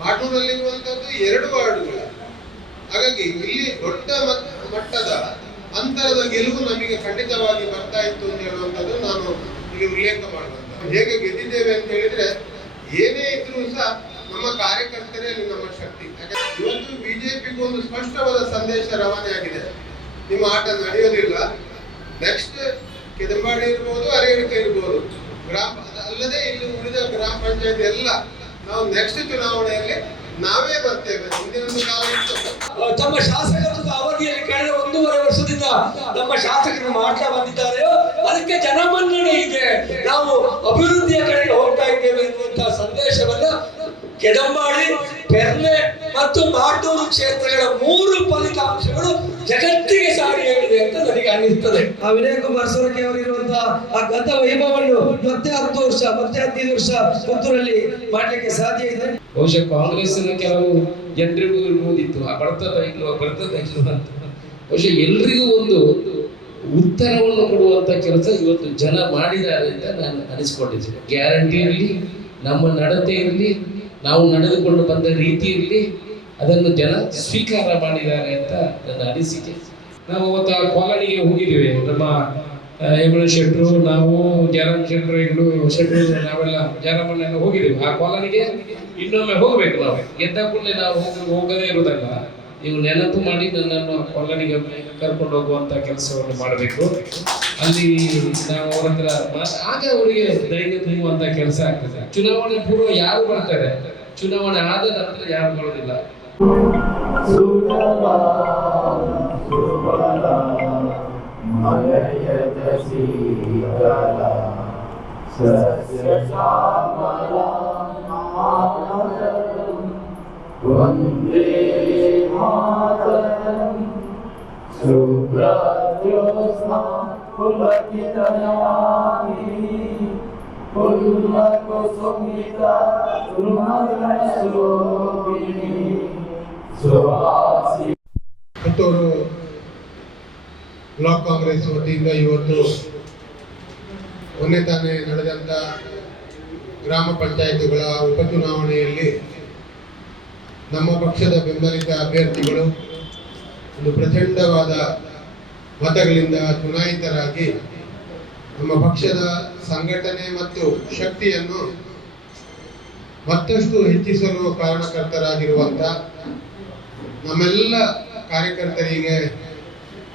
ಮಾಟೂರಲ್ಲಿರುವಂತದ್ದು 2 ವಾರ್ಡುಗಳು. ಹಾಗಾಗಿ ಇಲ್ಲಿ ದೊಡ್ಡ ಮಟ್ಟದ ಅಂತರದ ಗೆಲುವು ನಮಗೆ ಖಂಡಿತವಾಗಿ ಬರ್ತಾ ಇತ್ತು ಅಂತ ಹೇಳುವಂಥದ್ದು ನಾನು ಇಲ್ಲಿ ಉಲ್ಲೇಖ ಮಾಡುವಂಥದ್ದು. ಹೇಗೆ ಗೆದ್ದಿದ್ದೇವೆ ಅಂತ ಹೇಳಿದ್ರೆ ಏನೇ ಇದ್ರೂ ಸಹ ನಮ್ಮ ಕಾರ್ಯಕರ್ತರೇ ಅಲ್ಲಿ ನಮ್ಮ ಶಕ್ತಿ. ಇವತ್ತು ಬಿಜೆಪಿಗೂ ಒಂದು ಸ್ಪಷ್ಟವಾದ ಸಂದೇಶ ರವಾನೆ ಆಗಿದೆ, ನಿಮ್ಮ ಆಟ ನಡೆಯೋದಿಲ್ಲ. ನೆಕ್ಸ್ಟ್ ಕೆದಂಬಾಡಿ ಇರ್ಬೋದು, ಅರೇಣಿಕೆ ಇರ್ಬೋದು, ಅಲ್ಲದೆ ಇಲ್ಲಿ ಉಳಿದ ಗ್ರಾಮ ಪಂಚಾಯತ್ ಎಲ್ಲ ನಾವು ನೆಕ್ಸ್ಟ್ ಚುನಾವಣೆಯಲ್ಲಿ ನಾವೇ ಬರ್ತೇವೆ. ಮುಂದಿನ ಕಾಲ ತಮ್ಮ ಶಾಸಕರ ಅವಧಿಯಲ್ಲಿ ಕಳೆದ 1.5 ವರ್ಷದಿಂದ ನಮ್ಮ ಶಾಸಕರು ಮಾಡ್ತಾ ಬಂದಿದ್ದಾರೆ. ಅದಕ್ಕೆ ಜನಮನ್ನಣೆ ಇದೆ, ನಾವು ಅಭಿವೃದ್ಧಿಯ ಕಡೆಗೆ ಹೋಗ್ತಾ ಇದ್ದೇವೆ ಎನ್ನುವಂತಹ ಸಂದೇಶವನ್ನ ಕೆದಂಬಾಡಿ, ಪೆರ್ಲೆ ಮತ್ತು ಮಾಟೂರು ಕ್ಷೇತ್ರಗಳ 3 ಫಲಿತಾಂಶಗಳು ಜಗತ್ತಿಗೆ ಸಾರಿ ಹೇಳಿದೆ ಅಂತ ನನಗೆ ಅನ್ನಿಸ್ತದೆ. ಆ ವಿನಯ್ ಕುಮಾರ್ ಸೊರಕೆ ಅವರಿರುವಂತಹ ಆ ಗತ ವೈಭವವನ್ನು ಮತ್ತೆ 10 ವರ್ಷ ಮತ್ತೆ 15 ವರ್ಷ ಪುತ್ತೂರಲ್ಲಿ ಮಾಡ್ಲಿಕ್ಕೆ ಸಾಧ್ಯ ಇದೆ. ಬಹುಶಃ ಕಾಂಗ್ರೆಸ್ನ ಕೆಲವು ಜನರಿಗೂ ಇರ್ಬೋದಿತ್ತು ಬರ್ತದ ಇಲ್ವ ಅಂತ. ಬಹುಶಃ ಎಲ್ರಿಗೂ ಒಂದು ಉತ್ತರವನ್ನು ಕೊಡುವಂತ ಕೆಲಸ ಇವತ್ತು ಜನ ಮಾಡಿದ್ದಾರೆ ಅಂತ ನಾನು ಅನಿಸ್ಕೊಂಡಿದ್ದೇನೆ. ಗ್ಯಾರಂಟಿ ಇರಲಿ, ನಮ್ಮ ನಡತೆ ಇರಲಿ, ನಾವು ನಡೆದುಕೊಂಡು ಬಂದ ರೀತಿ ಇರಲಿ, ಅದನ್ನು ಜನ ಸ್ವೀಕಾರ ಮಾಡಿದ್ದಾರೆ ಅಂತ ನನ್ನ ಅನಿಸಿಕೆ. ನಾವು ಅವತ್ತು ಆ ಕಾಲನಿಗೆ ಹೋಗಿದ್ದೀವಿ, ನಮ್ಮ ಯಮುನ ಶೆಟ್ರು, ನಾವು ಜಯರಾಮ್ ಶೆಟ್ರು ನಾವೆಲ್ಲ ಜಯರಾಮಣ್ಣ ಹೋಗಿದ್ದೀವಿ ಆ ಕಾಲನಿಗೆ. ಇನ್ನೊಮ್ಮೆ ಹೋಗ್ಬೇಕು, ನಾವು ಗೆದ್ದ ಕೂಡಲೇ ನಾವು ಹೋಗದೇ ಇರೋದಲ್ಲ. ನೀವು ನೆನಪು ಮಾಡಿ ನನ್ನನ್ನು ಕಾಲನಿಗೆ ಕರ್ಕೊಂಡು ಹೋಗುವಂತ ಕೆಲಸವನ್ನು ಮಾಡಬೇಕು. ಅಲ್ಲಿ ನಾವು ಅವ್ರ ಹತ್ರ ಆಗ ಅವರಿಗೆ ಧೈರ್ಯ ತುಂಬುವಂತ ಕೆಲಸ ಆಗ್ತದೆ. ಚುನಾವಣೆ ಪೂರ್ವ ಯಾರು ಬರ್ತಾರೆ, ಚುನಾವಣೆ ಆದ ನಂತರ ಯಾರು ಬರೋದಿಲ್ಲ. ವಂದೇ ಮಾತರಂ ಸುಬ್ರಜ್ಯೋತ್ಸ್ನಾ ಪುಲಕಿತಯಾಮಿನೀ ಪುಲ್ಲಕುಸುಮಿತ ಸುಮಧುರಶೋಭಿನೀ ಸುಹಾಸಿ. ಪುತ್ತೂರು ಬ್ಲಾಕ್ ಕಾಂಗ್ರೆಸ್ ವತಿಯಿಂದ ಇವತ್ತು ಮೊನ್ನೆ ತಾನೇ ನಡೆದಂಥ ಗ್ರಾಮ ಪಂಚಾಯಿತಿಗಳ ಉಪಚುನಾವಣೆಯಲ್ಲಿ ನಮ್ಮ ಪಕ್ಷದ ಬೆಂಬಲಿತ ಅಭ್ಯರ್ಥಿಗಳು ಒಂದು ಪ್ರಚಂಡವಾದ ಮತಗಳಿಂದ ಚುನಾಯಿತರಾಗಿ ನಮ್ಮ ಪಕ್ಷದ ಸಂಘಟನೆ ಮತ್ತು ಶಕ್ತಿಯನ್ನು ಮತ್ತಷ್ಟು ಹೆಚ್ಚಿಸಲು ಕಾರಣಕರ್ತರಾಗಿರುವಂಥ ನಮ್ಮೆಲ್ಲ ಕಾರ್ಯಕರ್ತರಿಗೆ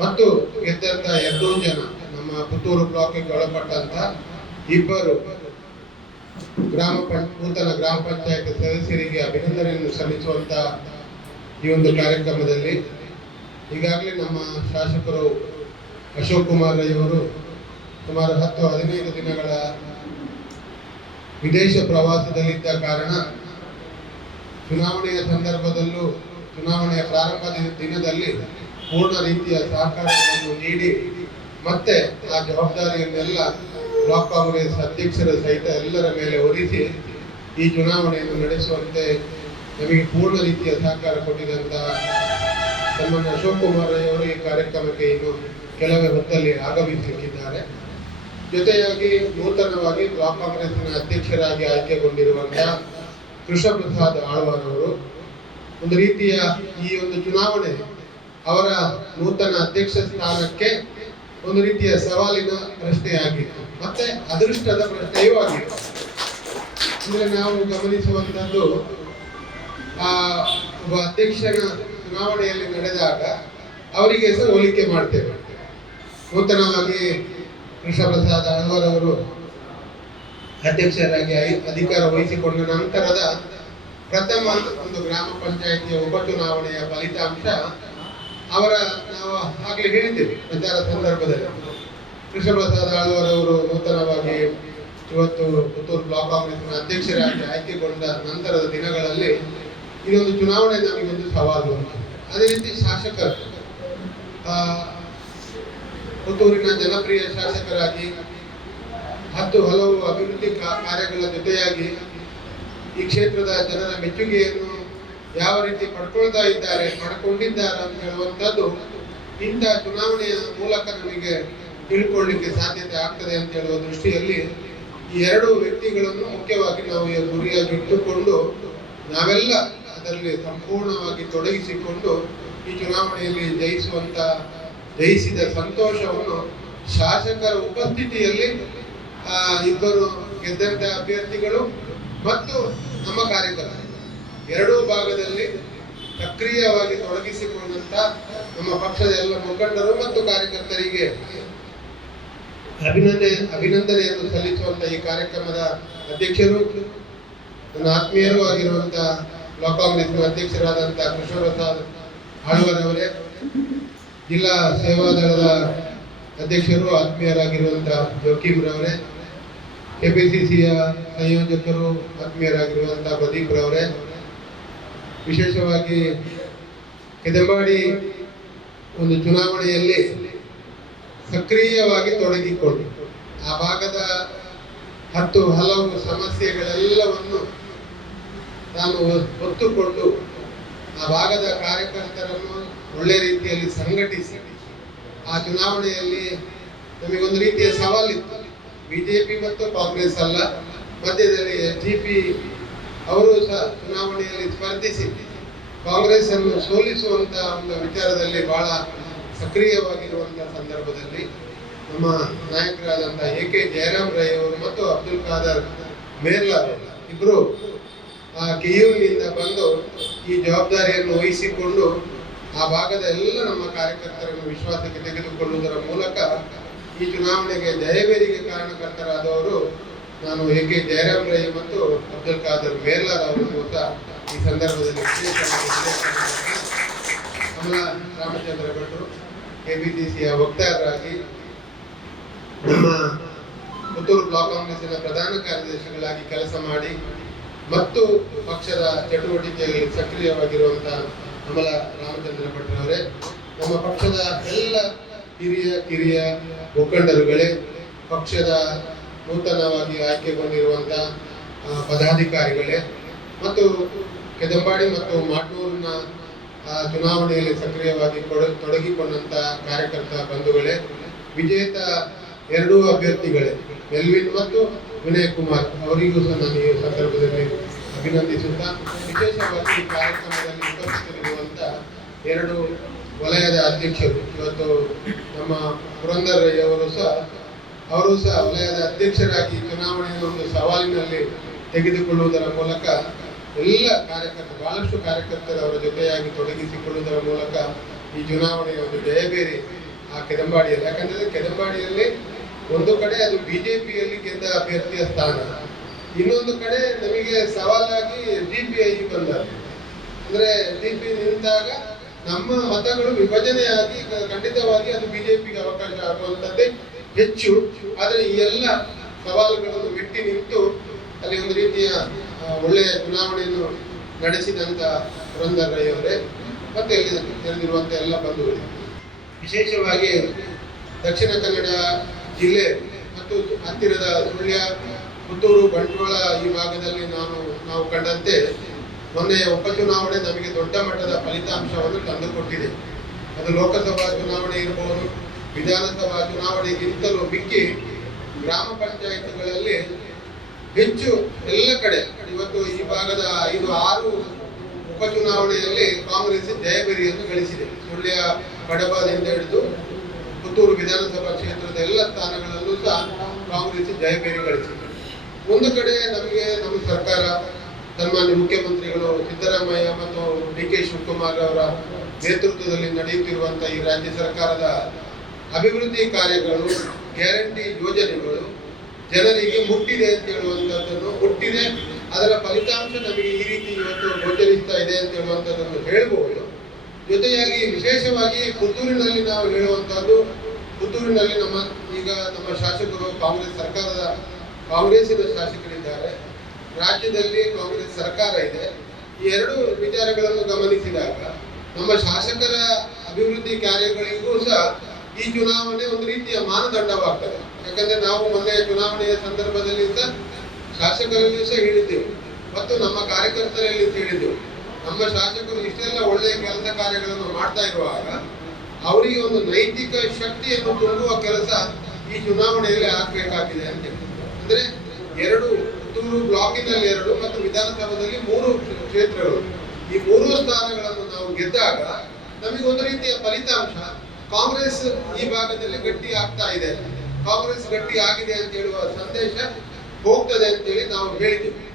ಮತ್ತು ಗೆದ್ದಂಥ 2 ಜನ ನಮ್ಮ ಪುತ್ತೂರು ಬ್ಲಾಕಿಗೆ ಒಳಪಟ್ಟಂತ 2 ನೂತನ ಗ್ರಾಮ ಪಂಚಾಯತ್ ಸದಸ್ಯರಿಗೆ ಅಭಿನಂದನೆಯನ್ನು ಸಲ್ಲಿಸುವಂತ ಈ ಒಂದು ಕಾರ್ಯಕ್ರಮದಲ್ಲಿ ಈಗಾಗಲೇ ನಮ್ಮ ಶಾಸಕರು ಅಶೋಕ್ ಕುಮಾರ್ ರೈ ಅವರು ಸುಮಾರು 10-15 ದಿನಗಳ ವಿದೇಶ ಪ್ರವಾಸದಲ್ಲಿದ್ದ ಕಾರಣ ಚುನಾವಣೆಯ ಸಂದರ್ಭದಲ್ಲೂ ಚುನಾವಣೆಯ ಪ್ರಾರಂಭದ ದಿನದಲ್ಲಿ ಪೂರ್ಣ ರೀತಿಯ ಸಹಕಾರವನ್ನು ನೀಡಿ ಮತ್ತೆ ಆ ಜವಾಬ್ದಾರಿಯನ್ನೆಲ್ಲ ಬ್ಲಾಕ್ ಕಾಂಗ್ರೆಸ್ ಅಧ್ಯಕ್ಷರ ಸಹಿತ ಎಲ್ಲರ ಮೇಲೆ ಹೊರಿಸಿ ಈ ಚುನಾವಣೆಯನ್ನು ನಡೆಸುವಂತೆ ನಮಗೆ ಪೂರ್ಣ ರೀತಿಯ ಸಹಕಾರ ಕೊಟ್ಟಿದ್ದಂಥ ಸನ್ಮಾನ್ಯ ಅಶೋಕ್ ಕುಮಾರ್ ರೈ ಅವರು ಈ ಕಾರ್ಯಕ್ರಮಕ್ಕೆ ಇನ್ನು ಕೆಲವೇ ಹೊತ್ತಲ್ಲಿ ಆಗಮಿಸಲಿದ್ದಾರೆ. ಜೊತೆಯಾಗಿ ನೂತನವಾಗಿ ಬ್ಲಾಕ್ ಕಾಂಗ್ರೆಸ್ನ ಅಧ್ಯಕ್ಷರಾಗಿ ಆಯ್ಕೆಗೊಂಡಿರುವಂತಹ ಕೃಷ್ಣ ಪ್ರಸಾದ್ ಆಳ್ವಾರ್ ಅವರು ಒಂದು ರೀತಿಯ ಈ ಒಂದು ಚುನಾವಣೆ ಅವರ ನೂತನ ಅಧ್ಯಕ್ಷ ಸ್ಥಾನಕ್ಕೆ ಒಂದು ರೀತಿಯ ಸವಾಲಿನ ಪ್ರಶ್ನೆಯಾಗಿತ್ತು, ಮತ್ತೆ ಅದೃಷ್ಟದ ಪ್ರಶ್ನೆಯೂ ಆಗಿತ್ತು. ಅಂದ್ರೆ ನಾವು ಗಮನಿಸುವಂತದ್ದು ಒಬ್ಬ ಅಧ್ಯಕ್ಷನ ಚುನಾವಣೆಯಲ್ಲಿ ನಡೆದಾಗ ಅವರಿಗೆ ಸಹ ಹೋಲಿಕೆ ಮಾಡ್ತೇವೆ. ನೂತನವಾಗಿ ಕೃಷ್ಣ ಪ್ರಸಾದ್ ಆಳ್ವಾರ್ ಅವರು ಅಧ್ಯಕ್ಷರಾಗಿ ಅಧಿಕಾರ ವಹಿಸಿಕೊಂಡ ನಂತರದ ಪ್ರಥಮ ಒಂದು ಗ್ರಾಮ ಪಂಚಾಯಿತಿಯ ಉಪಚುನಾವಣೆಯ ಫಲಿತಾಂಶ ನಾವು ಆಗ್ಲೇ ಹೇಳಿದ್ದೇವೆ ಪ್ರಚಾರ ಸಂದರ್ಭದಲ್ಲಿ. ಕೃಷ್ಣ ಪ್ರಸಾದ್ ಆಳ್ವಾರ್ ಅವರು ನೂತನವಾಗಿ ಇವತ್ತು ಪುತ್ತೂರು ಬ್ಲಾಕ್ ಕಾಂಗ್ರೆಸ್ನ ಅಧ್ಯಕ್ಷರಾಗಿ ಆಯ್ಕೆಗೊಂಡ ನಂತರದ ದಿನಗಳಲ್ಲಿ ಇದೊಂದು ಚುನಾವಣೆ ನಮಗೊಂದು ಸವಾಲು. ಅದೇ ರೀತಿ ಶಾಸಕರು ಪುತ್ತೂರಿನ ಜನಪ್ರಿಯ ಶಾಸಕರಾಗಿ 10 ಹಲವು ಅಭಿವೃದ್ಧಿ ಕಾರ್ಯಗಳ ಜೊತೆಯಾಗಿ ಈ ಕ್ಷೇತ್ರದ ಜನರ ಮೆಚ್ಚುಗೆಯನ್ನು ಯಾವ ರೀತಿ ಪಡ್ಕೊಂಡಿದ್ದಾರೆ ಅಂತ ಹೇಳುವಂಥದ್ದು ಇಂಥ ಚುನಾವಣೆಯ ಮೂಲಕ ನಮಗೆ ತಿಳ್ಕೊಳ್ಳಿಕ್ಕೆ ಸಾಧ್ಯತೆ ಆಗ್ತದೆ ಅಂತ ಹೇಳುವ ದೃಷ್ಟಿಯಲ್ಲಿ ಈ 2 ವ್ಯಕ್ತಿಗಳನ್ನು ಮುಖ್ಯವಾಗಿ ನಾವು ಗುರಿಯಾಗಿ ಇಟ್ಟುಕೊಂಡು ನಾವೆಲ್ಲ ಅದರಲ್ಲಿ ಸಂಪೂರ್ಣವಾಗಿ ತೊಡಗಿಸಿಕೊಂಡು ಈ ಚುನಾವಣೆಯಲ್ಲಿ ಜಯಿಸಿದ ಸಂತೋಷವನ್ನು ಶಾಸಕರ ಉಪಸ್ಥಿತಿಯಲ್ಲಿ ಇಬ್ಬರು ಗೆದ್ದಂತ ಅಭ್ಯರ್ಥಿಗಳು ಮತ್ತು ನಮ್ಮ ಕಾರ್ಯಕರ್ತರು ಎರಡೂ ಭಾಗದಲ್ಲಿ ಸಕ್ರಿಯವಾಗಿ ತೊಡಗಿಸಿಕೊಂಡಂತ ನಮ್ಮ ಪಕ್ಷದ ಎಲ್ಲ ಮುಖಂಡರು ಮತ್ತು ಕಾರ್ಯಕರ್ತರಿಗೆ ಅಭಿನಂದನೆಯನ್ನು ಸಲ್ಲಿಸುವಂತ ಈ ಕಾರ್ಯಕ್ರಮದ ಅಧ್ಯಕ್ಷರು ನನ್ನ ಆತ್ಮೀಯರೂ ಆಗಿರುವಂತಹ ಬ್ಲಾಕ್ ಕಾಂಗ್ರೆಸ್ನ ಅಧ್ಯಕ್ಷರಾದಂತಹ ಕೃಷ್ಣಪ್ರಸಾದ್ ಆಳ್ವರವರೇ, ಜಿಲ್ಲಾ ಸೇವಾದಳದ ಅಧ್ಯಕ್ಷರು ಆತ್ಮೀಯರಾಗಿರುವಂತಹ ಜೋಕೀಮ್ರವರೇ, ಕೆಪಿಸಿಸಿಯ ಸಂಯೋಜಕರು ಆತ್ಮೀಯರಾಗಿರುವಂತಹ ಪ್ರದೀಪ್ ರವರೇ, ವಿಶೇಷವಾಗಿ ಕೆದಂಬಾಡಿ ಒಂದು ಚುನಾವಣೆಯಲ್ಲಿ ಸಕ್ರಿಯವಾಗಿ ತೊಡಗಿಕೊಂಡು ಆ ಭಾಗದ ಹಲವು ಸಮಸ್ಯೆಗಳೆಲ್ಲವನ್ನು ನಾನು ಹೊತ್ತುಕೊಂಡು ಆ ಭಾಗದ ಕಾರ್ಯಕರ್ತರನ್ನು ಒಳ್ಳೆ ರೀತಿಯಲ್ಲಿ ಸಂಘಟಿಸಿ ಆ ಚುನಾವಣೆಯಲ್ಲಿ ನಮಗೊಂದು ರೀತಿಯ ಸವಾಲಿತ್ತು. ಬಿಜೆಪಿ ಮತ್ತು ಕಾಂಗ್ರೆಸ್ ಅಲ್ಲ, ಮಧ್ಯದಲ್ಲಿ SDP ಅವರು ಸಹ ಚುನಾವಣೆಯಲ್ಲಿ ಸ್ಪರ್ಧಿಸಿ ಕಾಂಗ್ರೆಸ್ ಅನ್ನು ಸೋಲಿಸುವಂತ ಒಂದು ವಿಚಾರದಲ್ಲಿ ಬಹಳ ಸಕ್ರಿಯವಾಗಿರುವಂತಹ ಸಂದರ್ಭದಲ್ಲಿ ನಮ್ಮ ನಾಯಕರಾದಂತಹ AK ಜಯರಾಮ್ ರೈ ಅವರು ಮತ್ತು ಅಬ್ದುಲ್ ಖಾದರ್ ಮೇರ್ಲಾ ಇಬ್ರು ಕೆಯೂರಿನಿಂದ ಬಂದು ಈ ಜವಾಬ್ದಾರಿಯನ್ನು ವಹಿಸಿಕೊಂಡು ಆ ಭಾಗದ ಎಲ್ಲ ನಮ್ಮ ಕಾರ್ಯಕರ್ತರನ್ನು ವಿಶ್ವಾಸಕ್ಕೆ ತೆಗೆದುಕೊಳ್ಳುವುದರ ಮೂಲಕ ಈ ಚುನಾವಣೆಗೆ ಜಯಬೇರಿಗೆ ಕಾರಣಕರ್ತರಾದವರು ನಾನು AK ಜಯರಾಮ್ ರೈ ಮತ್ತು ಅಬ್ದುಲ್ ಖಾದರ್ ಮೇರ್ಲಾ ಅವರನ್ನು ಸಹ ಈ ಸಂದರ್ಭದಲ್ಲಿ ಕಮಲಾ ರಾಮಚಂದ್ರ ಭಟ್ರು KPCCಯ ವಕ್ತಾರರಾಗಿ, ನಮ್ಮ ಪುತ್ತೂರು ಬ್ಲಾಕ್ ಕಾಂಗ್ರೆಸ್ಸಿನ ಪ್ರಧಾನ ಕಾರ್ಯದರ್ಶಿಗಳಾಗಿ ಕೆಲಸ ಮಾಡಿ ಮತ್ತು ಪಕ್ಷದ ಚಟುವಟಿಕೆಯಲ್ಲಿ ಸಕ್ರಿಯವಾಗಿರುವಂತಹ ಕಮಲಾ ರಾಮಚಂದ್ರ ಭಟ್ರವರೇ, ನಮ್ಮ ಪಕ್ಷದ ಎಲ್ಲ ಕಿರಿಯ ಮುಖಂಡರುಗಳೇ, ಪಕ್ಷದ ನೂತನವಾಗಿ ಆಯ್ಕೆಗೊಂಡಿರುವಂತಹ ಪದಾಧಿಕಾರಿಗಳೇ ಮತ್ತು ಕೆದಂಬಾಡಿ ಮತ್ತು ಮಾಟ್ನೂರಿನ ಚುನಾವಣೆಯಲ್ಲಿ ಸಕ್ರಿಯವಾಗಿ ತೊಡಗಿಕೊಂಡಂತ ಕಾರ್ಯಕರ್ತ ಬಂಧುಗಳೇ, ವಿಜೇತ ಎರಡೂ ಅಭ್ಯರ್ಥಿಗಳೇ ಮೆಲ್ವಿನ್ ಮತ್ತು ವಿನಯ್ ಕುಮಾರ್ ಅವರಿಗೂ ಸಹ ನಾನು ಈ ಸಂದರ್ಭದಲ್ಲಿ ಅಭಿನಂದಿಸುತ್ತಾ, ವಿಶೇಷವಾಗಿ ಈ ಕಾರ್ಯಕ್ರಮದಲ್ಲಿ ಉಪಸ್ಥಿತರಿರುವಂತ ಎರಡು ವಲಯದ ಅಧ್ಯಕ್ಷರು, ಇವತ್ತು ನಮ್ಮ ಪುರಂದರ್ ರೈ ಅವರು ಸಹ ವಲಯದ ಅಧ್ಯಕ್ಷರಾಗಿ ಚುನಾವಣೆಯ ಒಂದು ಸವಾಲಿನಲ್ಲಿ ತೆಗೆದುಕೊಳ್ಳುವುದರ ಮೂಲಕ ಎಲ್ಲ ಬಹಳಷ್ಟು ಕಾರ್ಯಕರ್ತರು ಅವರ ಜೊತೆಯಾಗಿ ತೊಡಗಿಸಿಕೊಳ್ಳುವುದರ ಮೂಲಕ ಈ ಚುನಾವಣೆಯ ಒಂದು ಜಯಬೇರಿ ಆ ಕೆದಂಬಾಡಿಯಲ್ಲಿ, ಯಾಕಂದ್ರೆ ಕೆದಂಬಾಡಿಯಲ್ಲಿ ಒಂದು ಕಡೆ ಅದು ಬಿಜೆಪಿಯಲ್ಲಿ ಗೆದ್ದ ಅಭ್ಯರ್ಥಿಯ ಸ್ಥಾನ, ಇನ್ನೊಂದು ಕಡೆ ನಮಗೆ ಸವಾಲಾಗಿ SDPI ಬಂದಾಗ, ಅಂದ್ರೆ SDP ನಿಂತಾಗ ನಮ್ಮ ಮತಗಳು ವಿಭಜನೆಯಾಗಿ ಖಂಡಿತವಾಗಿ ಅದು ಬಿಜೆಪಿಗೆ ಅವಕಾಶ ಆಗುವಂತದ್ದೇ ಹೆಚ್ಚು. ಆದರೆ ಈ ಎಲ್ಲ ಸವಾಲುಗಳನ್ನು ಮೆಟ್ಟಿ ನಿಂತು ಅಲ್ಲಿ ಒಂದು ರೀತಿಯ ಒಳ್ಳೆಯ ಚುನಾವಣೆಯನ್ನು ನಡೆಸಿದಂತ ಪುರಂದರ್ ರೈ ಅವರೇ ಮತ್ತೆ ಇಲ್ಲಿ ತೆರೆದಿರುವಂತ ಎಲ್ಲ ಬಂಧುಗಳು, ವಿಶೇಷವಾಗಿ ದಕ್ಷಿಣ ಕನ್ನಡ ಜಿಲ್ಲೆ ಮತ್ತು ಹತ್ತಿರದ ಸುಳ್ಯ, ಪುತ್ತೂರು, ಬಂಟ್ವಾಳ ಈ ಭಾಗದಲ್ಲಿ ನಾವು ಕಂಡಂತೆ ಮೊನ್ನೆಯ ಉಪಚುನಾವಣೆ ನಮಗೆ ದೊಡ್ಡ ಮಟ್ಟದ ಫಲಿತಾಂಶವನ್ನು ತಂದುಕೊಟ್ಟಿದೆ. ಅದು ಲೋಕಸಭಾ ಚುನಾವಣೆ ಇರಬಹುದು, ವಿಧಾನಸಭಾ ಚುನಾವಣೆಗಿಂತಲೂ ಮಿಕ್ಕಿ ಗ್ರಾಮ ಪಂಚಾಯತ್ಗಳಲ್ಲಿ ಹೆಚ್ಚು ಎಲ್ಲ ಕಡೆ ಇವತ್ತು ಈ ಭಾಗದ 5-6 ಉಪಚುನಾವಣೆಯಲ್ಲಿ ಕಾಂಗ್ರೆಸ್ ಜಯಬೇರಿಯನ್ನು ಗಳಿಸಿದೆ. ಸುಳ್ಯ ಕಡಬದಿಂದ ಹಿಡಿದು ಪುತ್ತೂರು ವಿಧಾನಸಭಾ ಕ್ಷೇತ್ರದ ಎಲ್ಲ ಸ್ಥಾನಗಳಲ್ಲೂ ಸಹ ಕಾಂಗ್ರೆಸ್ ಜಯಬೇರಿ ಗಳಿಸಿದೆ. ಒಂದು ಕಡೆ ನಮಗೆ ನಮ್ಮ ಸರ್ಕಾರ, ಸನ್ಮಾನ್ಯ ಮುಖ್ಯಮಂತ್ರಿಗಳು ಸಿದ್ದರಾಮಯ್ಯ ಮತ್ತು DK ಶಿವಕುಮಾರ್ ಅವರ ನೇತೃತ್ವದಲ್ಲಿ ನಡೆಯುತ್ತಿರುವಂತಹ ಈ ರಾಜ್ಯ ಸರ್ಕಾರದ ಅಭಿವೃದ್ಧಿ ಕಾರ್ಯಗಳು, ಗ್ಯಾರಂಟಿ ಯೋಜನೆಗಳು ಜನರಿಗೆ ಮುಟ್ಟಿದೆ ಅಂತ ಹೇಳುವಂಥದ್ದನ್ನು, ಮುಟ್ಟಿದೆ, ಅದರ ಫಲಿತಾಂಶ ನಮಗೆ ಈ ರೀತಿ ಇವತ್ತು ಗೋಚರಿಸ್ತಾ ಇದೆ ಅಂತ ಹೇಳುವಂಥದ್ದನ್ನು ಹೇಳ್ಬೋದು. ಜೊತೆಯಾಗಿ ವಿಶೇಷವಾಗಿ ಪುತ್ತೂರಿನಲ್ಲಿ ನಾವು ಹೇಳುವಂತಹದ್ದು, ಪುತ್ತೂರಿನಲ್ಲಿ ನಮ್ಮ ಶಾಸಕರು ಕಾಂಗ್ರೆಸ್ಸಿನ ಶಾಸಕರಿದ್ದಾರೆ, ರಾಜ್ಯದಲ್ಲಿ ಕಾಂಗ್ರೆಸ್ ಸರ್ಕಾರ ಇದೆ. ಈ ಎರಡು ವಿಚಾರಗಳನ್ನು ಗಮನಿಸಿದಾಗ ನಮ್ಮ ಶಾಸಕರ ಅಭಿವೃದ್ಧಿ ಕಾರ್ಯಗಳಿಗೂ ಸಹ ಈ ಚುನಾವಣೆ ಒಂದು ರೀತಿಯ ಮಾನದಂಡವಾಗ್ತದೆ. ಯಾಕಂದ್ರೆ ನಾವು ಮೊನ್ನೆಯ ಚುನಾವಣೆಯ ಸಂದರ್ಭದಲ್ಲಿ ಸಹ ಶಾಸಕರಲ್ಲಿಯೂ ಸಹ ಹೇಳಿದ್ದೆವು ಮತ್ತು ನಮ್ಮ ಕಾರ್ಯಕರ್ತರಲ್ಲಿ ಹೇಳಿದ್ದೆವು, ನಮ್ಮ ಶಾಸಕರು ಇಷ್ಟೆಲ್ಲ ಒಳ್ಳೆಯ ಕೆಲಸ ಕಾರ್ಯಗಳನ್ನು ಮಾಡ್ತಾ ಇರುವಾಗ ಅವರಿಗೆ ಒಂದು ನೈತಿಕ ಶಕ್ತಿಯನ್ನು ತುಂಬುವ ಕೆಲಸ ಈ ಚುನಾವಣೆಯಲ್ಲಿ ಆಗ್ಬೇಕಾಗಿದೆ ಅಂತ. ಅಂದ್ರೆ ಎರಡು ಪುತ್ತೂರು ಬ್ಲಾಕಿನಲ್ಲಿ 2 ಮತ್ತು ವಿಧಾನಸಭೆಯಲ್ಲಿ 3 ಕ್ಷೇತ್ರಗಳು. ಈ 3 ಸ್ಥಾನಗಳನ್ನು ನಾವು ಗೆದ್ದಾಗ ನಮಗೆ ಒಂದು ರೀತಿಯ ಫಲಿತಾಂಶ ಕಾಂಗ್ರೆಸ್ ಈ ಭಾಗದಲ್ಲಿ ಗಟ್ಟಿ ಆಗ್ತಾ ಇದೆ, ಕಾಂಗ್ರೆಸ್ ಗಟ್ಟಿ ಆಗಿದೆ ಅಂತ ಹೇಳುವ ಸಂದೇಶ ಹೋಗ್ತದೆ ಅಂತೇಳಿ ನಾವು ಹೇಳಿದ್ದೇವೆ.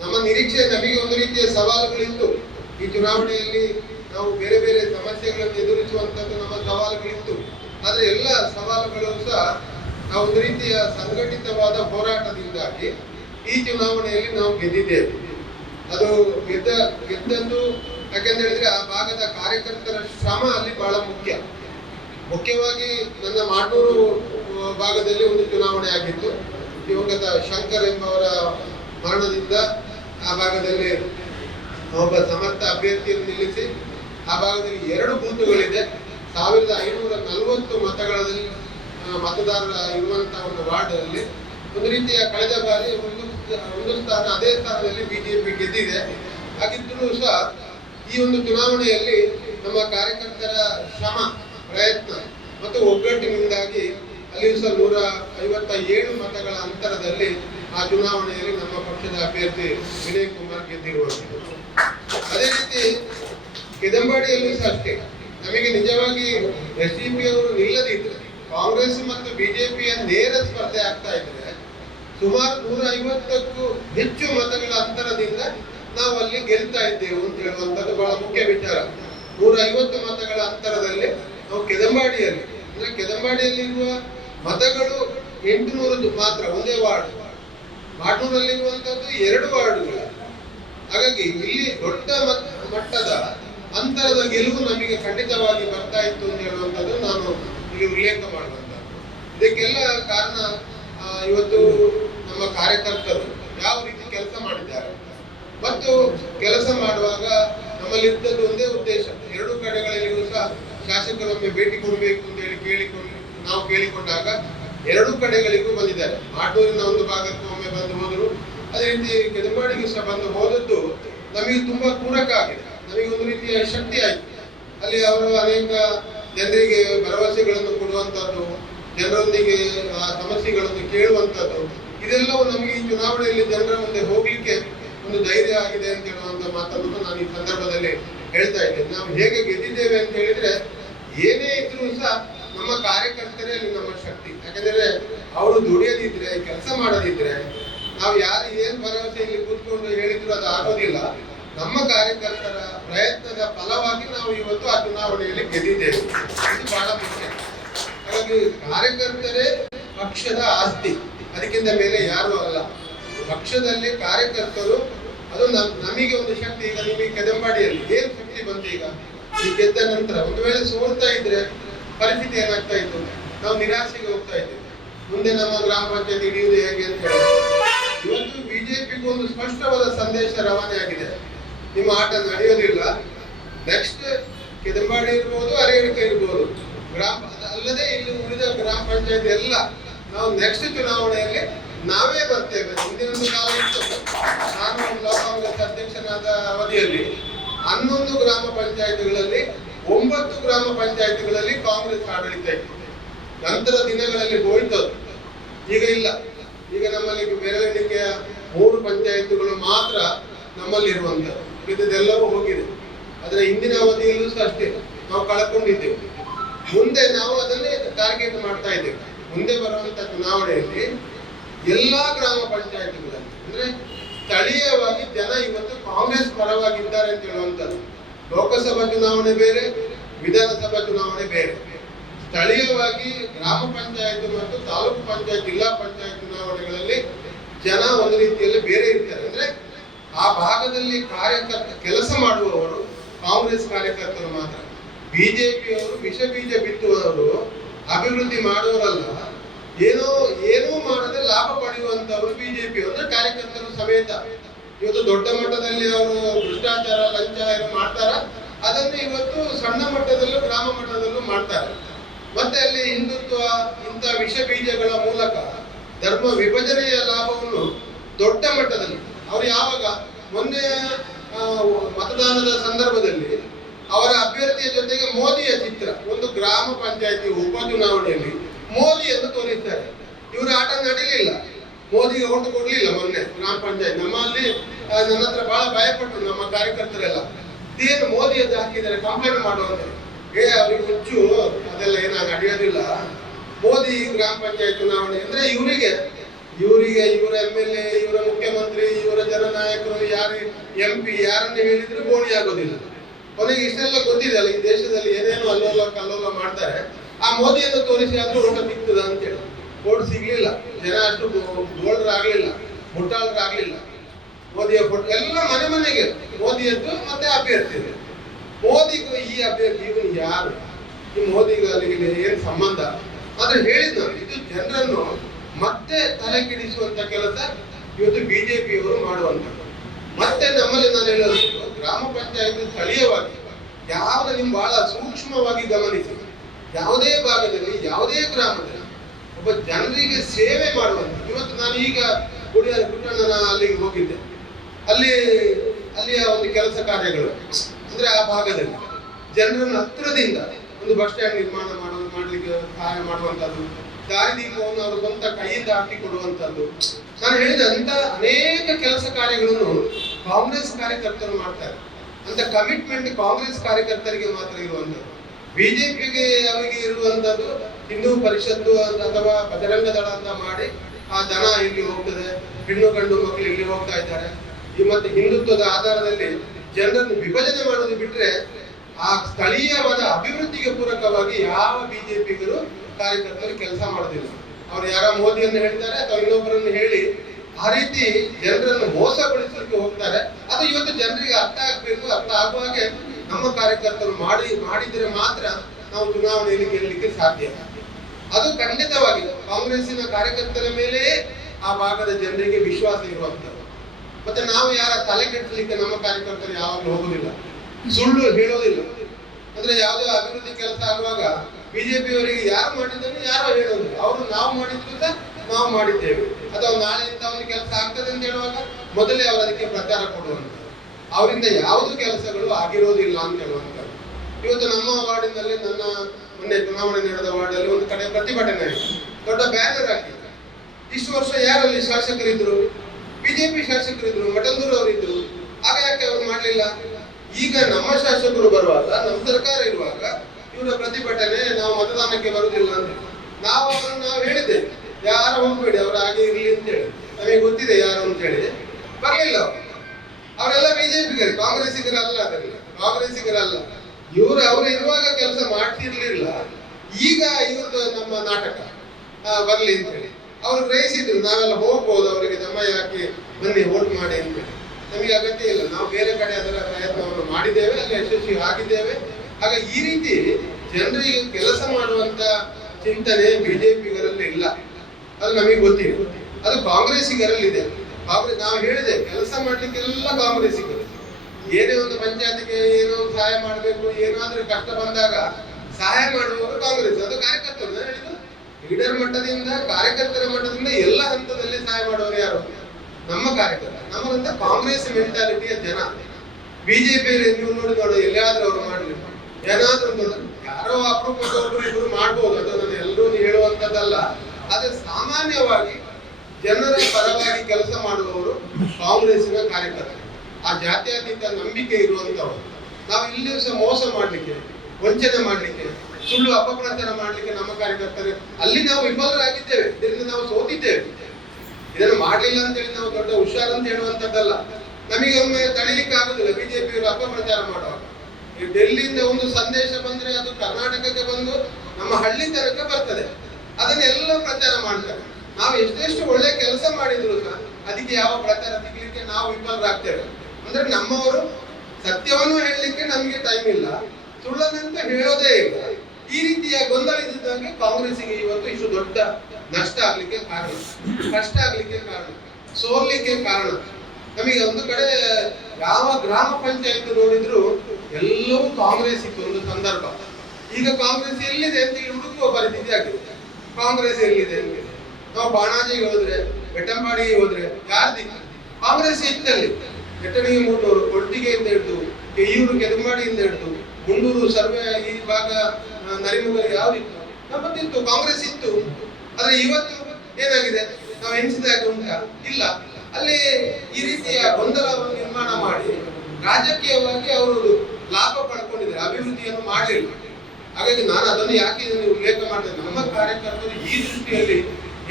ನಮ್ಮ ನಿರೀಕ್ಷೆ, ನಮಗೆ ಒಂದು ರೀತಿಯ ಸವಾಲುಗಳಿತ್ತು ಈ ಚುನಾವಣೆಯಲ್ಲಿ. ನಾವು ಬೇರೆ ಬೇರೆ ಸಮಸ್ಯೆಗಳನ್ನು ಎದುರಿಸುವಂಥದ್ದು ನಮ್ಮ ಸವಾಲುಗಳಿತ್ತು. ಆದರೆ ಎಲ್ಲ ಸವಾಲುಗಳು ಸಹ ನಾವು ಒಂದು ರೀತಿಯ ಸಂಘಟಿತವಾದ ಹೋರಾಟದಿಂದಾಗಿ ಈ ಚುನಾವಣೆಯಲ್ಲಿ ನಾವು ಗೆದ್ದಿದ್ದೇವೆ. ಅದು ಗೆದ್ದದ್ದು ಯಾಕೆಂತ ಹೇಳಿದ್ರೆ ಆ ಭಾಗದ ಕಾರ್ಯಕರ್ತರ ಶ್ರಮ ಅಲ್ಲಿ ಬಹಳ ಮುಖ್ಯವಾಗಿ ನನ್ನ ಮಾಡೂರು ಭಾಗದಲ್ಲಿ ಒಂದು ಚುನಾವಣೆ ಆಗಿತ್ತು. ದಿವಂಗತ ಶಂಕರ್ ಎಂಬವರ ಮರಣದಿಂದ ಆ ಭಾಗದಲ್ಲಿ ಒಬ್ಬ ಸಮರ್ಥ ಅಭ್ಯರ್ಥಿಯನ್ನು ನಿಲ್ಲಿಸಿ ಆ ಭಾಗದಲ್ಲಿ 2 ಬೂತುಗಳಿದೆ. 1540 ಮತಗಳಲ್ಲಿ ಮತದಾರರ ಇರುವಂತಹ ಒಂದು ವಾರ್ಡ್ ಅಲ್ಲಿ ಒಂದು ರೀತಿಯ ಕಳೆದ ಬಾರಿ ಒಂದು ಸ್ಥಾನ ಅದೇ ಸ್ಥಾನದಲ್ಲಿ ಬಿಜೆಪಿ ಗೆದ್ದಿದೆ. ಹಾಗಿದ್ದರೂ ಸಹ ಈ ಒಂದು ಚುನಾವಣೆಯಲ್ಲಿ ನಮ್ಮ ಕಾರ್ಯಕರ್ತರ ಶ್ರಮ, ಪ್ರಯತ್ನ ಮತ್ತು ಒಗ್ಗಟ್ಟಿನಿಂದಾಗಿ ಅಲ್ಲಿಯೂ ಸಹ 157 ಮತಗಳ ಅಂತರದಲ್ಲಿ ಆ ಚುನಾವಣೆಯಲ್ಲಿ ನಮ್ಮ ಪಕ್ಷದ ಅಭ್ಯರ್ಥಿ ವಿನಯ್ ಕುಮಾರ್ ಗೆದ್ದಿರುವಂಥದ್ದು. ಅದೇ ರೀತಿ ಕೆದಂಬಾಡಿಯಲ್ಲೂ ಸಹ ಅಷ್ಟೇ. ನಮಗೆ ನಿಜವಾಗಿ SDP ಅವರು ನಿಲ್ಲದಿದ್ರೆ, ಕಾಂಗ್ರೆಸ್ ಮತ್ತು ಬಿಜೆಪಿಯ ನೇರ ಸ್ಪರ್ಧೆ ಆಗ್ತಾ ಇದ್ರೆ ಸುಮಾರು 150ಕ್ಕೂ ಹೆಚ್ಚು ಮತಗಳ ಅಂತರದಿಂದ ನಾವು ಅಲ್ಲಿ ಗೆಲ್ತಾ ಇದ್ದೇವೆ ಅಂತ ಹೇಳುವಂಥದ್ದು ಬಹಳ ಮುಖ್ಯ ವಿಚಾರ. 150 ಮತಗಳ ಅಂತರದಲ್ಲಿ ನಾವು ಕೆದಂಬಾಡಿಯಲ್ಲಿ, ಅಂದ್ರೆ ಕೆದಂಬಾಡಿಯಲ್ಲಿರುವ ಮತಗಳು 800 ಮಾತ್ರ, ಒಂದೇ ವಾರ್ಡ್. ಮಾಡೂರಲ್ಲಿರುವಂಥದ್ದು 2 ವಾರ್ಡ್ಗಳು. ಹಾಗಾಗಿ ಇಲ್ಲಿ ದೊಡ್ಡ ಮಟ್ಟದ ಅಂತರದ ಗೆಲುವು ನಮಗೆ ಖಂಡಿತವಾಗಿ ಬರ್ತಾ ಇತ್ತು ಅಂತ ಹೇಳುವಂಥದ್ದು ನಾನು ಇಲ್ಲಿ ಉಲ್ಲೇಖ ಮಾಡುವಂಥದ್ದು. ಇದಕ್ಕೆಲ್ಲ ಕಾರಣ ಇವತ್ತು ನಮ್ಮ ಕಾರ್ಯಕರ್ತರು ಯಾವ ರೀತಿ ಕೆಲಸ ಮಾಡಿದ್ದಾರೆ. ಮತ್ತು ಕೆಲಸ ಮಾಡುವಾಗ ನಮ್ಮಲ್ಲಿದ್ದದ್ದು ಒಂದೇ ಉದ್ದೇಶ, 2 ಕಡೆಗಳಲ್ಲಿಯೂ ಸಹ ಶಾಸಕರೊಮ್ಮೆ ಭೇಟಿ ಕೊಡಬೇಕು ಅಂತ ಹೇಳಿ ನಾವು ಕೇಳಿಕೊಂಡಾಗ 2 ಕಡೆಗಳಿಗೂ ಬಂದಿದ್ದಾರೆ. ಮಾಡೂರಿನ ಒಂದು ಭಾಗಕ್ಕೂ ಒಮ್ಮೆ ಬಂದು ಹೋದರು, ಅದೇ ರೀತಿ ಕೆದಂಬಾಡಿಗೂ ಸಹ ಬಂದು ಹೋದದ್ದು ನಮಗೆ ತುಂಬಾ ಪೂರಕ ಆಗಿದೆ. ನಮಗೆ ಒಂದು ರೀತಿಯ ಶಕ್ತಿ ಆಯಿತು. ಅಲ್ಲಿ ಅವರು ಅನೇಕ ಜನರಿಗೆ ಭರವಸೆಗಳನ್ನು ಕೊಡುವಂಥದ್ದು, ಜನರೊಂದಿಗೆ ಆ ಸಮಸ್ಯೆಗಳನ್ನು ಕೇಳುವಂಥದ್ದು, ಇದೆಲ್ಲವೂ ನಮಗೆ ಈ ಚುನಾವಣೆಯಲ್ಲಿ ಜನರ ಮುಂದೆ ಹೋಗ್ಲಿಕ್ಕೆ ಒಂದು ಧೈರ್ಯ ಆಗಿದೆ ಅಂತ ಹೇಳುವಂತ ಮಾತನ್ನು ನಾನು ಈ ಸಂದರ್ಭದಲ್ಲಿ ಹೇಳ್ತಾ ಇದ್ದೇನೆ. ನಾವು ಹೇಗೆ ಗೆದ್ದಿದ್ದೇವೆ ಅಂತ ಹೇಳಿದ್ರೆ, ಏನೇ ಇದ್ರೂ ಸಹ ನಮ್ಮ ಕಾರ್ಯಕರ್ತರೇ ಅಲ್ಲಿ ನಮ್ಮ ಶಕ್ತಿ. ಯಾಕಂದ್ರೆ ಅವರು ದುಡಿಯದಿದ್ರೆ, ಕೆಲಸ ಮಾಡದಿದ್ರೆ, ನಾವು ಯಾರು ಏನ್ ಭರವಸೆಯಲ್ಲಿ ಕೂತ್ಕೊಂಡು ಹೇಳಿದ್ರು ಅದು ಆಗೋದಿಲ್ಲ. ನಮ್ಮ ಕಾರ್ಯಕರ್ತರ ಪ್ರಯತ್ನದ ಫಲವಾಗಿ ನಾವು ಇವತ್ತು ಆ ಚುನಾವಣೆಯಲ್ಲಿ ಗೆದ್ದಿದ್ದೇವೆ. ಇದು ಬಹಳ ಮುಖ್ಯ. ಹಾಗಾಗಿ ಕಾರ್ಯಕರ್ತರೇ ಪಕ್ಷದ ಆಸ್ತಿ, ಅದಕ್ಕಿಂತ ಮೇಲೆ ಯಾರು ಅಲ್ಲ. ಪಕ್ಷದಲ್ಲಿ ಕಾರ್ಯಕರ್ತರು ಅದು ನಮಗೆ ಒಂದು ಶಕ್ತಿ. ಈಗ ನಿಮಗೆ ಕೆದಂಬಾಡಿಯಲ್ಲಿ ಏನ್ ಶಕ್ತಿ ಬಂತು ಈಗ ಈ ಗೆದ್ದ ನಂತರ? ಒಂದು ವೇಳೆ ಸೋಲ್ತಾ ಇದ್ರೆ ಪರಿಸ್ಥಿತಿ ಏನಾಗ್ತಾ ಇತ್ತು? ನಾವು ನಿರಾಸೆಗೆ ಹೋಗ್ತಾ ಇದ್ದೇವೆ. ಮುಂದೆ ನಮ್ಮ ಗ್ರಾಮ ಪಂಚಾಯತ್ ಹಿಡಿಯುವುದು ಹೇಗೆ ಅಂತ ಹೇಳಿ ಇವತ್ತು ಬಿಜೆಪಿಗೂ ಒಂದು ಸ್ಪಷ್ಟವಾದ ಸಂದೇಶ ರವಾನೆ ಆಗಿದೆ. ನಿಮ್ಮ ಆಟ ನಡೆಯೋದಿಲ್ಲ. ನೆಕ್ಸ್ಟ್ ಕೆದಂಬಾಡಿ ಇರ್ಬೋದು, ಅರೇರಿಕೆ ಇರ್ಬೋದು, ಅಲ್ಲದೆ ಇಲ್ಲಿ ಉಳಿದ ಗ್ರಾಮ ಪಂಚಾಯತ್ ಎಲ್ಲ ನಾವು ನೆಕ್ಸ್ಟ್ ಚುನಾವಣೆಯಲ್ಲಿ ನಾವೇ ಬರ್ತೇವೆ. ಹಿಂದಿನೊಂದು ಕಾಲ ಇತ್ತು, ನಾನು ಬ್ಲಾಕ್ ಕಾಂಗ್ರೆಸ್ ಅಧ್ಯಕ್ಷನಾದ ಅವಧಿಯಲ್ಲಿ 11 ಗ್ರಾಮ ಪಂಚಾಯತ್ಗಳಲ್ಲಿ 9 ಗ್ರಾಮ ಪಂಚಾಯತ್ಗಳಲ್ಲಿ ಕಾಂಗ್ರೆಸ್ ಆಡಳಿತ ಇತ್ತು. ನಂತರ ದಿನಗಳಲ್ಲಿ ಹೋಯ್ತದು. ಈಗ ಇಲ್ಲ. ಈಗ ನಮ್ಮಲ್ಲಿ ಬೆರಳೆಣಿಕೆಯ 3 ಪಂಚಾಯತ್ಗಳು ಮಾತ್ರ ನಮ್ಮಲ್ಲಿ ಇರುವಂಥದ್ದು. ಇದೆಲ್ಲವೂ ಹೋಗಿದೆ. ಆದರೆ ಹಿಂದಿನ ಅವಧಿಯಲ್ಲೂ ಸಹ ಅಷ್ಟೇ ನಾವು ಕಳ್ಕೊಂಡಿದ್ದೇವೆ. ಮುಂದೆ ನಾವು ಅದನ್ನೇ ಟಾರ್ಗೆಟ್ ಮಾಡ್ತಾ ಇದ್ದೇವೆ. ಮುಂದೆ ಬರುವಂತ ಚುನಾವಣೆಯಲ್ಲಿ ಎಲ್ಲಾ ಗ್ರಾಮ ಪಂಚಾಯತ್ಗಳಲ್ಲಿ, ಅಂದ್ರೆ ಸ್ಥಳೀಯವಾಗಿ ಜನ ಇವತ್ತು ಕಾಂಗ್ರೆಸ್ ಪರವಾಗಿದ್ದಾರೆ ಅಂತ ಹೇಳುವಂಥದ್ದು. ಲೋಕಸಭಾ ಚುನಾವಣೆ ಬೇರೆ, ವಿಧಾನಸಭಾ ಚುನಾವಣೆ ಬೇರೆ. ಸ್ಥಳೀಯವಾಗಿ ಗ್ರಾಮ ಪಂಚಾಯತ್ ಮತ್ತು ತಾಲೂಕು ಪಂಚಾಯತ್, ಜಿಲ್ಲಾ ಪಂಚಾಯತ್ ಚುನಾವಣೆಗಳಲ್ಲಿ ಜನ ಒಂದು ರೀತಿಯಲ್ಲಿ ಬೇರೆ ಇರ್ತಾರೆ. ಅಂದ್ರೆ ಆ ಭಾಗದಲ್ಲಿ ಕೆಲಸ ಮಾಡುವವರು ಕಾಂಗ್ರೆಸ್ ಕಾರ್ಯಕರ್ತರು ಮಾತ್ರ. ಬಿಜೆಪಿಯವರು ವಿಷ ಬೀಜ ಬಿತ್ತುವವರು, ಅಭಿವೃದ್ಧಿ ಮಾಡುವವರಲ್ಲ. ಏನೂ ಮಾಡದೆ ಲಾಭ ಪಡೆಯುವಂತವರು ಬಿಜೆಪಿ ಅಂದ್ರೆ ಕಾರ್ಯಕರ್ತರು ಸಮೇತ. ಇವತ್ತು ದೊಡ್ಡ ಮಟ್ಟದಲ್ಲಿ ಅವರು ಭ್ರಷ್ಟಾಚಾರ, ಲಂಚ ಏನು ಮಾಡ್ತಾರ, ಅದನ್ನು ಇವತ್ತು ಸಣ್ಣ ಮಟ್ಟದಲ್ಲೂ ಗ್ರಾಮ ಮಟ್ಟದಲ್ಲೂ ಮಾಡ್ತಾರೆ. ಮತ್ತೆ ಅಲ್ಲಿ ಹಿಂದುತ್ವ ಇಂಥ ವಿಷ ಬೀಜಗಳ ಮೂಲಕ ಧರ್ಮ ವಿಭಜನೆಯ ಲಾಭವನ್ನು ದೊಡ್ಡ ಮಟ್ಟದಲ್ಲಿ ಅವರು ಯಾವಾಗ ಮೊನ್ನೆ ಮತದಾನದ ಸಂದರ್ಭದಲ್ಲಿ ಅವರ ಅಭ್ಯರ್ಥಿಯ ಜೊತೆಗೆ ಮೋದಿಯ ಚಿತ್ರ ಒಂದು ಗ್ರಾಮ ಪಂಚಾಯತಿ ಉಪಚುನಾವಣೆಯಲ್ಲಿ ಮೋದಿಯನ್ನು ತೋರಿಸ್ತಾರೆ. ಇವರ ಆಟ ನಡೀಲಿಲ್ಲ. ಮೋದಿಗೆ ಓಟು ಕೊಡ್ಲಿಲ್ಲ ಮೊನ್ನೆ ಗ್ರಾಮ ಪಂಚಾಯತ್. ನಮ್ಮಲ್ಲಿ ನನ್ನ ಹತ್ರ ಬಹಳ ಭಯಪಟ್ಟರು ನಮ್ಮ ಕಾರ್ಯಕರ್ತರೆಲ್ಲ. ಇದೇನು ಮೋದಿಯದ್ದು ಹಾಕಿದ್ದಾರೆ ಕಂಪ್ಲೇಂಟ್ ಮಾಡುವಂತ. ಅವ್ರಿಗೆ ಹುಚ್ಚು, ಅದೆಲ್ಲ ಏನಾಗ ನಡೆಯೋದಿಲ್ಲ. ಮೋದಿ ಗ್ರಾಮ ಪಂಚಾಯತ್ ಚುನಾವಣೆ ಅಂದ್ರೆ ಇವರ MLA, ಇವರ ಮುಖ್ಯಮಂತ್ರಿ, ಇವರ ಜನನಾಯಕರು, ಯಾರು MP ಯಾರನ್ನು ಹೇಳಿದ್ರು ಗೋಣಿ ಆಗೋದಿಲ್ಲ. ಕೊನೆಗೆ ಇಷ್ಟೆಲ್ಲ ಗೊತ್ತಿದೆ ಅಲ್ಲ, ಈ ದೇಶದಲ್ಲಿ ಏನೇನು ಅಲ್ಲೋಲ ಕಲ್ಲೋಲ ಮಾಡ್ತಾರೆ. ಆ ಮೋದಿಯನ್ನು ತೋರಿಸಿ ಆದ್ರೂ ಓಟ ಸಿಗ್ತದ ಅಂತೇಳಿ ಓಟ್ ಸಿಗ್ಲಿಲ್ಲ. ಜನ ಅಷ್ಟು ಗೋಲ್ಡ್ರಾಗ್ಲಿಲ್ಲ, ಮುಟ್ಟಾಳರಾಗ್ಲಿಲ್ಲ. ಮೋದಿಯ ಫೋಟೋ ಎಲ್ಲ ಮನೆಗೆ ಮೋದಿಯದ್ದು ಮತ್ತೆ ಅಭ್ಯರ್ಥಿ. ಮೋದಿಗೂ ಈ ಅಭ್ಯರ್ಥಿ ಇವನು ಯಾರು, ಈ ಮೋದಿಗೂ ಅಲ್ಲಿಗೆ ಏನ್ ಸಂಬಂಧ ಆದ್ರೆ ಹೇಳಿದ್ ನಾನು. ಇದು ಜನರನ್ನು ಮತ್ತೆ ತಲೆ ಕೆಡಿಸುವಂತ ಕೆಲಸ ಇವತ್ತು ಬಿಜೆಪಿಯವರು ಮಾಡುವಂಥದ್ದು. ಮತ್ತೆ ನಮ್ಮಲ್ಲಿ ನಾನು ಹೇಳೋದು, ಗ್ರಾಮ ಪಂಚಾಯತ್ ಸ್ಥಳೀಯವಾಗಿ ಯಾವ್ದು ನಿಮ್ ಬಹಳ ಸೂಕ್ಷ್ಮವಾಗಿ ಗಮನಿಸಿ, ಯಾವುದೇ ಭಾಗದಲ್ಲಿ ಯಾವುದೇ ಗ್ರಾಮದಲ್ಲಿ ಒಬ್ಬ ಜನರಿಗೆ ಸೇವೆ ಮಾಡುವಂಥದ್ದು. ಇವತ್ತು ನಾನು ಈಗ ಪುಟ್ಟಣ್ಣನ ಅಲ್ಲಿಗೆ ಹೋಗಿದ್ದೆ. ಅಲ್ಲಿಯ ಒಂದು ಕೆಲಸ ಕಾರ್ಯಗಳು ಅಂದ್ರೆ ಆ ಭಾಗದಲ್ಲಿ ಜನರನ್ನು ಹತ್ತಿರದಿಂದ ಒಂದು ಬಸ್ ಸ್ಟ್ಯಾಂಡ್ ನಿರ್ಮಾಣ ಮಾಡ್ಲಿಕ್ಕೆ ಸಹಾಯ ಮಾಡುವಂತದ್ದು, ದಾರಿದೀಪವನ್ನು ಅವರು ಸ್ವಂತ ಕೈಯಿಂದ ಹಾಕಿ ಕೊಡುವಂತದ್ದು. ನಾನು ಹೇಳಿದ ಅಂತ ಅನೇಕ ಕೆಲಸ ಕಾರ್ಯಗಳನ್ನು ಕಾಂಗ್ರೆಸ್ ಕಾರ್ಯಕರ್ತರು ಮಾಡ್ತಾರೆ. ಅಂತ ಕಮಿಟ್ಮೆಂಟ್ ಕಾಂಗ್ರೆಸ್ ಕಾರ್ಯಕರ್ತರಿಗೆ ಮಾತ್ರ ಇರುವಂತದ್ದು. ಬಿಜೆಪಿಗೆ ಅವರಿಗೆ ಇರುವಂತದ್ದು ಹಿಂದೂ ಪರಿಷತ್ತು ಅಥವಾ ಬಜರಂಗ ದಳ ಅಂತ ಮಾಡಿ ಆ ದನ ಇಲ್ಲಿ ಹೋಗ್ತದೆ, ಹೆಣ್ಣು ಗಂಡು ಮಕ್ಕಳು ಇಲ್ಲಿ ಹೋಗ್ತಾ ಇದ್ದಾರೆ. ಈ ಮತ್ತೆ ಹಿಂದುತ್ವದ ಆಧಾರದಲ್ಲಿ ಜನರನ್ನು ವಿಭಜನೆ ಮಾಡೋದು ಬಿಟ್ರೆ ಆ ಸ್ಥಳೀಯವಾದ ಅಭಿವೃದ್ಧಿಗೆ ಪೂರಕವಾಗಿ ಯಾವ ಬಿಜೆಪಿಗರು ಕಾರ್ಯಕರ್ತರು ಕೆಲಸ ಮಾಡೋದಿಲ್ಲ. ಅವ್ರು ಯಾರ ಮೋದಿಯನ್ನು ಹೇಳ್ತಾರೆ ಅಥವಾ ಇನ್ನೊಬ್ಬರನ್ನು ಹೇಳಿ ಆ ರೀತಿ ಜನರನ್ನು ಮೋಸಗೊಳಿಸಲಿಕ್ಕೆ ಹೋಗ್ತಾರೆ. ಅದು ಇವತ್ತು ಜನರಿಗೆ ಅರ್ಥ ಆಗ್ಬೇಕು. ಅರ್ಥ ಆಗುವ ಹಾಗೆ ನಮ್ಮ ಕಾರ್ಯಕರ್ತರು ಮಾಡಿದ್ರೆ ಮಾತ್ರ ನಾವು ಚುನಾವಣೆಯಲ್ಲಿ ಗೆಲ್ಲಲಿಕ್ಕೆ ಸಾಧ್ಯ. ಅದು ಖಂಡಿತವಾಗಿ ಕಾಂಗ್ರೆಸ್ಸಿನ ಕಾರ್ಯಕರ್ತರ ಮೇಲೆ ಆ ಭಾಗದ ಜನರಿಗೆ ವಿಶ್ವಾಸ ಇರುವಂತದ್ದು. ಮತ್ತೆ ನಾವು ಯಾರ ತಲೆ ಕೆಡಿಸಲಿಕ್ಕೆ ನಮ್ಮ ಕಾರ್ಯಕರ್ತರು ಯಾವಾಗಲೂ ಹೋಗುದಿಲ್ಲ, ಸುಳ್ಳು ಹೇಳೋದಿಲ್ಲ. ಅಂದ್ರೆ ಯಾವುದೇ ಅಭಿವೃದ್ಧಿ ಕೆಲಸ ಆಗುವಾಗ ಬಿಜೆಪಿಯವರಿಗೆ ಯಾರು ಮಾಡಿದ್ದನ್ನು ಯಾರೋ ಹೇಳೋದಿಲ್ಲ. ಅವರು ನಾವು ಮಾಡಿದ್ರಿಂದ ನಾವು ಮಾಡಿದ್ದೇವೆ ಅಥವಾ ನಾಳೆ ಇಂಥ ಒಂದು ಕೆಲಸ ಆಗ್ತದೆ ಅಂತ ಹೇಳುವಾಗ ಮೊದಲೇ ಅವರು ಅದಕ್ಕೆ ಪ್ರಚಾರ ಕೊಡುವಂಥದ್ದು. ಅವರಿಂದ ಯಾವುದು ಕೆಲಸಗಳು ಆಗಿರೋದಿಲ್ಲ ಅಂತ ಹೇಳುವಂಥದ್ದು. ಇವತ್ತು ನಮ್ಮ ವಾರ್ಡಿನಲ್ಲಿ, ನನ್ನ ಮೊನ್ನೆ ಚುನಾವಣೆ ನಡೆದ ವಾರ್ಡಲ್ಲಿ ಒಂದು ಕಡೆ ಪ್ರತಿಭಟನೆ ಆಯಿತು. ದೊಡ್ಡ ಬ್ಯಾನರ್ ಹಾಕಿದ್ರು. ಇಷ್ಟು ವರ್ಷ ಯಾರಲ್ಲಿ ಶಾಸಕರಿದ್ರು? ಬಿಜೆಪಿ ಶಾಸಕರಿದ್ರು, ಮಠಂದೂರು ಅವರಿದ್ರು. ಆಗ ಯಾಕೆ ಅವರು ಮಾಡಲಿಲ್ಲ? ಈಗ ನಮ್ಮ ಶಾಸಕರು ಬರುವಾಗ, ನಮ್ಮ ಸರ್ಕಾರ ಇರುವಾಗ ಇವರ ಪ್ರತಿಭಟನೆ, ನಾವು ಮತದಾನಕ್ಕೆ ಬರುವುದಿಲ್ಲ ಅಂತ ನಾವು ಹೇಳಿದ್ದೇವೆ, ಯಾರು ಹೋಗ್ಬೇಡಿ, ಅವ್ರು ಹಾಗೆ ಇರ್ಲಿ ಅಂತೇಳಿ. ನಮಗೆ ಗೊತ್ತಿದೆ ಯಾರು ಅಂತ ಹೇಳಿ. ಬರ್ಲಿಲ್ಲ ಅವರೆಲ್ಲ ಬಿಜೆಪಿಗರು, ಕಾಂಗ್ರೆಸ್ಸಿಗರಲ್ಲ. ಕಾಂಗ್ರೆಸ್ಸಿಗರಲ್ಲ ಅವರು ಇರುವಾಗ ಕೆಲಸ ಮಾಡ್ತಿರ್ಲಿಲ್ಲ. ಈಗ ಇವ್ರದ್ದು ನಮ್ಮ ನಾಟಕ ಬರ್ಲಿ ಅಂತ ಹೇಳಿ ಅವ್ರು ಗ್ರಹಿಸಿದ್ರು. ನಾವೆಲ್ಲ ಹೋಗ್ಬೋದು, ಅವರಿಗೆ ದಮ್ಮಯ್ಯ ಹಾಕಿ ಬನ್ನಿ ವೋಟ್ ಮಾಡಿ ಅಂತೇಳಿ. ನಮಗೆ ಅಗತ್ಯ ಇಲ್ಲ, ನಾವು ಬೇರೆ ಕಡೆ ಅದರ ಪ್ರಯತ್ನವನ್ನು ಮಾಡಿದ್ದೇವೆ, ಅಲ್ಲಿ ಯಶಸ್ವಿ ಆಗಿದ್ದೇವೆ. ಆಗ ಈ ರೀತಿ ಜನರಿಗೆ ಕೆಲಸ ಮಾಡುವಂತ ಚಿಂತನೆ ಬಿಜೆಪಿಗರಲ್ಲಿ ಇಲ್ಲ. ಅದು ನಮಗೆ ಗೊತ್ತಿದೆ, ಅದು ಕಾಂಗ್ರೆಸ್ಸಿಗರಲ್ಲಿದೆ. ನಾವು ಹೇಳಿದೆ, ಕೆಲಸ ಮಾಡ್ಲಿಕ್ಕೆಲ್ಲ ಕಾಂಗ್ರೆಸ್ಸಿಗರು. ಏನೇ ಒಂದು ಪಂಚಾಯತ್ಗೆ ಏನೋ ಸಹಾಯ ಮಾಡಬೇಕು, ಏನಾದ್ರೂ ಕಷ್ಟ ಬಂದಾಗ ಸಹಾಯ ಮಾಡುವವರು ಕಾಂಗ್ರೆಸ್. ಅದು ಕಾರ್ಯಕರ್ತರು ಹೇಳಿದ್ರು, ಲೀಡರ್ ಮಟ್ಟದಿಂದ ಕಾರ್ಯಕರ್ತರ ಮಟ್ಟದಿಂದ ಎಲ್ಲ ಹಂತದಲ್ಲಿ ಸಹಾಯ ಮಾಡುವವರು ಯಾರು? ನಮ್ಮ ಕಾರ್ಯಕರ್ತ. ನಮ್ಮದಂತ ಕಾಂಗ್ರೆಸ್ ಮೆಂಟಾಲಿಟಿಯ ಜನ. ಬಿಜೆಪಿಯಲ್ಲಿ ನೀವು ನೋಡಿ ಎಲ್ಲಿಯಾದ್ರೂ ಅವರು ಮಾಡಲಿ, ಏನಾದ್ರೂ ಯಾರೋ ಅಪರೂಪಕ್ಕೆ ಒಬ್ಬರು ಇಬ್ಬರು ಮಾಡ್ಬೋದು, ಅದು ನಾನು ಎಲ್ಲರೂ ಹೇಳುವಂತದ್ದಲ್ಲ. ಆದ್ರೆ ಸಾಮಾನ್ಯವಾಗಿ ಜನರ ಪರವಾಗಿ ಕೆಲಸ ಮಾಡುವವರು ಕಾಂಗ್ರೆಸ್ಸಿನ ಕಾರ್ಯಕರ್ತರು. ಆ ಜಾತ್ಯತೀತ ನಂಬಿಕೆ ಇರುವಂತವರು. ನಾವು ಇಲ್ಲಿ ಸಹ ಮೋಸ ಮಾಡ್ಲಿಕ್ಕೆ, ವಂಚನೆ ಮಾಡ್ಲಿಕ್ಕೆ, ಸುಳ್ಳು ಅಪಪ್ರಚಾರ ಮಾಡ್ಲಿಕ್ಕೆ ನಮ್ಮ ಕಾರ್ಯಕರ್ತರು ಅಲ್ಲಿ ನಾವು ವಿಫಲರಾಗಿದ್ದೇವೆ. ಇದರಿಂದ ನಾವು ಸೋತಿದ್ದೇವೆ. ಇದನ್ನು ಮಾಡ್ಲಿಲ್ಲ ಅಂತ ಹೇಳಿ ನಾವು ದೊಡ್ಡ ಹುಷಾರ್ ಅಂತ ಹೇಳುವಂತದ್ದಲ್ಲ. ನಮಗೆ ಒಮ್ಮೆ ತಳಿಲಿಕ್ಕೆ ಆಗುದಿಲ್ಲ ಬಿಜೆಪಿಯವರು ಅಪಪ್ರಚಾರ ಮಾಡುವಾಗ. ಈ ಡೆಲ್ಲಿಯಿಂದ ಒಂದು ಸಂದೇಶ ಬಂದ್ರೆ ಅದು ಕರ್ನಾಟಕಕ್ಕೆ ಬಂದು ನಮ್ಮ ಹಳ್ಳಿ ತನಕ ಬರ್ತದೆ. ಅದನ್ನೆಲ್ಲ ಪ್ರಚಾರ ಮಾಡ್ತಾರೆ. ನಾವು ಎಷ್ಟೆಷ್ಟು ಒಳ್ಳೆ ಕೆಲಸ ಮಾಡಿದ್ರು ಸಹ ಅದಕ್ಕೆ ಯಾವ ಪ್ರಚಾರ ಸಿಗ್ಲಿಕ್ಕೆ ನಾವು ವಿಫಲರಾಗ್ತೇವೆ. ಅಂದ್ರೆ ನಮ್ಮವರು ಸತ್ಯವನ್ನು ಹೇಳಲಿಕ್ಕೆ ನಮಗೆ ಟೈಮ್ ಇಲ್ಲ, ಸುಳ್ಳನ್ನಂತ ಹೇಳೋದೇ ಇಲ್ಲ. ಈ ರೀತಿಯ ಗೊಂದಲ ಇದ್ದಂಗೆ ಕಾಂಗ್ರೆಸ್ಸಿಗೆ ಇವತ್ತು ಇಷ್ಟು ದೊಡ್ಡ ನಷ್ಟ ಆಗ್ಲಿಕ್ಕೆ ಕಾರಣ, ಕಷ್ಟ ಆಗ್ಲಿಕ್ಕೆ ಕಾರಣ, ಸೋರ್ಲಿಕ್ಕೆ ಕಾರಣ. ನಮಗೆ ಒಂದು ಕಡೆ ಯಾವ ಗ್ರಾಮ ಪಂಚಾಯತ್ ನೋಡಿದ್ರು ಎಲ್ಲವೂ ಕಾಂಗ್ರೆಸ್ ಇತ್ತು ಒಂದು ಸಂದರ್ಭ. ಈಗ ಕಾಂಗ್ರೆಸ್ ಎಲ್ಲಿದೆ ಅಂತ ಹುಡುಕುವ ಪರಿಸ್ಥಿತಿ ಆಗಿದೆ. ಕಾಂಗ್ರೆಸ್ ಎಲ್ಲಿದೆ ಅಂತ ನಾವು ಬಾಣಾಜಿಗೆ ಹೋದ್ರೆ, ಬೆಟ್ಟಂಪಾಡಿಗೆ ಹೋದ್ರೆ ಯಾರ್ದಿತ್ತು? ಕಾಂಗ್ರೆಸ್ ಇತ್ತಲ್ಲಿ. ಬೆಟ್ಟಣಿಗೆ ಮೂಡೂರು, ಕೊಟ್ಟಿಗೆಯಿಂದ ಹಿಡಿದು ಕೆಯೂರು ಕೆದುಮಾಡಿಯಿಂದ ಹಿಡಿದು ಮುಂಡೂರು ಸರ್ವೆ ಈ ಭಾಗ ನರಿಮುಗರಿಗೆ ಯಾವ್ದಿತ್ತು? ನಮ್ಮದಿತ್ತು, ಕಾಂಗ್ರೆಸ್ ಇತ್ತು. ಆದ್ರೆ ಇವತ್ತು ಏನಾಗಿದೆ? ನಾವು ಎಣಿಸಿದಾಗ ಉಂಟಾ? ಇಲ್ಲ. ಅಲ್ಲಿ ಈ ರೀತಿಯ ಗೊಂದಲವನ್ನು ನಿರ್ಮಾಣ ಮಾಡಿ ರಾಜಕೀಯವಾಗಿ ಅವರು ಲಾಭ ಪಡ್ಕೊಂಡಿದ್ದಾರೆ, ಅಭಿವೃದ್ಧಿಯನ್ನು ಮಾಡಲಿಲ್ಲ. ಹಾಗಾಗಿ ನಾನು ಅದನ್ನು ಯಾಕೆ ಇದನ್ನು ಉಲ್ಲೇಖ ಮಾಡಿದೆ, ನಮ್ಮ ಕಾರ್ಯಕರ್ತರು ಈ ದೃಷ್ಟಿಯಲ್ಲಿ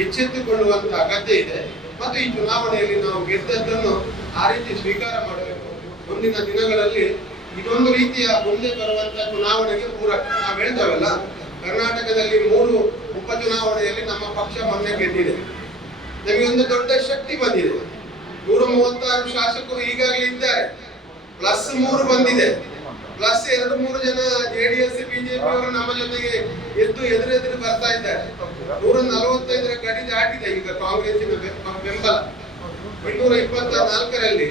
ಎಚ್ಚೆತ್ತುಕೊಳ್ಳುವಂತ ಅಗತ್ಯ ಇದೆ. ಮತ್ತು ಈ ಚುನಾವಣೆಯಲ್ಲಿ ನಾವು ಗೆದ್ದದ್ದನ್ನು ಆ ರೀತಿ ಸ್ವೀಕಾರ ಮಾಡಬೇಕು. ಮುಂದಿನ ದಿನಗಳಲ್ಲಿ ಇದೊಂದು ರೀತಿಯ ಮುಂದೆ ಬರುವಂತ ಚುನಾವಣೆಗೆ ಪೂರಕ. ನಾವು ಹೇಳ್ತೇವಲ್ಲ, ಕರ್ನಾಟಕದಲ್ಲಿ 3 ಉಪಚುನಾವಣೆಯಲ್ಲಿ ನಮ್ಮ ಪಕ್ಷ ಮೊನ್ನೆ ಗೆದ್ದಿದೆ. ನಮಗೆ ಒಂದು ದೊಡ್ಡ ಶಕ್ತಿ ಬಂದಿದೆ. 136 ಶಾಸಕರು ಈಗಾಗಲೇ ಇದ್ದಾರೆ, +3 ಬಂದಿದೆ, +2-3 ಜನ JDS ಬಿಜೆಪಿ ಅವರು ನಮ್ಮ ಜೊತೆಗೆ ಎದುರು ಬರ್ತಾ ಇದ್ದಾರೆ. 145ರ ಗಡಿ ದಾಟಿದೆ ಈಗ ಕಾಂಗ್ರೆಸ್ಸಿನ ಬೆಂಬಲ. 224ರಲ್ಲಿ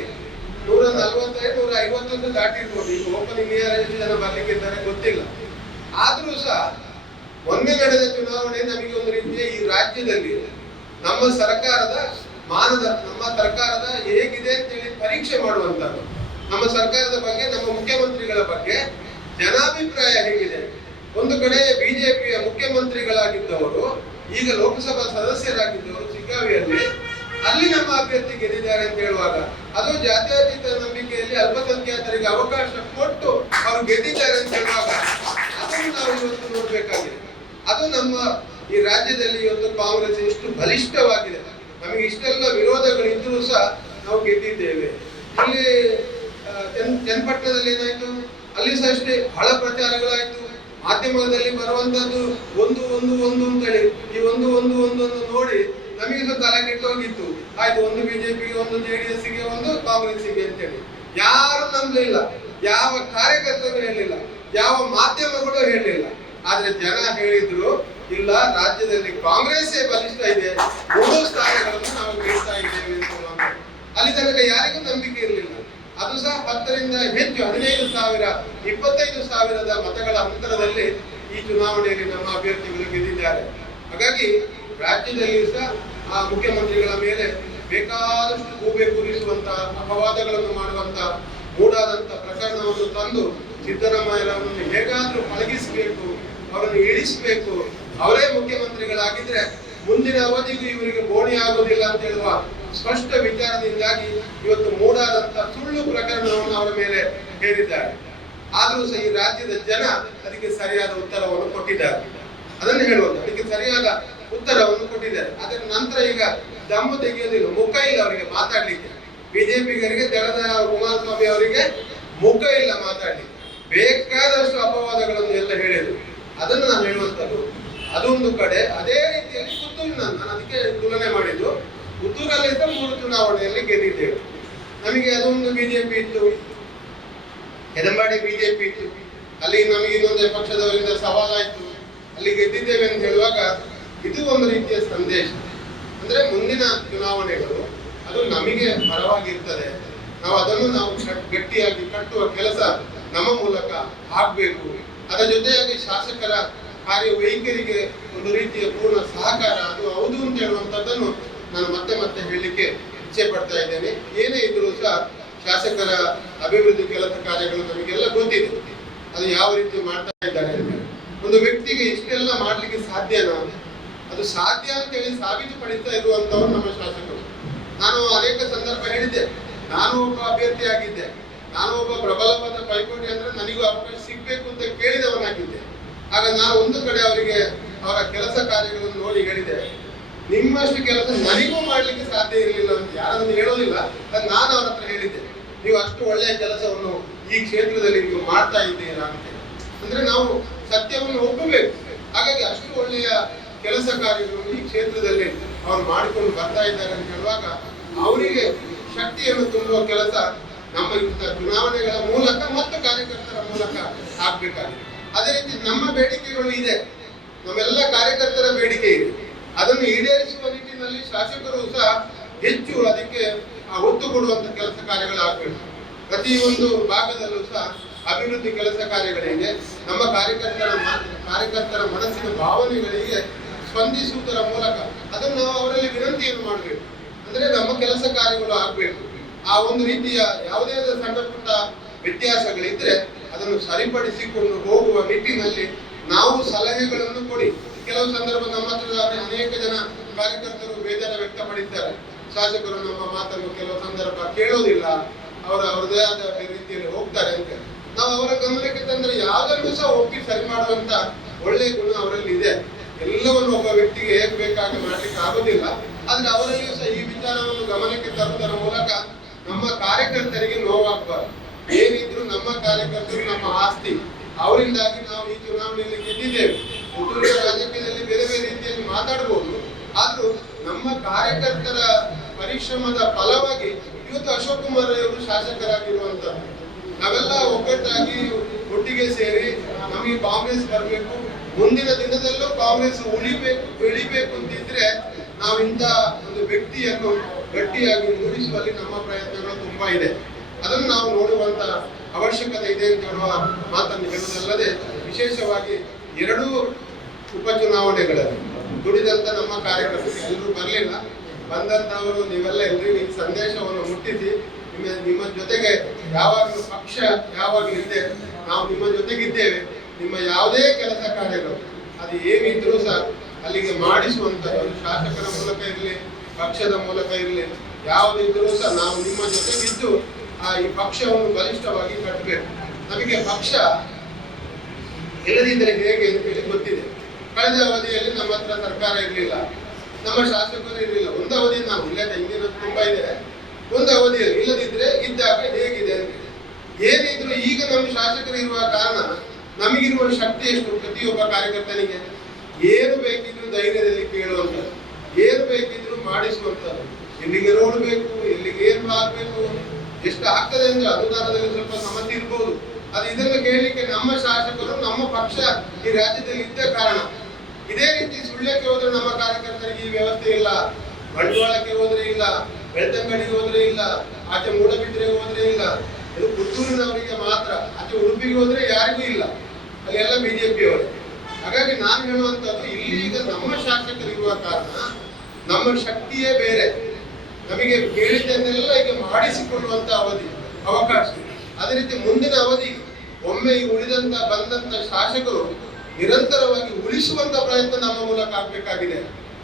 145, 150 ದಾಟಿರ್ಬೋದು. ಈಗ ಓಪನಿಂಗ್ ಎಷ್ಟು ಜನ ಬರ್ಲಿಕ್ಕೆ ಇದ್ದಾರೆ ಗೊತ್ತಿಲ್ಲ. ಆದ್ರೂ ಸಹ ಮೊನ್ನೆ ನಡೆದ ಚುನಾವಣೆ ನಮಗೆ ಒಂದು ರೀತಿಯ ಈ ರಾಜ್ಯದಲ್ಲಿ ನಮ್ಮ ಸರ್ಕಾರದ ನಮ್ಮ ಸರ್ಕಾರದ ಹೇಗಿದೆ ಅಂತೇಳಿ ಪರೀಕ್ಷೆ ಮಾಡುವಂತದ್ದು. ನಮ್ಮ ಸರ್ಕಾರದ ಬಗ್ಗೆ, ನಮ್ಮ ಮುಖ್ಯಮಂತ್ರಿಗಳ ಬಗ್ಗೆ ಜನಾಭಿಪ್ರಾಯ ಹೇಗಿದೆ. ಒಂದು ಕಡೆ ಬಿಜೆಪಿಯ ಮುಖ್ಯಮಂತ್ರಿಗಳಾಗಿದ್ದವರು ಈಗ ಲೋಕಸಭಾ ಸದಸ್ಯರಾಗಿದ್ದವರು ಶಿಗ್ಗಾವಿಯಲ್ಲಿ, ಅಲ್ಲಿ ನಮ್ಮ ಅಭ್ಯರ್ಥಿ ಗೆದ್ದಿದ್ದಾರೆ ಅಂತ ಹೇಳುವಾಗ, ಅದು ಜಾತ್ಯತೀತ ನಂಬಿಕೆಯಲ್ಲಿ ಅಲ್ಪಸಂಖ್ಯಾತರಿಗೆ ಅವಕಾಶ ಕೊಟ್ಟು ಅವರು ಗೆದ್ದಿದ್ದಾರೆ ಅಂತ ಹೇಳುವಾಗ ಅದನ್ನು ನಾವು ಇವತ್ತು ನೋಡ್ಬೇಕಾಗಿದೆ. ಅದು ನಮ್ಮ ಈ ರಾಜ್ಯದಲ್ಲಿ ಇವತ್ತು ಕಾಂಗ್ರೆಸ್ ಎಷ್ಟು ಬಲಿಷ್ಠವಾಗಿದೆ. ನಮಗೆ ಇಷ್ಟೆಲ್ಲ ವಿರೋಧಗಳಿದ್ರೂ ಸಹ ನಾವು ಗೆದ್ದಿದ್ದೇವೆ. ಇಲ್ಲಿ ಚನ್ನಪಟ್ಟಣದಲ್ಲಿ ಏನಾಯ್ತು, ಅಲ್ಲಿ ಸಹ ಅಷ್ಟೇ ಬಹಳ ಪ್ರಚಾರಗಳಾಯ್ತು. ಮಾಧ್ಯಮದಲ್ಲಿ ಬರುವಂತದ್ದು ಒಂದು ಅಂತೇಳಿ ಈ ಒಂದು ನೋಡಿ ನಮಗೆ ಸಹ ತಲೆ ಕೆಟ್ಟೋಗಿತ್ತು. ಆಯ್ತು, ಒಂದು ಬಿಜೆಪಿಗೆ, ಒಂದು JDSಗೆ, ಒಂದು ಕಾಂಗ್ರೆಸ್ಸಿಗೆ ಅಂತೇಳಿ. ಯಾರು ನಂಬಲಿಲ್ಲ, ಯಾವ ಕಾರ್ಯಕರ್ತರು ಹೇಳಿಲ್ಲ, ಯಾವ ಮಾಧ್ಯಮಗಳು ಹೇಳಿಲ್ಲ. ಆದ್ರೆ ಜನ ಹೇಳಿದ್ರು, ಇಲ್ಲ, ರಾಜ್ಯದಲ್ಲಿ ಕಾಂಗ್ರೆಸ್ಸೇ ಬಲಿಷ್ಠ ಇದೆ, 3 ಸ್ಥಾನಗಳನ್ನು ನಾವು ಗೆಲ್ತಾ ಇದ್ದೇವೆ ಅಂತ. ಅಲ್ಲಿ ತನಕ ಯಾರಿಗೂ ನಂಬಿಕೆ ಇರಲಿಲ್ಲ. ಅದು ಸಹ 10ರಿಂದ ಹೆಚ್ಚು 15,000, 25,000ದ ಮತಗಳ ಅಂತರದಲ್ಲಿ ಈ ಚುನಾವಣೆಯಲ್ಲಿ ನಮ್ಮ ಅಭ್ಯರ್ಥಿಗಳು ಗೆದ್ದಿದ್ದಾರೆ. ಹಾಗಾಗಿ ರಾಜ್ಯದಲ್ಲಿ ಸಹ ಆ ಮುಖ್ಯಮಂತ್ರಿಗಳ ಮೇಲೆ ಬೇಕಾದಷ್ಟು ಗೂಬೆ ಕೂರಿಸುವಂತಹ, ಅಪವಾದಗಳನ್ನು ಮಾಡುವಂತಹ ಮೂಡಾದಂತ ಪ್ರಕರಣವನ್ನು ತಂದು ಸಿದ್ದರಾಮಯ್ಯರವರನ್ನು ಹೇಗಾದ್ರೂ ಪಳಗಿಸಬೇಕು, ಅವರನ್ನು ಇಳಿಸಬೇಕು. ಅವರೇ ಮುಖ್ಯಮಂತ್ರಿಗಳಾಗಿದ್ರೆ ಮುಂದಿನ ಅವಧಿಗೂ ಇವರಿಗೆ ಬೋಣಿ ಆಗೋದಿಲ್ಲ ಅಂತ ಹೇಳುವ ಸ್ಪಷ್ಟ ವಿಚಾರದಿಂದಾಗಿ ಇವತ್ತು ಮೂಡಾದಂತ ಸುಳ್ಳು ಪ್ರಕರಣವನ್ನು ಅವರ ಮೇಲೆ ಹೇರಿದ್ದಾರೆ. ಆದ್ರೂ ಸಹ ಈ ರಾಜ್ಯದ ಜನ ಅದಕ್ಕೆ ಸರಿಯಾದ ಉತ್ತರವನ್ನು ಕೊಟ್ಟಿದ್ದಾರೆ. ಅದನ್ನು ಹೇಳುವುದು, ಅದಕ್ಕೆ ಸರಿಯಾದ ಉತ್ತರವನ್ನು ಕೊಟ್ಟಿದ್ದಾರೆ. ಅದರ ನಂತರ ಈಗ ದಮ್ಮು ತೆಗೆಯೋದಿಲ್ಲ, ಮುಖ ಇಲ್ಲ ಅವರಿಗೆ ಮಾತಾಡ್ಲಿಕ್ಕೆ. ಬಿಜೆಪಿಗರಿಗೆ, ದಳದ ಕುಮಾರಸ್ವಾಮಿ ಅವರಿಗೆ ಮುಖ ಇಲ್ಲ ಮಾತಾಡ್ಲಿಕ್ಕೆ. ಬೇಕಾದಷ್ಟು ಅಪವಾದಗಳನ್ನು ಎಲ್ಲ ಹೇಳಿದ್ರು. ಅದನ್ನು ನಾನು ಹೇಳುವಂತದ್ದು. ಅದೊಂದು ಕಡೆ. ಅದೇ ರೀತಿಯಲ್ಲಿ ಪುತ್ತೂರಿನ, ನಾನು ಅದಕ್ಕೆ ತುಲನೆ ಮಾಡಿದ್ದು, ಪುತ್ತೂರಲ್ಲಿ 3 ಚುನಾವಣೆಯಲ್ಲಿ ಗೆದ್ದಿದ್ದೇವೆ. ನಮಗೆ ಅದೊಂದು ಬಿಜೆಪಿ ಇತ್ತು, ಹೆದಂಬಾಡಿ ಬಿಜೆಪಿ ಇತ್ತು. ಅಲ್ಲಿ ನಮಗೆ ಇನ್ನೊಂದು ಪಕ್ಷದವರಿಂದ ಸವಾಲಾಯ್ತು, ಅಲ್ಲಿ ಗೆದ್ದಿದ್ದೇವೆ ಅಂತ ಹೇಳುವಾಗ ಇದು ಒಂದು ರೀತಿಯ ಸಂದೇಶ. ಅಂದ್ರೆ ಮುಂದಿನ ಚುನಾವಣೆಗಳು ಅದು ನಮಗೆ ಪರವಾಗಿರ್ತದೆ. ಅದನ್ನು ಗಟ್ಟಿಯಾಗಿ ಕಟ್ಟುವ ಕೆಲಸ ನಮ್ಮ ಮೂಲಕ ಆಗ್ಬೇಕು. ಅದರ ಜೊತೆಯಾಗಿ ಶಾಸಕರ ಕಾರ್ಯವೈಖರಿಗೆ ಒಂದು ರೀತಿಯ ಪೂರ್ಣ ಸಹಕಾರ ಅದು ಹೌದು ಅಂತ ಹೇಳುವಂಥದ್ದನ್ನು ನಾನು ಮತ್ತೆ ಹೇಳಲಿಕ್ಕೆ ಇಚ್ಛೆ ಪಡ್ತಾ ಇದ್ದೇನೆ. ಏನೇ ಇದ್ರೂ ಸಹ ಶಾಸಕರ ಅಭಿವೃದ್ಧಿ ಕೆಲಸ ಕಾರ್ಯಗಳು ನಮಗೆಲ್ಲ ಗೊತ್ತಿದೆ, ಅದು ಯಾವ ರೀತಿ ಮಾಡ್ತಾ ಇದ್ದಾರೆ ಅಂತ. ಒಂದು ವ್ಯಕ್ತಿಗೆ ಇಷ್ಟೆಲ್ಲ ಮಾಡ್ಲಿಕ್ಕೆ ಸಾಧ್ಯನಾ? ಅದು ಸಾಧ್ಯ ಅಂತ ಹೇಳಿ ಸಾಬೀತುಪಡಿಸ್ತಾ ಇರುವಂತವ್ರು ನಮ್ಮ ಶಾಸಕರು. ನಾನು ಅನೇಕ ಸಂದರ್ಭ ಹೇಳಿದ್ದೆ, ನಾನು ಒಬ್ಬ ಅಭ್ಯರ್ಥಿ ಆಗಿದ್ದೆ, ನಾನು ಒಬ್ಬ ಪ್ರಬಲವಾದ ಪೈಪೋಟಿ ಅಂದ್ರೆ ನನಗೂ ಅವಕಾಶ ಸಿಗ್ಬೇಕು ಅಂತ ಕೇಳಿದವನಾಗಿದ್ದೆ. ಆಗ ನಾನು ಒಂದು ಕಡೆ ಅವರಿಗೆ ಅವರ ಕೆಲಸ ಕಾರ್ಯಗಳನ್ನು ನೋಡಿ ಹೇಳಿದೆ, ನಿಮ್ಮಷ್ಟು ಕೆಲಸ ನನಗೂ ಮಾಡ್ಲಿಕ್ಕೆ ಸಾಧ್ಯ ಇರಲಿಲ್ಲ ಅಂತ. ಯಾರನ್ನು ಹೇಳೋದಿಲ್ಲ, ಅದು ನಾನು ಅವರ ಹತ್ರ ಹೇಳಿದ್ದೆ, ನೀವು ಅಷ್ಟು ಒಳ್ಳೆಯ ಕೆಲಸವನ್ನು ಈ ಕ್ಷೇತ್ರದಲ್ಲಿ ನೀವು ಮಾಡ್ತಾ ಇದ್ದೀರಾ ಅಂತ. ಅಂದ್ರೆ ನಾವು ಸತ್ಯವನ್ನು ಒಪ್ಪಬೇಕು. ಹಾಗಾಗಿ ಅಷ್ಟು ಒಳ್ಳೆಯ ಕೆಲಸ ಕಾರ್ಯಗಳನ್ನು ಈ ಕ್ಷೇತ್ರದಲ್ಲಿ ಅವರು ಮಾಡಿಕೊಂಡು ಬರ್ತಾ ಇದ್ದಾರೆ ಅಂತ ಹೇಳುವಾಗ ಅವರಿಗೆ ಶಕ್ತಿಯನ್ನು ತುಂಬುವ ಕೆಲಸ ನಮ್ಮ ಚುನಾವಣೆಗಳ ಮೂಲಕ ಮತ್ತು ಕಾರ್ಯಕರ್ತರ ಮೂಲಕ ಆಗ್ಬೇಕಾಗಿದೆ. ಅದೇ ರೀತಿ ನಮ್ಮ ಬೇಡಿಕೆಗಳು ಇದೆ, ನಮ್ಮೆಲ್ಲ ಕಾರ್ಯಕರ್ತರ ಬೇಡಿಕೆ ಇದೆ. ಅದನ್ನು ಈಡೇರಿಸುವ ನಿಟ್ಟಿನಲ್ಲಿ ಶಾಸಕರು ಸಹ ಹೆಚ್ಚು ಅದಕ್ಕೆ ಒತ್ತು ಕೊಡುವಂತ ಕೆಲಸ ಕಾರ್ಯಗಳಾಗಬೇಕು. ಪ್ರತಿಯೊಂದು ಭಾಗದಲ್ಲೂ ಸಹ ಅಭಿವೃದ್ಧಿ ಕೆಲಸ ಕಾರ್ಯಗಳಿಗೆ ನಮ್ಮ ಕಾರ್ಯಕರ್ತರ ಮನಸ್ಸಿನ ಭಾವನೆಗಳಿಗೆ ಸ್ಪಂದಿಸುವುದರ ಮೂಲಕ ಅದನ್ನು ನಾವು ಅವರಲ್ಲಿ ವಿನಂತಿಯನ್ನು ಮಾಡಬೇಕು. ಅಂದ್ರೆ ನಮ್ಮ ಕೆಲಸ ಕಾರ್ಯಗಳು ಆಗಬೇಕು. ಆ ಒಂದು ರೀತಿಯ ಯಾವುದೇ ಸಣ್ಣ ಪುಟ್ಟ ವ್ಯತ್ಯಾಸಗಳಿದ್ರೆ ಅದನ್ನು ಸರಿಪಡಿಸಿಕೊಂಡು ಹೋಗುವ ನಿಟ್ಟಿನಲ್ಲಿ ನಾವು ಸಲಹೆಗಳನ್ನು ಕೊಡಿ. ಕೆಲವು ಸಂದರ್ಭ ನಮ್ಮ ಹತ್ರ ಅನೇಕ ಜನ ಕಾರ್ಯಕರ್ತರು ಬೇಜಾರ ವ್ಯಕ್ತಪಡಿದ್ದಾರೆ. ಶಾಸಕರು ನಮ್ಮ ಮಾತನ್ನು ಕೆಲವು ಸಂದರ್ಭ ಕೇಳೋದಿಲ್ಲ, ಅವರದೇ ಆದ ರೀತಿಯಲ್ಲಿ ಹೋಗ್ತಾರೆ ಅಂತ ನಾವು ಅವರ ಗಮನಕ್ಕೆ ತಂದ್ರೆ ಯಾವ್ದನ್ನು ಸಹ ಒಪ್ಪಿ ಸರಿ ಮಾಡುವಂತ ಒಳ್ಳೆಯ ಗುಣ ಅವರಲ್ಲಿ ಇದೆ. ಎಲ್ಲವನ್ನು ಒಬ್ಬ ವ್ಯಕ್ತಿಗೆ ಹೇಗೆ ಬೇಕಾಗಿ ಮಾಡ್ಲಿಕ್ಕೆ ಆಗೋದಿಲ್ಲ. ಆದ್ರೆ ಅವರಲ್ಲಿಯೂ ಸಹ ಈ ವಿಚಾರವನ್ನು ಗಮನಕ್ಕೆ ತರುವುದರ ಮೂಲಕ ನಮ್ಮ ಕಾರ್ಯಕರ್ತರಿಗೆ ನೋವಾಗಬಾರದು. ಏನಿದ್ರು ನಮ್ಮ ಕಾರ್ಯಕರ್ತರು ನಮ್ಮ ಆಸ್ತಿ, ಅವರಿಂದಾಗಿ ನಾವು ಈ ಚುನಾವಣೆಯಲ್ಲಿ ಗೆದ್ದಿದ್ದೇವೆ. ಹುಟ್ಟೂರಿನ ರಾಜಕೀಯದಲ್ಲಿ ಬೇರೆ ಬೇರೆ ರೀತಿಯಲ್ಲಿ ಮಾತಾಡಬಹುದು, ಆದ್ರೂ ನಮ್ಮ ಕಾರ್ಯಕರ್ತರ ಪರಿಶ್ರಮದ ಫಲವಾಗಿ ಇವತ್ತು ಅಶೋಕ್ ಕುಮಾರ್ ಅವರು ಶಾಸಕರಾಗಿರುವಂತದ್ದು. ನಾವೆಲ್ಲ ಒಗ್ಗಟ್ಟಾಗಿ ಒಟ್ಟಿಗೆ ಸೇರಿ ನಮಗೆ ಕಾಂಗ್ರೆಸ್ ಬರಬೇಕು, ಮುಂದಿನ ದಿನದಲ್ಲೂ ಕಾಂಗ್ರೆಸ್ ಬೆಳಿಬೇಕು ಅಂತಿದ್ರೆ ನಾವು ಇಂಥ ಒಂದು ವ್ಯಕ್ತಿಯನ್ನು ಗಟ್ಟಿಯಾಗಿ ಉಳಿಸುವಲ್ಲಿ ನಮ್ಮ ಪ್ರಯತ್ನಗಳು ತುಂಬಾ ಇದೆ. ಅದನ್ನು ನಾವು ನೋಡುವಂತ ಅವಶ್ಯಕತೆ ಇದೆ ಅಂತ ಹೇಳುವ ಮಾತನ್ನು ಹೇಳುವುದಲ್ಲದೆ, ವಿಶೇಷವಾಗಿ ಎರಡೂ ಉಪಚುನಾವಣೆಗಳಲ್ಲಿ ದುಡಿದಂತ ನಮ್ಮ ಕಾರ್ಯಕರ್ತರು ಎಲ್ಲರೂ ಬರಲಿಲ್ಲ. ಬಂದಂತವರು ನೀವೆಲ್ಲ ಎಲ್ರಿಗೂ ಈ ಸಂದೇಶವನ್ನು ಮುಟ್ಟಿಸಿ ನಿಮ್ಮ ಜೊತೆಗೆ ಯಾವಾಗಲೂ ಪಕ್ಷ ಯಾವಾಗಲೂ ಇದೆ, ನಾವು ನಿಮ್ಮ ಜೊತೆಗಿದ್ದೇವೆ. ನಿಮ್ಮ ಯಾವುದೇ ಕೆಲಸ ಕಾರ್ಯಗಳು ಅದು ಏನಿದ್ರೂ ಸಹ ಅಲ್ಲಿಗೆ ಮಾಡಿಸುವಂಥದ್ದು, ಶಾಸಕರ ಮೂಲಕ ಇರಲಿ, ಪಕ್ಷದ ಮೂಲಕ ಇರಲಿ, ಯಾವುದಿದ್ರೂ ಸಹ ನಾವು ನಿಮ್ಮ ಜೊತೆಗಿದ್ದು ಈ ಪಕ್ಷವನ್ನು ಬಲಿಷ್ಠವಾಗಿ ಕಟ್ಟಬೇಕು. ನಮಗೆ ಪಕ್ಷ ಇಲ್ಲದಿದ್ದರೆ ಹೇಗೆ ಅಂತೇಳಿ ಗೊತ್ತಿದೆ. ಕಳೆದ ಅವಧಿಯಲ್ಲಿ ನಮ್ಮ ಹತ್ರ ಸರ್ಕಾರ ಇರಲಿಲ್ಲ, ನಮ್ಮ ಶಾಸಕರು ಇರಲಿಲ್ಲ. ಒಂದು ಅವಧಿ ನಾವು ಇಲ್ಲ, ಹಿಂದಿನ ತುಂಬಾ ಇದೆ. ಒಂದು ಅವಧಿಯಲ್ಲಿ ಇಲ್ಲದಿದ್ರೆ ಇದ್ದಾಗ ಹೇಗಿದೆ ಅಂತ ಏನಿದ್ರು ಈಗ ನಮ್ಮ ಶಾಸಕರು ಇರುವ ಕಾರಣ ನಮಗಿರುವ ಶಕ್ತಿ ಎಷ್ಟು, ಪ್ರತಿಯೊಬ್ಬ ಕಾರ್ಯಕರ್ತನಿಗೆ ಏನು ಬೇಕಿದ್ರು ಧೈರ್ಯದಲ್ಲಿ ಕೇಳುವಂಥದ್ದು, ಏನು ಬೇಕಿದ್ರು ಮಾಡಿಸುವಂಥದ್ದು, ಎಲ್ಲಿಗೆ ರೋಡ್ ಬೇಕು, ಎಲ್ಲಿಗೆ ಏನು ಆಗ್ಬೇಕು, ಎಷ್ಟು ಆಗ್ತದೆ ಅಂದ್ರೆ ಅನುದಾನದಲ್ಲಿ ಸ್ವಲ್ಪ ಸಮಸ್ಯೆ ಇರ್ಬೋದು. ಅದು ಇದನ್ನು ಕೇಳಲಿಕ್ಕೆ ನಮ್ಮ ಶಾಸಕರು ನಮ್ಮ ಪಕ್ಷ ಈ ರಾಜ್ಯದಲ್ಲಿ ಇದ್ದ ಕಾರಣ. ಇದೇ ರೀತಿ ಸುಳ್ಯಕ್ಕೆ ಹೋದ್ರೆ ನಮ್ಮ ಕಾರ್ಯಕರ್ತರಿಗೆ ಈ ವ್ಯವಸ್ಥೆ ಇಲ್ಲ, ಬಂಟ್ವಾಳಕ್ಕೆ ಹೋದ್ರೆ ಇಲ್ಲ, ಬೆಳ್ತಂಗಡಿಗೆ ಹೋದ್ರೆ ಇಲ್ಲ, ಆಚೆ ಮೂಡಬಿದ್ರೆಗೆ ಹೋದ್ರೆ ಇಲ್ಲ. ಇದು ಪುತ್ತೂರಿನವರಿಗೆ ಮಾತ್ರ, ಆಚೆ ಉಡುಪಿಗೆ ಹೋದ್ರೆ ಯಾರಿಗೂ ಇಲ್ಲ, ಅಲ್ಲೆಲ್ಲ ಬಿಜೆಪಿ ಅವರೇ. ಹಾಗಾಗಿ ನಾನು ಹೇಳುವಂತದ್ದು, ಇಲ್ಲಿ ಈಗ ನಮ್ಮ ಶಾಸಕರು ಇರುವ ಕಾರಣ ನಮ್ಮ ಶಕ್ತಿಯೇ ಬೇರೆ. ನಮಗೆ ಕೇಳಿದ್ದನ್ನೆಲ್ಲ ಈಗ ಮಾಡಿಸಿಕೊಳ್ಳುವಂತ ಅವಕಾಶ. ಅದೇ ರೀತಿ ಮುಂದಿನ ಅವಧಿ ಒಮ್ಮೆ ಈ ಬಂದಂತ ಶಾಸಕರು ನಿರಂತರವಾಗಿ ಉಳಿಸುವಂತ ಪ್ರಯತ್ನ ನಮ್ಮ ಮೂಲಕ ಆಗ್ಬೇಕಾಗಿದೆ.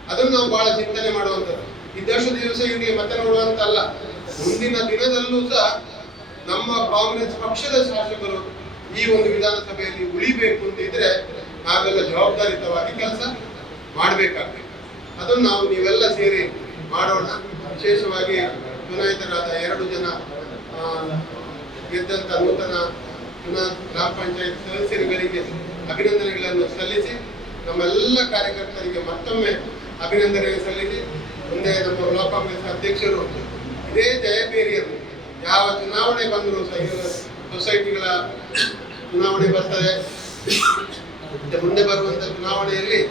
ಅದನ್ನು ನಾವು ಬಹಳ ಚಿಂತನೆ ಮಾಡುವಂಥದ್ದು. ಇದ್ದಷ್ಟು ದಿವಸ ಇರಲಿ ಮತ್ತೆ ನೋಡುವಂತಲ್ಲ, ಮುಂದಿನ ದಿನದಲ್ಲೂ ಸಹ ನಮ್ಮ ಕಾಂಗ್ರೆಸ್ ಪಕ್ಷದ ಶಾಸಕರು ಈ ಒಂದು ವಿಧಾನಸಭೆಯಲ್ಲಿ ಉಳಿಬೇಕು ಅಂತ ಇದ್ರೆ ನಾವೆಲ್ಲ ಜವಾಬ್ದಾರಿತವಾಗಿ ಕೆಲಸ ಮಾಡಬೇಕಾಗ್ತದೆ. ಅದನ್ನು ನಾವು ನೀವೆಲ್ಲ ಸೇರಿ ಮಾಡೋಣ. ವಿಶೇಷವಾಗಿ ಚುನಾಯಿತರಾದ 2 ಜನ ಗೆದ್ದಂತ ನೂತನ ಗ್ರಾಮ ಪಂಚಾಯತ್ ಸದಸ್ಯರುಗಳಿಗೆ ಅಭಿನಂದನೆಗಳನ್ನು ಸಲ್ಲಿಸಿ, ನಮ್ಮೆಲ್ಲ ಕಾರ್ಯಕರ್ತರಿಗೆ ಮತ್ತೊಮ್ಮೆ ಅಭಿನಂದನೆ ಸಲ್ಲಿಸಿ, ಮುಂದೆ ನಮ್ಮ ಬ್ಲಾಕ್ ಕಾಂಗ್ರೆಸ್ ಅಧ್ಯಕ್ಷರು ಇದೇ ಜಯಬೇರಿಯನ್ನು ಯಾವ ಚುನಾವಣೆ ಬಂದರೂ ಸೊಸೈಟಿಗಳ ಚುನಾವಣೆ ಬರ್ತದೆ, ಮುಂದೆ ಬರುವಂತ ಚುನಾವಣೆಯಲ್ಲಿ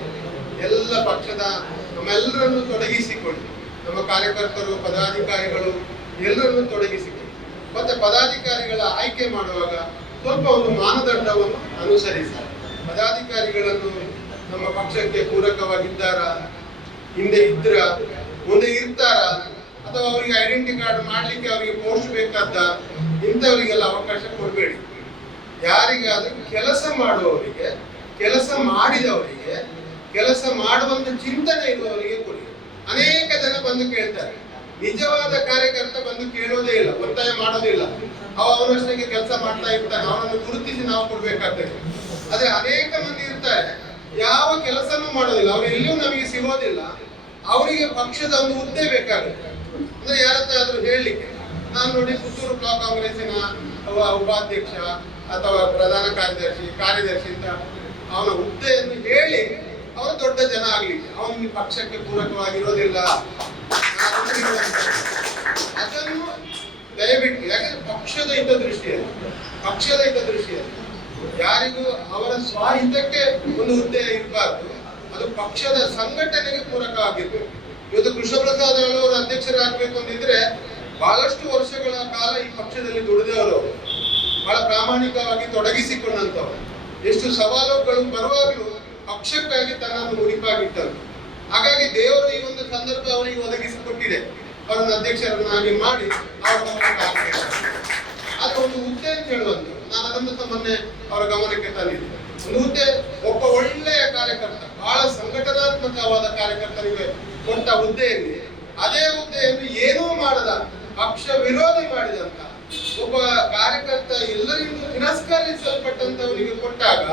ಎಲ್ಲ ಪಕ್ಷದ ನಮ್ಮೆಲ್ಲರನ್ನು ತೊಡಗಿಸಿಕೊಳ್ಳಿ, ನಮ್ಮ ಕಾರ್ಯಕರ್ತರು, ಪದಾಧಿಕಾರಿಗಳು ಎಲ್ಲರನ್ನು ತೊಡಗಿಸಿಕೊಳ್ಳಿ. ಮತ್ತೆ ಪದಾಧಿಕಾರಿಗಳ ಆಯ್ಕೆ ಮಾಡುವಾಗ ಸ್ವಲ್ಪ ಒಂದು ಮಾನದಂಡವನ್ನು ಅನುಸರಿಸಿ, ಪದಾಧಿಕಾರಿಗಳನ್ನು ನಮ್ಮ ಪಕ್ಷಕ್ಕೆ ಪೂರಕವಾಗಿದ್ದಾರ, ಹಿಂದೆ ಇದ್ರ, ಮುಂದೆ ಇರ್ತಾರ, ಅಥವಾ ಅವರಿಗೆ ಐಡೆಂಟಿ ಕಾರ್ಡ್ ಮಾಡ್ಲಿಕ್ಕೆ ಅವರಿಗೆ ಪೋಸ್ಟ್ ಬೇಕಾದ, ಇಂಥವರಿಗೆಲ್ಲ ಅವಕಾಶ ಕೊಡಬೇಡಿ. ಯಾರಿಗಾದ್ರೂ ಕೆಲಸ ಮಾಡುವವರಿಗೆ, ಕೆಲಸ ಮಾಡಿದವರಿಗೆ, ಕೆಲಸ ಮಾಡುವಂತ ಚಿಂತನೆ ಇರುವವರಿಗೆ ಕೊಡಿ. ಅನೇಕ ಜನ ಬಂದು ಕೇಳ್ತಾರೆ, ನಿಜವಾದ ಕಾರ್ಯಕರ್ತ ಬಂದು ಕೇಳೋದೇ ಇಲ್ಲ, ಒತ್ತಾಯ ಮಾಡೋದಿಲ್ಲ. ಅವನಷ್ಟಕ್ಕೆ ಕೆಲಸ ಮಾಡ್ತಾ ಇರ್ತಾನೆ, ಅವನನ್ನು ಗುರುತಿಸಿ ನಾವು ಕೊಡ್ಬೇಕಾಗ್ತದೆ. ಆದ್ರೆ ಅನೇಕ ಮಂದಿ ಇರ್ತಾರೆ, ಯಾವ ಕೆಲಸನೂ ಮಾಡೋದಿಲ್ಲ, ಅವ್ರು ಎಲ್ಲಿಯೂ ನಮಗೆ ಸಿಗೋದಿಲ್ಲ. ಅವರಿಗೆ ಪಕ್ಷದ ಒಂದು ಹುದ್ದೆ ಬೇಕಾಗುತ್ತೆ. ಅಂದ್ರೆ ಯಾರತ್ತಾದ್ರೂ ಹೇಳಲಿಕ್ಕೆ, ನಾನು ನೋಡಿ ಪುತ್ತೂರು ಬ್ಲಾಕ್ ಕಾಂಗ್ರೆಸ್ಸಿನ ಉಪಾಧ್ಯಕ್ಷ ಅಥವಾ ಪ್ರಧಾನ ಕಾರ್ಯದರ್ಶಿ ಅಂತ ಅವನ ಹುದ್ದೆಯನ್ನು ಹೇಳಿ ಅವನು ದೊಡ್ಡ ಜನ ಆಗ್ಲಿಕ್ಕೆ, ಅವನಿಗೆ ಪಕ್ಷಕ್ಕೆ ಪೂರಕವಾಗಿರೋದಿಲ್ಲ. ಅದನ್ನು ದಯವಿಟ್ಟು, ಯಾಕಂದ್ರೆ ಪಕ್ಷದ ಹಿತದೃಷ್ಟಿಯಲ್ಲಿ ಯಾರಿಗೂ ಅವರ ಸ್ವಹಿತಕ್ಕೆ ಒಂದು ಹುದ್ದೆ ಇರಬಾರ್ದು, ಅದು ಪಕ್ಷದ ಸಂಘಟನೆಗೆ ಪೂರಕವಾಗಿರ್ಬೇಕು. ಇವತ್ತು ಕೃಷ್ಣಪ್ರಸಾದ್ ಅವರು ಅಧ್ಯಕ್ಷರಾಗಬೇಕು ಅಂತಿದ್ರೆ ಬಹಳಷ್ಟು ವರ್ಷಗಳ ಕಾಲ ಈ ಪಕ್ಷದಲ್ಲಿ ದುಡಿದವರು, ಬಹಳ ಪ್ರಾಮಾಣಿಕವಾಗಿ ತೊಡಗಿಸಿಕೊಂಡಂತವ್ರು, ಎಷ್ಟು ಸವಾಲುಗಳು ಬರುವಾಗಲೂ ಪಕ್ಷಕ್ಕಾಗಿ ತನ್ನನ್ನು ಮುಡಿಪಾಗಿಟ್ಟರು. ಹಾಗಾಗಿ ದೇವರು ಈ ಒಂದು ಸಂದರ್ಭ ಅವರಿಗೆ ಒದಗಿಸಿಕೊಟ್ಟಿದೆ, ಅವರನ್ನು ಅಧ್ಯಕ್ಷರನ್ನಾಗಿ ಮಾಡಿ ಅವರ ಅದು ಒಂದು ಹುದ್ದೆ ಅಂತ ಹೇಳುವಂತ. ನಾನು ಅದನ್ನು ಮೊನ್ನೆ ಅವರ ಗಮನಕ್ಕೆ ತಂದಿದ್ದೆ. ಒಂದು ಹುದ್ದೆ ಒಬ್ಬ ಒಳ್ಳೆಯ ಕಾರ್ಯಕರ್ತ, ಬಹಳ ಸಂಘಟನಾತ್ಮಕವಾದ ಕಾರ್ಯಕರ್ತರಿಗೆ ಕೊಟ್ಟ ಹುದ್ದೆಯಲ್ಲಿ ಅದೇ ಹುದ್ದೆಯನ್ನು ಏನೂ ಮಾಡದ ಪಕ್ಷ ವಿರೋಧಿ ಮಾಡಿದಂತ ಒಬ್ಬ ಕಾರ್ಯಕರ್ತ ಎಲ್ಲರಿಗೂ ತಿರಸ್ಕರಿಸಲ್ಪಟ್ಟಂತವನಿಗೆ ಕೊಟ್ಟಾಗ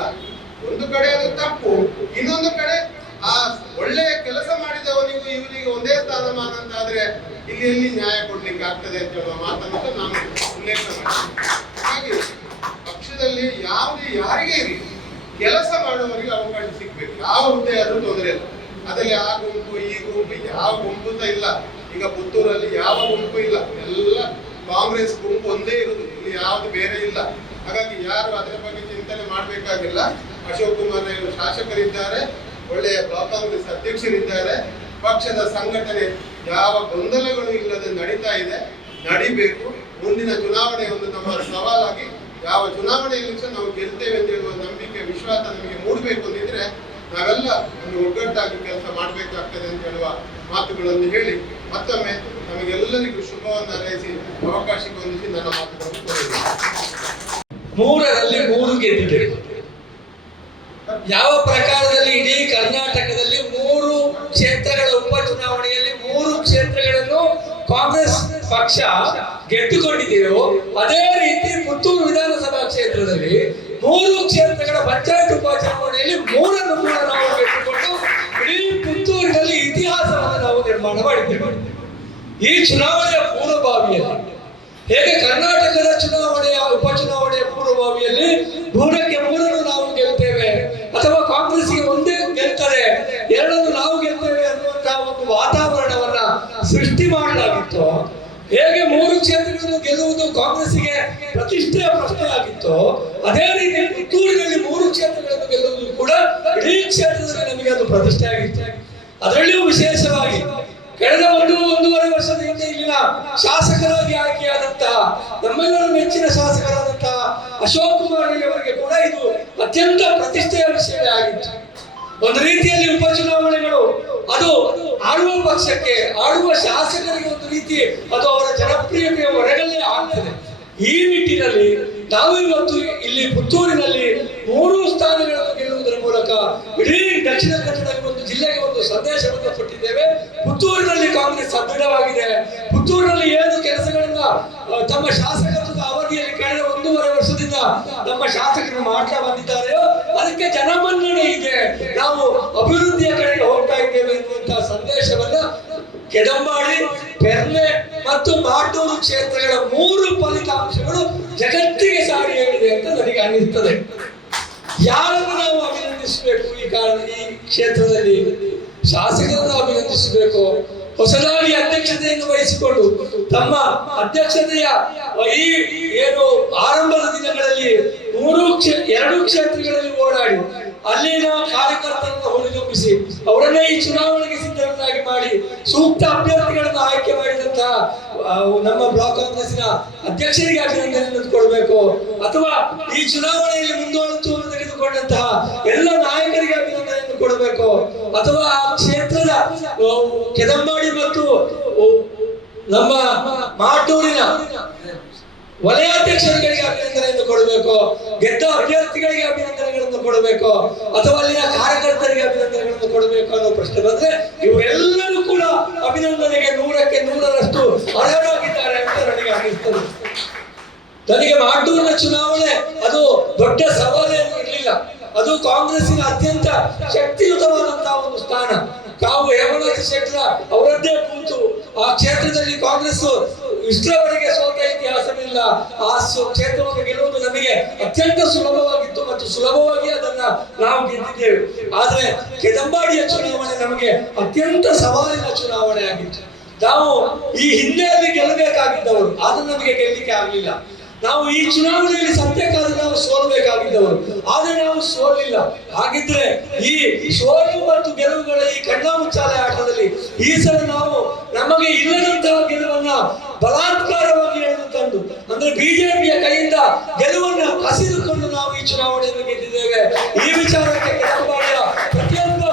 ಒಂದು ಕಡೆ ಅದು ತಪ್ಪು, ಇನ್ನೊಂದು ಕಡೆ ಆ ಒಳ್ಳೆಯ ಕೆಲಸ ಮಾಡಿದವನಿಗೂ ಇವನಿಗೆ ಒಂದೇ ಸ್ಥಾನಮಾನ ಅಂತ ಆದ್ರೆ ಇಲ್ಲಿ ಎಲ್ಲಿ ನ್ಯಾಯ ಕೊಡ್ಲಿಕ್ಕೆ ಆಗ್ತದೆ ಅಂತ ಹೇಳುವ ಮಾತನ್ನು ನಾನು ಉಲ್ಲೇಖ ಮಾಡ್ತೀನಿ. ಹಾಗೆ ಪಕ್ಷದಲ್ಲಿ ಯಾವುದೇ ಯಾರಿಗೇ ಇರಲಿ ಕೆಲಸ ಮಾಡುವವರಿಗೆ ಅವಕಾಶ ಸಿಗ್ಬೇಕು. ಯಾವ ಹುದ್ದೆ ಆದ್ರೂ ತೊಂದರೆ ಇಲ್ಲ. ಅದರಲ್ಲಿ ಆ ಗುಂಪು ಈ ಗುಂಪು ಯಾವ ಗುಂಪು ಅಂತ ಇಲ್ಲ. ಈಗ ಪುತ್ತೂರಲ್ಲಿ ಯಾವ ಗುಂಪು ಇಲ್ಲ, ಎಲ್ಲ ಕಾಂಗ್ರೆಸ್ ಗುಂಪು ಒಂದೇ ಇರುವುದು, ಇಲ್ಲಿ ಯಾವ್ದು ಬೇರೆ ಇಲ್ಲ. ಹಾಗಾಗಿ ಯಾರು ಅದರ ಬಗ್ಗೆ ಚಿಂತನೆ ಮಾಡಬೇಕಾಗಿಲ್ಲ. ಅಶೋಕ್ ಕುಮಾರ್ ಶಾಸಕರಿದ್ದಾರೆ, ಒಳ್ಳೆಯ ಬ್ಲಾಕ್ ಕಾಂಗ್ರೆಸ್ ಅಧ್ಯಕ್ಷರಿದ್ದಾರೆ. ಪಕ್ಷದ ಸಂಘಟನೆ ಯಾವ ಗೊಂದಲಗಳು ಇಲ್ಲದೆ ನಡೀತಾ ಇದೆ, ನಡಿಬೇಕು. ಮುಂದಿನ ಚುನಾವಣೆ ಒಂದು ನಮ್ಮ ಸವಾಲಾಗಿ ಯಾವ ಚುನಾವಣೆಯಲ್ಲಿ ಸಹ ನಾವು ಗೆಲ್ತೇವೆ ಅಂತ ಹೇಳುವ ನಂಬಿಕೆ ವಿಶ್ವಾಸ ನಮಗೆ ಮೂಡಬೇಕು ಅಂದಿದ್ರೆ ನಾವೆಲ್ಲ ಒಂದು ಒಗ್ಗಟ್ಟಾಗಿ ಕೆಲಸ ಮಾಡಬೇಕಾಗ್ತದೆ ಅಂತ ಹೇಳುವ ಮಾತುಗಳನ್ನು ಹೇಳಿ ಮತ್ತೊಮ್ಮೆ ನಮಗೆಲ್ಲರಿಗೂ ಶುಭವನ್ನು ಹಾರೈಸಿ ಅವಕಾಶಕ್ಕೆ ಹೊಂದಿಸಿ ನನ್ನ ಮಾತುಗಳನ್ನು ಕೊಡುತ್ತೇನೆ. 3ರಲ್ಲಿ 3 ಗೆದ್ದಿದೆ. ಯಾವ ಪ್ರಕಾರದಲ್ಲಿ ಇಡೀ ಕರ್ನಾಟಕದಲ್ಲಿ 3 ಕ್ಷೇತ್ರಗಳ ಉಪಚುನಾವಣೆಯಲ್ಲಿ 3 ಕ್ಷೇತ್ರಗಳನ್ನು ಕಾಂಗ್ರೆಸ್ ಪಕ್ಷ ಗೆದ್ದುಕೊಂಡಿದೆಯೋ ಅದೇ ರೀತಿ ಪುತ್ತೂರು ವಿಧಾನಸಭಾ ಕ್ಷೇತ್ರದಲ್ಲಿ 3 ಕ್ಷೇತ್ರಗಳ ಪಂಚಾಯತ್ ಉಪಚುನಾವಣೆಯಲ್ಲಿ 3 ಕೂಡ ನಾವು ಗೆದ್ದುಕೊಂಡು ಇಡೀ ಪುತ್ತೂರಿನಲ್ಲಿ ಇತಿಹಾಸವನ್ನು ನಾವು ನಿರ್ಮಾಣ ಮಾಡಿದ್ದೇವೆ. ಈ ಚುನಾವಣೆಯ ಪೂರ್ವಭಾವಿಯಲ್ಲಿ ಹೇಗೆ ಕರ್ನಾಟಕದ ಚುನಾವಣೆಯ ಉಪಚುನಾವಣೆಯ ಪೂರ್ವಭಾವಿಯಲ್ಲಿ 3ಕ್ಕೆ 3 ನಾವು ಗೆಲ್ತೇವೆ ಅಥವಾ ಕಾಂಗ್ರೆಸ್ಗೆ ಒಂದೇ ಗೆಲ್ತಾರೆ, 2 ನಾವು ಗೆಲ್ತೇವೆ ಅನ್ನುವಂತಹ ಒಂದು ವಾತಾವರಣವನ್ನ ಸೃಷ್ಟಿ ಮಾಡಲಾಗಿತ್ತು. ಹೇಗೆ 3 ಕ್ಷೇತ್ರಗಳನ್ನು ಗೆಲ್ಲುವುದು ಕಾಂಗ್ರೆಸ್ಗೆ ಪ್ರತಿಷ್ಠೆಯ ಪ್ರಶ್ನೆ ಆಗಿತ್ತು, ಅದೇ ರೀತಿ ಪುತ್ತೂರಿನಲ್ಲಿ 3 ಕ್ಷೇತ್ರಗಳನ್ನು ಗೆಲ್ಲುವುದು ಕೂಡ ಇಡೀ ಕ್ಷೇತ್ರದಲ್ಲಿ ನಮಗೆ ಅದು ಪ್ರತಿಷ್ಠೆ ಆಗಿತ್ತು. ಅದರಲ್ಲಿಯೂ ವಿಶೇಷವಾಗಿ ಕಳೆದ 1.5 ವರ್ಷದ ಹಿಂದೆ ಇಲ್ಲಿನ ಶಾಸಕರಾಗಿ ಆಯ್ಕೆಯಾದಂತಹ ನಮ್ಮೆಲ್ಲರ ನೆಚ್ಚಿನ ಶಾಸಕರಾದಂತಹ ಅಶೋಕ್ ಕುಮಾರ್ ಅವರಿಗೆ ಕೂಡ ಇದು ಅತ್ಯಂತ ಪ್ರತಿಷ್ಠೆಯ ವಿಷಯವೇ ಆಗಿತ್ತು. ಒಂದು ರೀತಿಯಲ್ಲಿ ಉಪಚುನಾವಣೆಗಳು ಅದು ಆಳುವ ಪಕ್ಷಕ್ಕೆ, ಆಳುವ ಶಾಸಕರಿಗೆ ಒಂದು ರೀತಿ ಅದು ಅವರ ಜನಪ್ರಿಯತೆಯ ಹೊರಗಲ್ಲೇ ಆಗ್ತದೆ. ಈ ನಿಟ್ಟಿನಲ್ಲಿ ನಾವು ಇವತ್ತು ಇಲ್ಲಿ ಪುತ್ತೂರಿನಲ್ಲಿ 3 ಸ್ಥಾನಗಳನ್ನು ಗೆಲ್ಲುವುದರ ಮೂಲಕ ಇಡೀ ದಕ್ಷಿಣ ಕನ್ನಡ ಒಂದು ಜಿಲ್ಲೆಗೆ ಒಂದು ಸಂದೇಶವನ್ನು ಕೊಟ್ಟಿದ್ದೇವೆ. ಪುತ್ತೂರಿನಲ್ಲಿ ಕಾಂಗ್ರೆಸ್ ಸದೃಢವಾಗಿದೆ. ಪುತ್ತೂರಿನಲ್ಲಿ ಏನು ಕೆಲಸಗಳನ್ನ ತಮ್ಮ ಶಾಸಕತ್ವದ ಅವಧಿಯಲ್ಲಿ ಕಳೆದ 1.5 ವರ್ಷದಿಂದ ನಮ್ಮ ಶಾಸಕರು ಮಾಡ್ತಾ ಬಂದಿದ್ದಾರೆಯೋ ಅದಕ್ಕೆ ಜನಮನ್ನಣೆ ಇದೆ, ನಾವು ಅಭಿವೃದ್ಧಿಯ ಕಡೆಗೆ ಹೋಗ್ತಾ ಇದ್ದೇವೆ ಎನ್ನುವಂತಹ ಸಂದೇಶವನ್ನ ಕೆದಂಬಾಡಿ, ಪೆರ್ನೆ ಮತ್ತು ಮಾಟೂರು ಕ್ಷೇತ್ರಗಳ 3 ಫಲಿತಾಂಶಗಳು ಜಗತ್ತಿಗೆ ಸಾರಿ ಹೇಳಿದೆ ಅಂತ ನನಗೆ ಅನ್ನಿಸ್ತದೆ. ಯಾರನ್ನು ನಾವು ಅಭಿನಂದಿಸಬೇಕು? ಈ ಕ್ಷೇತ್ರದಲ್ಲಿ ಶಾಸಕರನ್ನು ಅಭಿನಂದಿಸಬೇಕು. ಹೊಸದಾಗಿ ಅಧ್ಯಕ್ಷತೆಯನ್ನು ವಹಿಸಿಕೊಂಡು ತಮ್ಮ ಅಧ್ಯಕ್ಷತೆಯ ಈ ಏನು ಆರಂಭದ ದಿನಗಳಲ್ಲಿ 2 ಕ್ಷೇತ್ರಗಳಲ್ಲಿ ಓಡಾಡಿ ಅಲ್ಲಿನ ಕಾರ್ಯಕರ್ತರನ್ನು ಹುರಿದುಂಬಿಸಿ ಅವರನ್ನೇ ಈ ಚುನಾವಣೆಗೆ ಸಿದ್ಧರನ್ನಾಗಿ ಮಾಡಿ ಸೂಕ್ತ ಅಭ್ಯರ್ಥಿಗಳನ್ನು ಆಯ್ಕೆ ಮಾಡಿದಂತಹ ನಮ್ಮ ಬ್ಲಾಕ್ ಕಾಂಗ್ರೆಸ್ನ ಅಧ್ಯಕ್ಷರಿಗೆ ಅಭಿನಂದನೆಯನ್ನು ಕೊಡಬೇಕು, ಅಥವಾ ಈ ಚುನಾವಣೆಯಲ್ಲಿ ಮುಂದಾಳುತ್ವವನ್ನು ತೆಗೆದುಕೊಂಡಂತಹ ಎಲ್ಲ ನಾಯಕರಿಗೆ ಅಭಿನಂದನೆಯನ್ನು ಕೊಡಬೇಕು, ಅಥವಾ ಆ ಕ್ಷೇತ್ರದ ಕೆದಂಬಾಡಿ ಮತ್ತು ನಮ್ಮ ಮಾಟೂರಿನ ವಲಯಾಧ್ಯಕ್ಷರುಗಳಿಗೆ ಅಭಿನಂದನೆಯನ್ನು ಕೊಡಬೇಕು, ಗೆದ್ದ ಅಭ್ಯರ್ಥಿಗಳಿಗೆ ಅಭಿನಂದನೆಗಳನ್ನು ಕೊಡಬೇಕು, ಅಥವಾ ಅಲ್ಲಿನ ಕಾರ್ಯಕರ್ತರಿಗೆ ಅಭಿನಂದನೆಗಳನ್ನು ಕೊಡಬೇಕು ಅನ್ನೋ ಪ್ರಶ್ನೆ ಬಂದ್ರೆ ಇವರೆಲ್ಲರೂ ಕೂಡ ಅಭಿನಂದನೆಗೆ 100ಕ್ಕೆ 100ರಷ್ಟು ಅರ್ಹರಾಗಿದ್ದಾರೆ ಅಂತ ನನಗೆ ಅನ್ನಿಸ್ತದೆ. ನನಗೆ ಮಾಟೂರಿನ ಚುನಾವಣೆ ಅದು ದೊಡ್ಡ ಸವಾಲೇನು ಇರಲಿಲ್ಲ. ಅದು ಕಾಂಗ್ರೆಸ್ಸಿನ ಅತ್ಯಂತ ಶಕ್ತಿಯುತವಾದಂತಹ ಒಂದು ಸ್ಥಾನ. ಕಾವು ಹೇಮನಾಥ ಶೆಟ್ಟರ ಅವರದ್ದೇ ಕೂತು ಆ ಕ್ಷೇತ್ರದಲ್ಲಿ ಕಾಂಗ್ರೆಸ್ ಇಷ್ಟರವರೆಗೆ ಸೋತ ಇತಿಹಾಸವಿಲ್ಲ. ಆ ಕ್ಷೇತ್ರವನ್ನು ಗೆಲ್ಲುವುದು ನಮಗೆ ಅತ್ಯಂತ ಸುಲಭವಾಗಿತ್ತು ಮತ್ತು ಸುಲಭವಾಗಿ ಅದನ್ನ ನಾವು ಗೆದ್ದಿದ್ದೇವೆ. ಆದ್ರೆ ಕೆದಂಬಾಡಿಯ ಚುನಾವಣೆ ನಮಗೆ ಅತ್ಯಂತ ಸವಾಲಿನ ಚುನಾವಣೆ ಆಗಿತ್ತು. ನಾವು ಈ ಹಿಂದೆಯಲ್ಲಿ ಗೆಲ್ಲಬೇಕಾಗಿದ್ದವರು, ಆದ್ರೆ ನಮಗೆ ಗೆಲ್ಲಲಿಕ್ಕೆ ಆಗಲಿಲ್ಲ. ನಾವು ಈ ಚುನಾವಣೆಯಲ್ಲಿ ಸತ್ಯಕ್ಕಾದ್ರೆ ನಾವು ಸೋಲ್ಬೇಕಾಗಿದ್ದವರು, ಆದ್ರೆ ನಾವು ಸೋಲಿಲ್ಲ. ಹಾಗಿದ್ರೆ ಈ ಸೋಲು ಮತ್ತು ಗೆಲುವುಗಳ ಈ ಕಣ್ಣಾಮುಚ್ಚಾಲೆ ಆಟದಲ್ಲಿ ಈ ಸಲ ನಾವು ನಮಗೆ ಇಲ್ಲದಂತಹ ಗೆಲುವನ್ನ ಬಲಾತ್ಕಾರವಾಗಿ ಎಳೆದು ತಂದು, ಅಂದ್ರೆ ಬಿಜೆಪಿಯ ಕೈಯಿಂದ ಗೆಲುವನ್ನ ಕಸಿದುಕೊಂಡು ನಾವು ಈ ಚುನಾವಣೆಯನ್ನು ಗೆದ್ದಿದ್ದೇವೆ. ಈ ವಿಚಾರಕ್ಕೆ ಕೆದಂಬಾಡಿಯ ಪ್ರತಿಯೊಬ್ಬ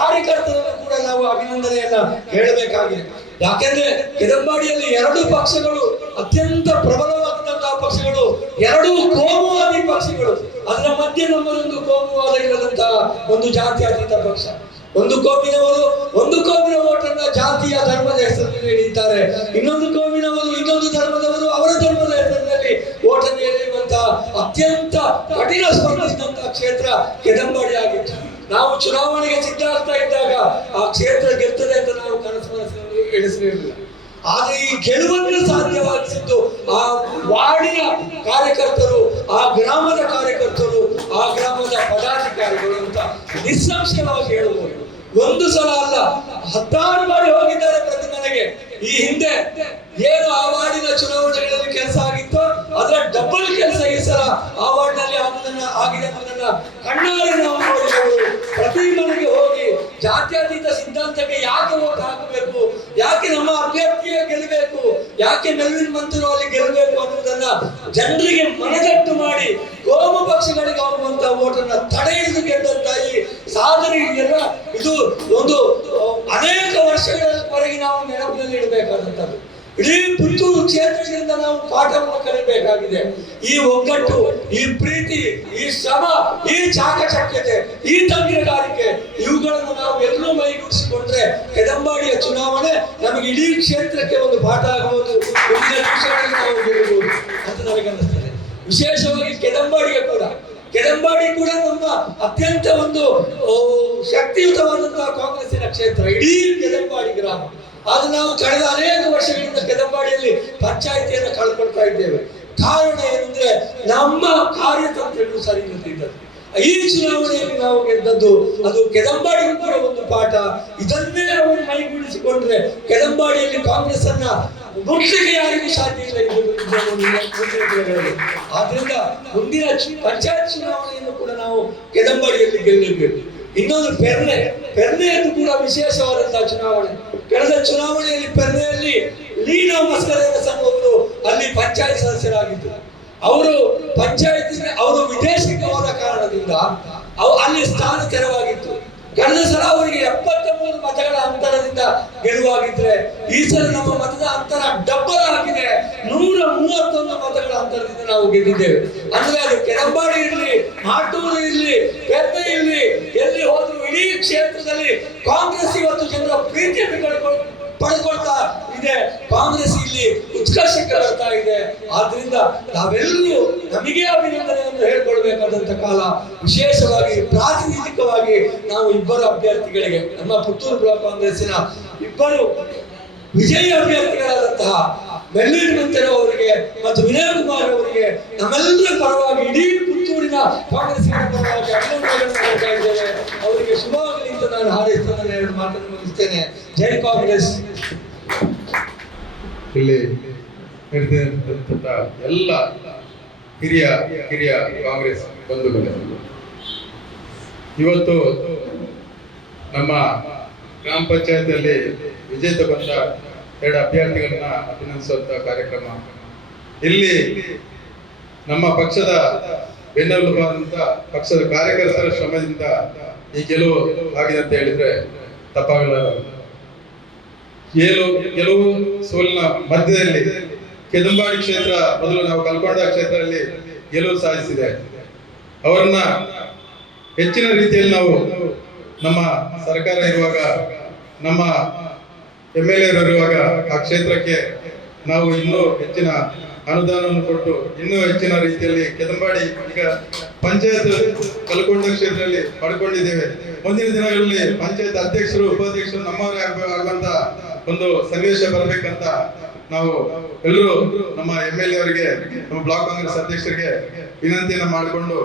ಕಾರ್ಯಕರ್ತರನ್ನು ಕೂಡ ನಾವು ಅಭಿನಂದನೆಯನ್ನ ಹೇಳಬೇಕಾಗಿದೆ. ಯಾಕೆಂದ್ರೆ ಕೆದಂಬಾಡಿಯಲ್ಲಿ 2 ಪಕ್ಷಗಳು ಅತ್ಯಂತ ಪ್ರಬಲವಾದಂತಹ ಪಕ್ಷಗಳು, 2 ಕೋಮುವಾದಿ ಪಕ್ಷಗಳು. ಅದರ ಮಧ್ಯೆ ನಮ್ಮದೊಂದು ಕೋಮುವಾದ ಇಲ್ಲದಂತಹ ಒಂದು ಜಾತ್ಯತೀತ ಪಕ್ಷ. ಒಂದು ಕೋಮಿನ ಓಟನ್ನ ಜಾತಿಯ ಧರ್ಮದ ಹೆಸರಿನಲ್ಲಿ ಹಿಡಿಯುತ್ತಾರೆ, ಇನ್ನೊಂದು ಕೋಮಿನವರು ಇನ್ನೊಂದು ಧರ್ಮದವರು ಅವರ ಧರ್ಮದ ಹೆಸರಿನಲ್ಲಿ ಓಟನ್ನು ಎಳೆಯುವಂತಹ ಅತ್ಯಂತ ಕಠಿಣ ಸ್ಪರ್ಧಿಸಿದಂತಹ ಕ್ಷೇತ್ರ ಕೆದಂಬಾಡಿ ಆಗಿತ್ತು. ನಾವು ಚುನಾವಣೆಗೆ ಸಿದ್ಧಾಗ್ತಾ ಇದ್ದಾಗ ಆ ಕ್ಷೇತ್ರ ಗೆಲ್ತದೆ ಅಂತ ನಾವು ಕನಸು ಮನಸ್ಸಿನಲ್ಲಿ ಎಣಿಸಿರಲಿಲ್ಲ. ಆದ್ರೆ ಈ ಗೆಲುವನ್ನು ಸಾಧ್ಯವಾಗಿಸಿದ್ದು ಆ ವಾರ್ಡಿನ ಕಾರ್ಯಕರ್ತರು, ಆ ಗ್ರಾಮದ ಕಾರ್ಯಕರ್ತರು, ಆ ಗ್ರಾಮದ ಪದಾಧಿಕಾರಿಗಳು ಅಂತ ನಿಸ್ಸಂಶಯವಾಗಿ ಹೇಳಬಹುದು. ಒಂದು ಸಲ ಅಲ್ಲ, 16 ಬಾರಿ ಹೋಗಿದ್ದಾರೆ ಪ್ರತಿ ಮನೆಗೆ. ಈ ಹಿಂದೆ ಏನು ಆ ವಾರ್ಡಿನ ಚುನಾವಣೆಗಳಲ್ಲಿ ಕೆಲಸ ಆಗಿತ್ತೋ ಅದರ ಡಬಲ್ ಕೆಲಸ ಈ ಸಲ ಆ ವಾರ್ಡ್ನಲ್ಲಿ ಆಗಿದೆ ಅನ್ನೋದನ್ನ ಕಣ್ಣಾರೆ ನಾವು ನೋಡಿದವರು. ಪ್ರತಿ ಮನೆಗೆ ಹೋಗಿ ಜಾತ್ಯತೀತ ಸಿದ್ಧಾಂತಕ್ಕೆ ಯಾಕೆ ಓಟ್ ಹಾಕಬೇಕು, ಯಾಕೆ ನಮ್ಮ ಅಭ್ಯರ್ಥಿಯೇ ಗೆಲ್ಲಬೇಕು, ಯಾಕೆ ಮೆಲ್ವಿನ್ ಮಂತ್ರು ಅಲ್ಲಿ ಗೆಲ್ಲಬೇಕು ಅನ್ನೋದನ್ನ ಜನರಿಗೆ ಮನದಟ್ಟು ಮಾಡಿ ಕೋಮು ಪಕ್ಷಗಳಿಗೆ ಹೋಗುವಂತಹ ಓಟನ್ನ ತಡೆ ಹಿಡಿದು ಗೆದ್ದಂತ ಈ ಸಾಧನೆ ಇದೆಯಲ್ಲ, ಇದು ಒಂದು ಅನೇಕ ವರ್ಷಗಳವರೆಗೆ ನಾವು ನೆನಪಿನಲ್ಲಿ ಇಡಬೇಕಾದಂಥದ್ದು. ಇಡೀ ಪುತ್ತೂರು ಕ್ಷೇತ್ರದಿಂದ ನಾವು ಪಾಠವನ್ನು ಕಲಿಬೇಕಾಗಿದೆ. ಈ ಒಗ್ಗಟ್ಟು, ಈ ಪ್ರೀತಿ, ಈ ಶ್ರಮ, ಈ ಚಾಕಚಕ್ಯತೆ, ಈ ತಂತ್ರಗಾರಿಕೆ, ಇವುಗಳನ್ನು ನಾವು ಎಲ್ಲರೂ ಮೈಗೂಡಿಸಿಕೊಂಡ್ರೆ ಕೆದಂಬಾಡಿಯ ಚುನಾವಣೆ ನಮಗೆ ಇಡೀ ಕ್ಷೇತ್ರಕ್ಕೆ ಒಂದು ಪಾಠ ಆಗಬಹುದು, ಮುಂದಿನ ದಿವಸಗಳಲ್ಲಿ ನಾವು ಗೆಲ್ಲಬಹುದು ಅಂತ ನನಗೆ ಅನ್ನಿಸ್ತದೆ. ವಿಶೇಷವಾಗಿ ಕೆದಂಬಾಡಿ ಕೂಡ ನಮ್ಮ ಅತ್ಯಂತ ಒಂದು ಶಕ್ತಿಯುತವಾದಂತಹ ಕಾಂಗ್ರೆಸ್ಸಿನ ಕ್ಷೇತ್ರ, ಇಡೀ ಕೆದಂಬಾಡಿ ಗ್ರಾಮ. ಅದು ನಾವು ಕಳೆದ ಅನೇಕ ವರ್ಷಗಳಿಂದ ಕೆದಂಬಾಡಿಯಲ್ಲಿ ಪಂಚಾಯಿತಿಯನ್ನು ಕಳ್ಕೊಳ್ತಾ ಇದ್ದೇವೆ. ಕಾರಣ ಏನಂದ್ರೆ ನಮ್ಮ ಕಾರ್ಯತಂತ್ರಗಳು ಸರಿ ಇಲ್ಲದಿದ್ದದ್ದು. ಈ ಚುನಾವಣೆಯಲ್ಲಿ ನಾವು ಗೆದ್ದದ್ದು ಅದು ಕೆದಂಬಾಡಿಗೂ ಕೂಡ ಒಂದು ಪಾಠ. ಇದನ್ನೇ ಅವರು ಮೈಗೂಡಿಸಿಕೊಂಡ್ರೆ ಕೆದಂಬಾಡಿಯಲ್ಲಿ ಕಾಂಗ್ರೆಸ್ ಅನ್ನ ಮುಟ್ಲಿಕ್ಕೆ ಯಾರಿಗೂ ಸಾಧ್ಯ ಇಲ್ಲ. ಆದ್ರಿಂದ ಮುಂದಿನ ಪಂಚಾಯತ್ ಚುನಾವಣೆಯನ್ನು ಕೂಡ ನಾವು ಕೆದಂಬಾಡಿಯಲ್ಲಿ ಗೆಲ್ಲಬೇಕು. ಇನ್ನೊಂದು ಪೆರ್ನೆಯದ್ದು ಕೂಡ ವಿಶೇಷವಾದಂತಹ ಚುನಾವಣೆ. ಕಳೆದ ಚುನಾವಣೆಯಲ್ಲಿ ಪೆರ್ನೆಯಲ್ಲಿ ಲೀನಾ ಮಸ್ಕರೇನ ಸಂಘವರು ಅಲ್ಲಿ ಪಂಚಾಯತ್ ಸದಸ್ಯರಾಗಿದ್ದರು. ಅವರು ಅವರು ವಿದೇಶಕ್ಕೆ ಹೋದ ಕಾರಣದಿಂದ ಅಲ್ಲಿ ಸ್ಥಾನ ತೆರವಾಗಿತ್ತು. ಕಳೆದ ಸಲ ಅವರಿಗೆ 73 ಮತಗಳ ಅಂತರದಿಂದ ಗೆಲುವಾಗಿದ್ರೆ ಈ ಸಲ ನಮ್ಮ ಮತದ ಅಂತರ ಡಬ್ಬಲ್ ಆಗಿದೆ. 131 ಮತಗಳ ಅಂತರದಿಂದ ನಾವು ಗೆದ್ದಿದ್ದೇವೆ. ಅಂದ್ರೆ ಅದು ಕೆದಂಬಾಡಿ ಇರಲಿ, ಮಾಟೂರು ಇರಲಿ, ಪೆರ್ನೆ ಇರಲಿ, ಎಲ್ಲಿ ಹೋದ್ರು ಇಡೀ ಕ್ಷೇತ್ರದಲ್ಲಿ ಕಾಂಗ್ರೆಸ್ ಇವತ್ತು ಜನರ ಪ್ರೀತಿಯನ್ನು ಪಡೆದುಕೊಳ್ತಾ ಇದೆ. ಕಾಂಗ್ರೆಸ್ ಇಲ್ಲಿ ಉತ್ಕರ್ಷಕ್ಕೆ ಬರ್ತಾ ಇದೆ. ಆದ್ರಿಂದ ನಾವೆಲ್ಲರೂ ನಮಗೆ ಅಭಿನಂದನೆಯನ್ನು ಹೇಳ್ಕೊಳ್ಬೇಕಾದಂತ ಕಾಲ. ವಿಶೇಷವಾಗಿ ಪ್ರಾತಿನಿಧಿಕವಾಗಿ ನಾವು ಇಬ್ಬರು ಅಭ್ಯರ್ಥಿಗಳಿಗೆ, ನಮ್ಮ ಪುತ್ತೂರು ಬ್ಲಾಕ್ ಕಾಂಗ್ರೆಸ್ಸಿನ ಇಬ್ಬರು ವಿಜಯಿ ಅಭ್ಯರ್ಥಿಗಳಾದಂತಹ ಮೆಲ್ವಿನ್ ಮಂತ್ರು ಅವರಿಗೆ ಮತ್ತು ವಿನಯ್ ಕುಮಾರ್ ಅವರಿಗೆ ನಮ್ಮೆಲ್ಲರ ಪರವಾಗಿ, ಇಡೀ ಪುತ್ತೂರಿನ ಕಾಂಗ್ರೆಸ್ಸಿನ ಪರವಾಗಿ ಅಭಿನಂದನೆಗಳನ್ನು ಮಾಡ್ತಾ ಇದ್ದೇವೆ. ಅವರಿಗೆ ಶುಭವಾಗಲಿ ಅಂತ ನಾನು ಹಾರೈಸ್ತಾ ನನ್ನ 2 ಮಾತನ್ನು ಮುಗಿಸ್ತೇನೆ. ಜೈ ಕಾಂಗ್ರೆಸ್. ಇಲ್ಲಿ ನಡೆದಂತ ಎಲ್ಲ ಹಿರಿಯ ಕಾಂಗ್ರೆಸ್ ಬಂಧುಗಳೇ, ಇವತ್ತು ನಮ್ಮ ಗ್ರಾಮ ಪಂಚಾಯತಿಯಲ್ಲಿ ವಿಜೇತ ಬಂದ 2 ಅಭ್ಯರ್ಥಿಗಳನ್ನ ಅಭಿನಂದಿಸುವಂತ ಕಾರ್ಯಕ್ರಮ. ಇಲ್ಲಿ ನಮ್ಮ ಪಕ್ಷದ ಬೆನ್ನೆಲುಬಾದಂತ ಪಕ್ಷದ ಕಾರ್ಯಕರ್ತರ ಶ್ರಮದಿಂದ ಈ ಗೆಲುವು ಆಗಿದೆ ಅಂತ ಹೇಳಿದ್ರೆ ತಪ್ಪಾಗಲಾರ. ಗೆಲುವು ಸೋಲಿನ ಮಧ್ಯದಲ್ಲಿ ಕೆದಂಬಾಡಿ ಕ್ಷೇತ್ರ ಮೊದಲು ನಾವು ಕಲ್ಕೊಂಡ ಕ್ಷೇತ್ರದಲ್ಲಿ ಗೆಲುವು ಸಾಧಿಸಿದೆ. ಅವರನ್ನ ಹೆಚ್ಚಿನ ರೀತಿಯಲ್ಲಿ ನಾವು ನಮ್ಮ ಸರ್ಕಾರ ಇರುವಾಗ, ನಮ್ಮ MLA ಇರುವಾಗ ಆ ಕ್ಷೇತ್ರಕ್ಕೆ ನಾವು ಇನ್ನೂ ಹೆಚ್ಚಿನ ಅನುದಾನವನ್ನು ಕೊಟ್ಟು ಇನ್ನೂ ಹೆಚ್ಚಿನ ರೀತಿಯಲ್ಲಿ ಕೆದಂಬಾಡಿ ಈಗ ಪಂಚಾಯತ್ ಕಲ್ಕೊಂಡ ಕ್ಷೇತ್ರದಲ್ಲಿ ಪಡ್ಕೊಂಡಿದ್ದೇವೆ. ಮುಂದಿನ ದಿನಗಳಲ್ಲಿ ಪಂಚಾಯತ್ ಅಧ್ಯಕ್ಷರು, ಉಪಾಧ್ಯಕ್ಷರು ನಮ್ಮವರೇ ಆಗುವಂತ ಒಂದು ಸನ್ನಿವೇಶ ಬರಬೇಕಂತ ನಾವು ಎಲ್ಲರೂ ನಮ್ಮ MLA ಅವರಿಗೆ, ನಮ್ಮ ಬ್ಲಾಕ್ ಕಾಂಗ್ರೆಸ್ ಅಧ್ಯಕ್ಷರಿಗೆ ವಿನಂತಿಯನ್ನ ಮಾಡಿಕೊಂಡು,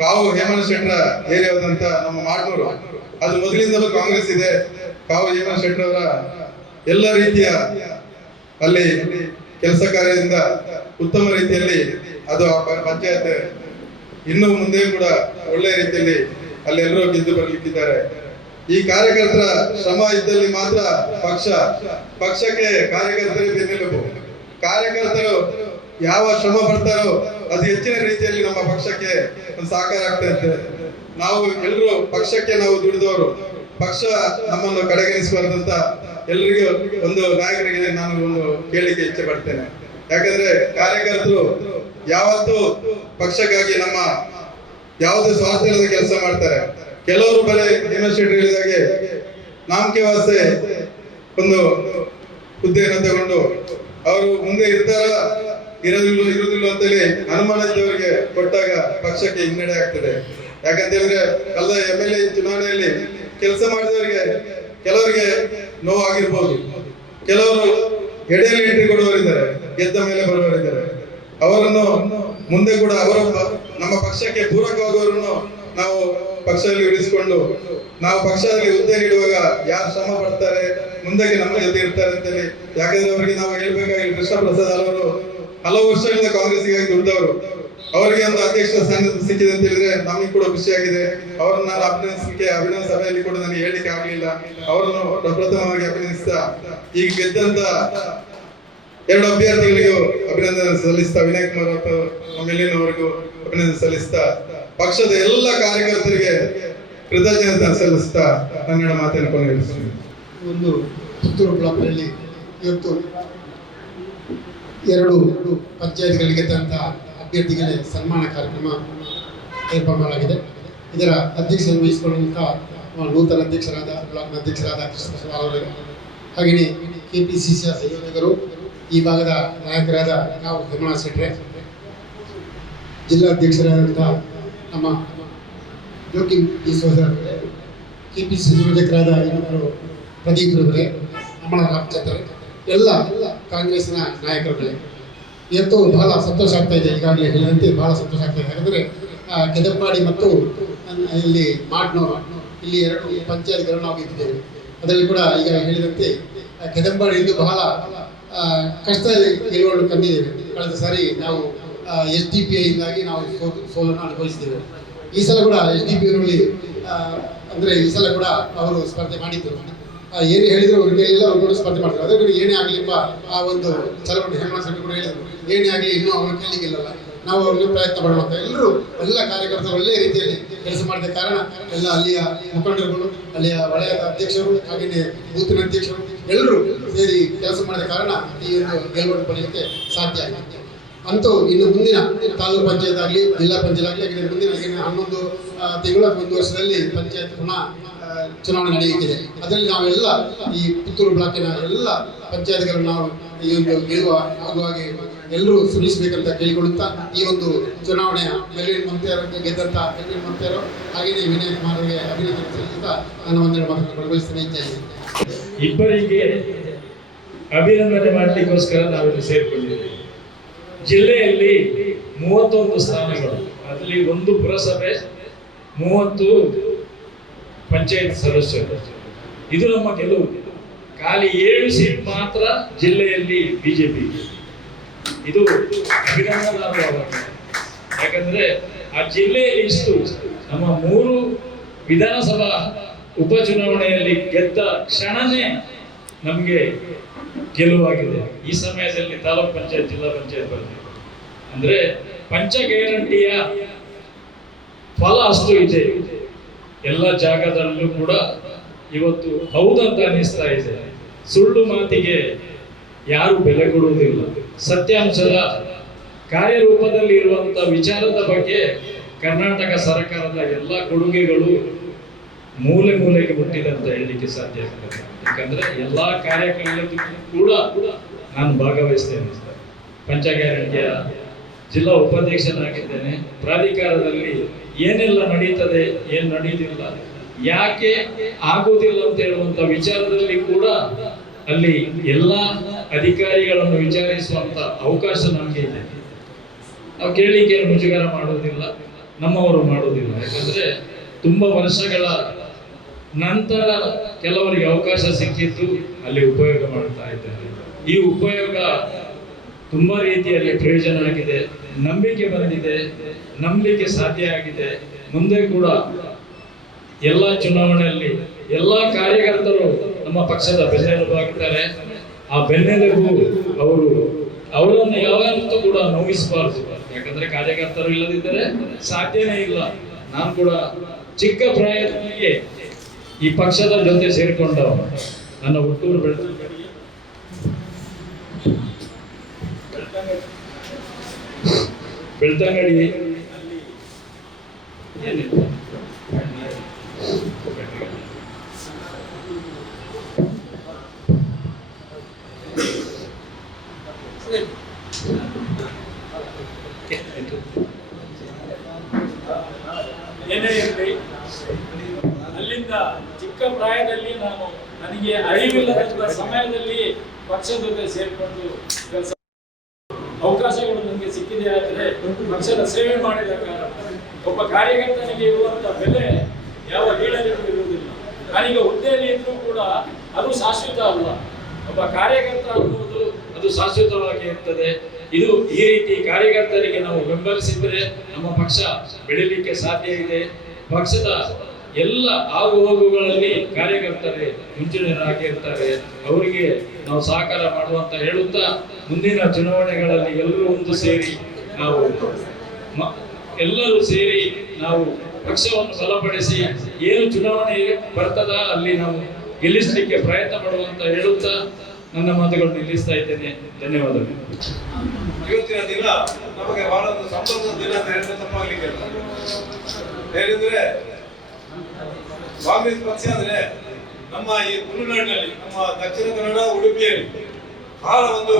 ಕಾವು ಹೇಮಂತ್ ಶೆಟ್ಟರ ಏರಿಯಾದಂತ ನಮ್ಮ ಮಾಟೂರು, ಅದು ಮೊದಲಿಂದಲೂ ಕಾಂಗ್ರೆಸ್ ಇದೆ. ಕಾವು ಹೇಮಂತ್ ಶೆಟ್ಟರ್ ಅವರ ಎಲ್ಲ ರೀತಿಯ ಅಲ್ಲಿ ಕೆಲಸ ಕಾರ್ಯದಿಂದ ಉತ್ತಮ ರೀತಿಯಲ್ಲಿ ಅದು ಪಂಚಾಯತ್ ಇನ್ನು ಮುಂದೆ ಕೂಡ ಒಳ್ಳೆ ರೀತಿಯಲ್ಲಿ ಅಲ್ಲಿ ಎಲ್ಲರೂ ಗೆದ್ದು ಬರ್ಲಿಕ್ಕಿದ್ದಾರೆ. ಈ ಕಾರ್ಯಕರ್ತರ ಶ್ರಮ ಇದ್ದಲ್ಲಿ ಮಾತ್ರ ಪಕ್ಷಕ್ಕೆ ಕಾರ್ಯಕರ್ತರೇ ಬೆನ್ನೆಲುಬು. ಕಾರ್ಯಕರ್ತರು ಯಾವ ಶ್ರಮ ಪಡ್ತಾರೋ ಅದು ಹೆಚ್ಚಿನ ರೀತಿಯಲ್ಲಿ ನಮ್ಮ ಪಕ್ಷಕ್ಕೆ ಒಂದು ಸಹಕಾರ ಆಗ್ತದೆ. ನಾವು ಎಲ್ಲರೂ ಪಕ್ಷಕ್ಕೆ ನಾವು ದುಡಿದವರು, ಪಕ್ಷ ನಮ್ಮನ್ನು ಕಡೆಗಣಿಸಬಾರ್ದಂತ ಎಲ್ಲರಿಗೂ ಒಂದು ನಾಯಕರಿಗೆ ನಾನು ಒಂದು ಕೇಳಿಕೆ ಇಚ್ಛೆ ಪಡ್ತೇನೆ. ಯಾಕಂದ್ರೆ ಕಾರ್ಯಕರ್ತರು ಯಾವತ್ತೂ ಪಕ್ಷಕ್ಕಾಗಿ ನಮ್ಮ ಯಾವುದೇ ಸ್ವಾರ್ಥ ಇಲ್ಲದ ಕೆಲಸ ಮಾಡ್ತಾರೆ. ಕೆಲವರು ಬಲೆ ಹೇಮಂತ್ ಶೆಟ್ಟಿ ಹೇಳಿದಾಗೆ ನಾಮಕೆ ವಾಸ್ತೆ ಒಂದು ಹುದ್ದೆಯನ್ನು ತಗೊಂಡು ಅವರು ಮುಂದೆ ಇರ್ತಾರ ಇರುವುದಿಲ್ಲ ಅಂತೇಳಿ ಅನುಮಾನ ಇದ್ದವರಿಗೆ ಕೊಟ್ಟಾಗ ಪಕ್ಷಕ್ಕೆ ಹಿನ್ನಡೆ ಆಗ್ತದೆ. ಯಾಕಂತ ಹೇಳಿದ್ರೆ ಕಳೆದ MLA ಚುನಾವಣೆಯಲ್ಲಿ ಕೆಲಸ ಮಾಡಿದವರಿಗೆ ಕೆಲವರಿಗೆ ನೋವಾಗಿರ್ಬೋದು, ಕೆಲವರು ಎಡೆಯಲ್ಲಿ ಎಂಟ್ರಿ ಕೊಡುವವರಿದ್ದಾರೆ, ಗೆದ್ದ ಮೇಲೆ ಬರುವವರಿದ್ದಾರೆ. ಅವರನ್ನು ಮುಂದೆ ಕೂಡ ನಮ್ಮ ಪಕ್ಷಕ್ಕೆ ಪೂರಕವಾದವರನ್ನು ನಾವು ಪಕ್ಷದಲ್ಲಿ ಉಳಿಸಿಕೊಂಡು ನಾವು ಪಕ್ಷದಲ್ಲಿ ಹುದ್ದೆ ನೀಡುವಾಗ ಯಾರು ಶ್ರಮ ಪಡ್ತಾರೆ ಮುಂದಕ್ಕೆ ನಮ್ಮ ಜೊತೆ ಇರ್ತಾರೆ ಅಂತೇಳಿ. ಯಾಕಂದ್ರೆ ಅವರಿಗೆ ನಾವು ಹೇಳ್ಬೇಕಾಗಿ ಕೃಷ್ಣ ಪ್ರಸಾದ್ ಅವರು ಹಲವು ವರ್ಷಗಳಿಂದ ಕಾಂಗ್ರೆಸ್ಗಾಗಿ ದುಡಿದವರು. ಅವರಿಗೆ ಒಂದು ಅಧ್ಯಕ್ಷ ಸ್ಥಾನ ಸಿಕ್ಕಿದೆ ಅಂತ ಹೇಳಿದ್ರೆ ನಮಗೆ ಕೂಡ ಖುಷಿಯಾಗಿದೆ. ಅವರನ್ನ ನಾನು ಅಭಿನಂದನೆ ಸಭೆಯಲ್ಲಿ ಕೂಡ ನನಗೆ ಹೇಳಿಕ್ಕೆ ಆಗಲಿಲ್ಲ. ಅವರನ್ನು ಪ್ರಪ್ರಥಮವಾಗಿ ಅಭಿನಂದಿಸ್ತಾ ಈಗ ಗೆದ್ದಂತ 2 ಅಭ್ಯರ್ಥಿಗಳಿಗೂ ಅಭಿನಂದನೆ ಸಲ್ಲಿಸ್ತಾ, ವಿನಯ್ ಕುಮಾರ್ MLA-ನವರಿಗೂ ಅಭಿನಂದನೆ ಸಲ್ಲಿಸ್ತಾ, ಪಕ್ಷದ ಎಲ್ಲ ಕಾರ್ಯಕರ್ತರಿಗೆ ಕೃತಜ್ಞತೆ ಸಲ್ಲಿಸ್ತಾ ಕನ್ನಡ ಮಾತನ್ನು ಕೊನೆಗೊಳಿಸ್ತೀನಿ. ಒಂದು ಪುತ್ತೂರು ಬ್ಲಾಕ್ನಲ್ಲಿ ಇವತ್ತು 2 ಪಂಚಾಯತ್ಗಳಿಗೆ ತಂದ ಅಭ್ಯರ್ಥಿಗಳ ಸನ್ಮಾನ ಕಾರ್ಯಕ್ರಮ ಏರ್ಪಾಡು ಮಾಡಲಾಗಿದೆ. ಇದರ ಅಧ್ಯಕ್ಷತೆಯನ್ನು ವಹಿಸಿಕೊಳ್ಳುವಂಥ ನೂತನ ಅಧ್ಯಕ್ಷರಾದ ಬ್ಲಾಕ್ನ ಅಧ್ಯಕ್ಷರಾದ ಕೃಷ್ಣ ಅವರು, ಹಾಗೆಯೇ KPCC ಸಂಯೋಜಕರು, ಈ ಭಾಗದ ನಾಯಕರಾದ ನಾವು ಹೇಮಂತ್ ಶೆಟ್ಟಿ, ಜಿಲ್ಲಾಧ್ಯಕ್ಷರಾದಂಥ ನಮ್ಮ ಜೋಕಿಂ ಈಶ್ವರ್, KPCC ಸಂಯೋಜಕರಾದ ಇನ್ನೊಬ್ಬರು ಪ್ರದೀಪ್ ರವರೇ, ಅಮ್ಮಣ ರಾಮಚಂದ್ರ, ಎಲ್ಲ ಕಾಂಗ್ರೆಸ್ನ ನಾಯಕರುಗಳೇ, ಇವತ್ತು ಬಹಳ ಸಂತೋಷ ಆಗ್ತಾ ಇದೆ. ಈಗಾಗಲೇ ಹೇಳಿದಂತೆ ಬಹಳ ಸಂತೋಷ ಆಗ್ತಾ ಇದೆ. ಯಾಕಂದರೆ ಕೆದಪ್ಪಾಡಿ ಮತ್ತು ಇಲ್ಲಿ ಮಾಡ್ನೂರು, ಇಲ್ಲಿ 2 ಪಂಚಾಯತ್ಗಳನ್ನು ನಾವು ಇಟ್ಟಿದ್ದೇವೆ. ಅದರಲ್ಲಿ ಕೂಡ ಈಗ ಹೇಳಿದಂತೆ ಕೆದಂಬಾಡಿ ಇಂದು ಬಹಳ ಕಷ್ಟದಲ್ಲಿ ಗೆಲುವನ್ನು ಕಂಡಿದ್ದೇವೆ. ಕಳೆದ ಸಾರಿ ನಾವು SDPI-ಯಿಂದಾಗಿ ನಾವು ಸೋಲನ್ನು ಅನುಭವಿಸಿದ್ದೇವೆ. ಈ ಸಲ ಕೂಡ SDPI-ಯವರಲ್ಲಿ ಅಂದರೆ ಈ ಸಲ ಕೂಡ ಅವರು ಸ್ಪರ್ಧೆ ಮಾಡಿದ್ದರು. ಏನು ಹೇಳಿದ್ರು ಅವ್ರು ಕೇಳಿಲ್ಲ, ಅವ್ರು ಕೂಡ ಸ್ಪರ್ಧೆ ಮಾಡಿದ್ರು. ಅದೇ ಕೂಡ ಏನೇ ಆಗಲಿಪ್ಪ ಆ ಒಂದು ಚಲವಣೆ ಹೇಮಂತ್ ಶೆಟ್ಟಿ ಕೂಡ ಹೇಳಿದರು, ಏನೇ ಆಗಲಿ ಇನ್ನೂ ಅವ್ರು ಕೇಳಲಿಕ್ಕಿಲ್ಲಲ್ಲ, ನಾವು ಅವ್ರಿಗೆ ಪ್ರಯತ್ನ ಪಡುವಂತ. ಎಲ್ಲ ಕಾರ್ಯಕರ್ತರು ಒಳ್ಳೆಯ ರೀತಿಯಲ್ಲಿ ಕೆಲಸ ಮಾಡಿದ ಕಾರಣ ಎಲ್ಲ ಅಲ್ಲಿಯ ಮುಖಂಡರುಗಳು, ಅಲ್ಲಿಯ ವಲಯದ ಅಧ್ಯಕ್ಷರು, ಹಾಗೆಯೇ ಬೂತಿನ ಅಧ್ಯಕ್ಷರು ಎಲ್ಲರೂ ಸೇರಿ ಕೆಲಸ ಮಾಡಿದ ಕಾರಣ ಈ ಒಂದು ಗೆಲುವನ್ನು ಪಡೆಯಲಿಕ್ಕೆ ಸಾಧ್ಯ ಆಗಿದೆ. ಅಂತೂ ಇನ್ನು ಮುಂದಿನ ತಾಲೂಕು ಪಂಚಾಯತ್ ಆಗಲಿ, ಜಿಲ್ಲಾ ಪಂಚಾಯತ್ ಆಗಲಿ, ಹಾಗೆ ಮುಂದಿನ 11 ತಿಂಗಳ 1 ವರ್ಷದಲ್ಲಿ ಪಂಚಾಯತ್ ಪುನಃ ಚುನಾವಣೆ ನಡೆಯುತ್ತಿದೆ. ಅದರಲ್ಲಿ ನಾವೆಲ್ಲ ಈ ಪುತ್ತೂರು ಬ್ಲಾಕಿನ ಎಲ್ಲ ಪಂಚಾಯತ್ಗಳನ್ನು ನಾವು ಈ ಒಂದು ಗೆಲ್ಲುವ ಆಗುವಾಗೆ ಎಲ್ಲರೂ ಶ್ರಮಿಸಬೇಕಂತ ಕೇಳಿಕೊಳ್ಳುತ್ತಾ, ಈ ಒಂದು ಚುನಾವಣೆಯ ಮೆಲ್ವಿನ್ ಮಂತ್ರಿಯವರಿಗೆ ಗೆದ್ದಂಥ ಮೆಲ್ವಿನ್ ಮಂತ್ರಿಯವರು ಹಾಗೆಯೇ ವಿನಯ್ ಕುಮಾರ್ ಅವರಿಗೆ ಅಭಿನಂದನೆ ಸಲ್ಲಿಸುತ್ತಾ ನನ್ನ ಒಂದೆರಡು ಮಾತನ್ನು ಕೊಡಗೊಳಿಸ್ತೇನೆ. ಇಬ್ಬರಿಗೆ ಅಭಿನಂದನೆ ಮಾಡಲಿಕ್ಕೋಸ್ಕರ ನಾವಿಲ್ಲಿ ಸೇರಿಕೊಂಡಿದ್ದೇವೆ. ಜಿಲ್ಲೆಯಲ್ಲಿ 31 ಸ್ಥಾನಗಳು, ಅದರಲ್ಲಿ 1 ಪುರಸಭೆ, 30 ಪಂಚಾಯತ್ ಸದಸ್ಯರು. ಇದು ನಮ್ಮ ಗೆಲುವು. ಖಾಲಿ 7 ಸೀಟ್ ಮಾತ್ರ ಜಿಲ್ಲೆಯಲ್ಲಿ ಬಿಜೆಪಿ. ಇದು ಅಭಿನಂದನಾರ್ಹ. ಯಾಕಂದ್ರೆ ಆ ಜಿಲ್ಲೆಯಲ್ಲಿ ಇಷ್ಟು ನಮ್ಮ 3 ವಿಧಾನಸಭಾ ಉಪಚುನಾವಣೆಯಲ್ಲಿ ಗೆದ್ದ ಕ್ಷಣನೇ ನಮಗೆ ಗೆಲುವಾಗಿದೆ. ಈ ಸಮಯದಲ್ಲಿ ತಾಲೂಕ್ ಪಂಚಾಯತ್, ಜಿಲ್ಲಾ ಪಂಚಾಯತ್ ಬರ್ತದೆ ಅಂದ್ರೆ ಪಂಚ ಗ್ಯಾರಂಟಿಯ ಫಲ ಅಷ್ಟು ಇದೆ. ಎಲ್ಲ ಜಾಗದಲ್ಲೂ ಕೂಡ ಇವತ್ತು ಹೌದಂತ ಅನ್ನಿಸ್ತಾ ಇದೆ. ಸುಳ್ಳು ಮಾತಿಗೆ ಯಾರು ಬೆಲೆ ಕೊಡುವುದಿಲ್ಲ. ಸತ್ಯಾಂಶದ ಕಾರ್ಯರೂಪದಲ್ಲಿ ಇರುವಂತಹ ವಿಚಾರದ ಬಗ್ಗೆ ಕರ್ನಾಟಕ ಸರ್ಕಾರದ ಎಲ್ಲ ಕೊಡುಗೆಗಳು ಮೂಲೆ ಮೂಲೆಗೆ ಮುಟ್ಟಿದೆ ಅಂತ ಹೇಳಲಿಕ್ಕೆ ಸಾಧ್ಯ ಆಗ್ತದೆ. ಯಾಕಂದ್ರೆ ಎಲ್ಲಾ ಕಾರ್ಯಕ್ರಮಕ್ಕೂ ಕೂಡ ನಾನು ಭಾಗವಹಿಸ್ತೇನೆ. ಪಂಚ ಗ್ಯಾರಂಟಿಯ ಜಿಲ್ಲಾ ಉಪಾಧ್ಯಕ್ಷನಾಗಿದ್ದೇನೆ. ಪ್ರಾಧಿಕಾರದಲ್ಲಿ ಏನೆಲ್ಲ ನಡೀತದೆ, ಏನ್ ನಡೀತಿಲ್ಲ, ಯಾಕೆ ಆಗುವುದಿಲ್ಲ ಅಂತ ಹೇಳುವಂತ ವಿಚಾರದಲ್ಲಿ ಕೂಡ ಅಲ್ಲಿ ಎಲ್ಲ ಅಧಿಕಾರಿಗಳನ್ನು ವಿಚಾರಿಸುವಂತ ಅವಕಾಶ ನಮಗೆ ಇದೆ. ನಾವು ಕೇಳಲಿಕ್ಕೆ ಮುಜುಗರ ಮಾಡುವುದಿಲ್ಲ, ನಮ್ಮವರು ಮಾಡುವುದಿಲ್ಲ. ಯಾಕಂದ್ರೆ ತುಂಬಾ ವರ್ಷಗಳ ನಂತರ ಕೆಲವರಿಗೆ ಅವಕಾಶ ಸಿಕ್ಕಿದ್ದು ಅಲ್ಲಿ ಉಪಯೋಗ ಮಾಡ್ತಾ ಇದ್ದಾರೆ. ಈ ಉಪಯೋಗ ತುಂಬಾ ರೀತಿಯಲ್ಲಿ ಪ್ರಯೋಜನ ಆಗಿದೆ, ನಂಬಿಕೆ ಬಂದಿದೆ, ನಂಬಲಿಕ್ಕೆ ಸಾಧ್ಯ ಆಗಿದೆ. ಮುಂದೆ ಕೂಡ ಎಲ್ಲ ಚುನಾವಣೆಯಲ್ಲಿ ಎಲ್ಲ ಕಾರ್ಯಕರ್ತರು ನಮ್ಮ ಪಕ್ಷದ ಬೆನ್ನೆಲುಬಾಗಿದ್ದಾರೆ. ಆ ಬೆನ್ನೆಲುಬು ಅವರನ್ನು ಯಾವತ್ತೂ ಕೂಡ ನೋವಿಸಬಾರದು. ಯಾಕಂದ್ರೆ ಕಾರ್ಯಕರ್ತರು ಇಲ್ಲದಿದ್ದರೆ ಸಾಧ್ಯನೇ ಇಲ್ಲ. ನಾನು ಕೂಡ ಚಿಕ್ಕ ಪ್ರಾಯದಲ್ಲಿಯೇ ಈ ಪಕ್ಷದ ಜೊತೆ ಸೇರಿಕೊಂಡವ. ನನ್ನ ಹುಟ್ಟೂರು ಬೆಳ್ತಂಗಡಿ ಏನೇ ಇರಲಿ, ಅಲ್ಲಿಂದ ಚಿಕ್ಕ ಪ್ರಾಯದಲ್ಲಿ ನನಗೆ ಅರಿವಿಲ್ಲದ ಸಮಯದಲ್ಲಿ ಪಕ್ಷದ ಜೊತೆ ಸೇರಿಕೊಂಡು ಕೆಲಸ ಅವಕಾಶಗಳು ನನಗೆ ಸಿಕ್ಕಿದೆ. ಆದರೆ ಪಕ್ಷದ ಸೇವೆ ಮಾಡಿದ ಕಾರಣ ಒಬ್ಬ ಕಾರ್ಯಕರ್ತನಿಗೆ ಇರುವಂತಹ ಬೆಲೆ ಯಾವ ಲೀಡರಿಗೂ ಇರುವುದಿಲ್ಲ. ನಾನೀಗ ಹುದ್ದೆಯಲ್ಲಿ ಇದ್ರೂ ಕೂಡ ಅದು ಶಾಶ್ವತ ಅಲ್ಲ. ಒಬ್ಬ ಕಾರ್ಯಕರ್ತ ಅನ್ನುವುದು ಅದು ಶಾಶ್ವತವಾಗಿ ಇರ್ತದೆ. ಇದು ಈ ರೀತಿ ಕಾರ್ಯಕರ್ತರಿಗೆ ನಾವು ಬೆಂಬಲಿಸಿದರೆ ನಮ್ಮ ಪಕ್ಷ ಬೆಳೀಲಿಕ್ಕೆ ಸಾಧ್ಯ ಇದೆ. ಪಕ್ಷದ ಎಲ್ಲ ಆಗು ಹೋಗುಗಳಲ್ಲಿ ಕಾರ್ಯಕರ್ತರೇ ಮುಂಚೂಣಿಯರಾಗಿರ್ತಾರೆ. ಅವರಿಗೆ ನಾವು ಸಹಕಾರ ಮಾಡುವಂತ ಹೇಳುತ್ತಾ, ಮುಂದಿನ ಚುನಾವಣೆಗಳಲ್ಲಿ ಎಲ್ಲರೂ ಸೇರಿ ನಾವು ಪಕ್ಷವನ್ನು ಬಲಪಡಿಸಿ ಏನು ಚುನಾವಣೆ ಬರ್ತದ ಅಲ್ಲಿ ನಾವು ಗೆಲ್ಲಿಸಲಿಕ್ಕೆ ಪ್ರಯತ್ನ ಪಡುವಂತ ಹೇಳುತ್ತಾ ನನ್ನ ಮಾತುಗಳನ್ನು ನಿಲ್ಲಿಸ್ತಾ ಇದ್ದೇನೆ. ಧನ್ಯವಾದಗಳು. ಇವತ್ತಿನ ದಿನ ನಮಗೆ ಬಹಳ ಒಂದು ಸಂತೋಷದ ದಿನ ಅಂತ ಹೇಳಿದ್ರೆ ತಪ್ಪಾಗಲಿಕ್ಕಿಲ್ಲ. ಹೇಳಿದ್ರೆ ಕಾಂಗ್ರೆಸ್ ಪಕ್ಷ ಅಂದ್ರೆ ನಮ್ಮ ಈ ತುಳುನಾಡಿನಲ್ಲಿ, ನಮ್ಮ ದಕ್ಷಿಣ ಕನ್ನಡ, ಉಡುಪಿಯಲ್ಲಿ ಬಹಳ ಒಂದು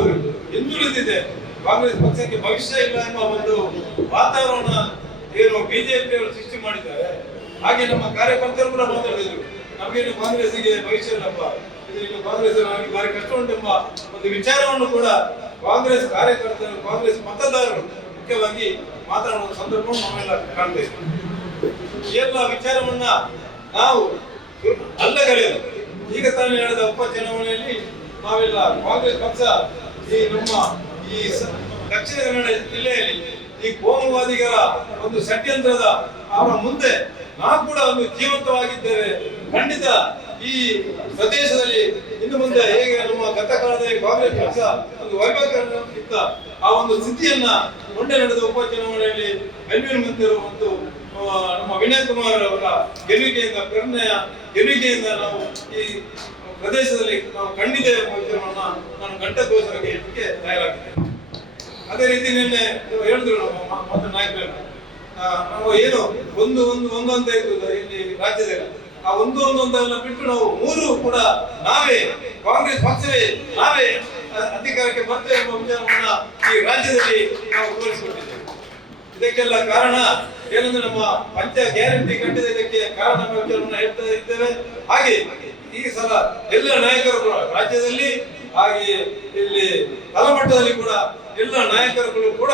ಹಿಂದುಳಿದಿದೆ. ಕಾಂಗ್ರೆಸ್ ಪಕ್ಷಕ್ಕೆ ಭವಿಷ್ಯ ಇಲ್ಲ ಎಂಬ ಒಂದು ವಾತಾವರಣ ಏನು ಬಿಜೆಪಿಯವರು ಸೃಷ್ಟಿ ಮಾಡಿದ್ದಾರೆ. ಹಾಗೆ ನಮ್ಮ ಕಾರ್ಯಕರ್ತರು ಕೂಡ ಮಾತಾಡಿದ್ರು, ನಮಗೇನು ಕಾಂಗ್ರೆಸ್ಸಿಗೆ ಭವಿಷ್ಯ ಇಲ್ಲಪ್ಪ, ಇದು ಕಾಂಗ್ರೆಸ್ ಭಾರಿ ಕಷ್ಟ ಉಂಟೆಂಬ ಒಂದು ವಿಚಾರವನ್ನು ಕೂಡ ಕಾಂಗ್ರೆಸ್ ಕಾರ್ಯಕರ್ತರು, ಕಾಂಗ್ರೆಸ್ ಮತದಾರರು ಮುಖ್ಯವಾಗಿ ಮಾತನಾಡುವ ಸಂದರ್ಭವನ್ನು ನಾವೆಲ್ಲ ಕಾಣ್ತೇವೆ. ಎಲ್ಲ ವಿಚಾರವನ್ನ ನಾವು ಅಲ್ಲಗಳೆಯಲು ಈಗ ತಾನೇ ನಡೆದ ಉಪಚುನಾವಣೆಯಲ್ಲಿ ನಾವೆಲ್ಲ ಕಾಂಗ್ರೆಸ್ ಪಕ್ಷ ಈ ನಮ್ಮ ಈ ದಕ್ಷಿಣ ಕನ್ನಡ ಜಿಲ್ಲೆಯಲ್ಲಿ ಈ ಕೋಮುವಾದಿಗಳ ಒಂದು ಷಡ್ಯಂತ್ರದ ಅವರ ಮುಂದೆ ನಾವು ಕೂಡ ಒಂದು ಜೀವಂತವಾಗಿದ್ದೇವೆ. ಖಂಡಿತ ಈ ಪ್ರದೇಶದಲ್ಲಿ ಇನ್ನು ಮುಂದೆ ಹೇಗೆ ನಮ್ಮ ಗತಕಾಲದಲ್ಲಿ ಕಾಂಗ್ರೆಸ್ ಪಕ್ಷ ಒಂದು ವೈಭವೀಕರಣ ಆ ಒಂದು ಸ್ಥಿತಿಯನ್ನ ಮೊನ್ನೆ ನಡೆದ ಉಪಚುನಾವಣೆಯಲ್ಲಿ ಬೆಂಗಳೂರು ಮಂತ್ರಿಗಳು ಮತ್ತು ನಮ್ಮ ವಿನಯ್ ಕುಮಾರ್ ಅವರ ಗೆಲುವಿಕೆಯಿಂದ ನಾವು ಈ ಪ್ರದೇಶದಲ್ಲಿ ನಾವು ಕಂಡಿದ್ದೇವೆ ಎಂಬ ವಿಚಾರವನ್ನ ನಾನು ಕಂಠಘೋಷವಾಗಿ ಹೇಳಲಿಕ್ಕೆ ತಯಾರಾಗಿದ್ದೇನೆ. ಅದೇ ರೀತಿ ನಿನ್ನೆ ಹೇಳಿದ್ರು ನಮ್ಮ ಮತ್ತು ನಾಯಕರು, ನಾವು ಏನು ಒಂದು ಅಂತ ಇರ್ತದೆ ಇಲ್ಲಿ ರಾಜ್ಯದಲ್ಲಿ, ಆ ಒಂದೆಲ್ಲ ಬಿಟ್ಟು ನಾವು ಮೂರು ಕೂಡ ನಾವೇ ಕಾಂಗ್ರೆಸ್ ಪಕ್ಷವೇ ನಾವೇ ಅಧಿಕಾರಕ್ಕೆ ಬರ್ತೇವೆ ಎಂಬ ವಿಚಾರವನ್ನ ಈ ರಾಜ್ಯದಲ್ಲಿ ನಾವು ತೋರಿಸಿಕೊಟ್ಟಿದ್ದೇವೆ. ಇದಕ್ಕೆಲ್ಲ ಕಾರಣ ಏನಂದ್ರೆ ನಮ್ಮ ಪಂಚ ಗ್ಯಾರಂಟಿ ಕಂಡಿದೆ. ಇದಕ್ಕೆ ಕಾರಣ ವಿಚಾರವನ್ನು ಹೇಳ್ತಾ ಇದ್ದೇವೆ. ಹಾಗೆ ಈ ಸಲ ಎಲ್ಲ ನಾಯಕರು ಕೂಡ ರಾಜ್ಯದಲ್ಲಿ ಹಾಗೆ ಇಲ್ಲಿ ತಳಮಟ್ಟದಲ್ಲಿ ಕೂಡ ಎಲ್ಲ ನಾಯಕರುಗಳು ಕೂಡ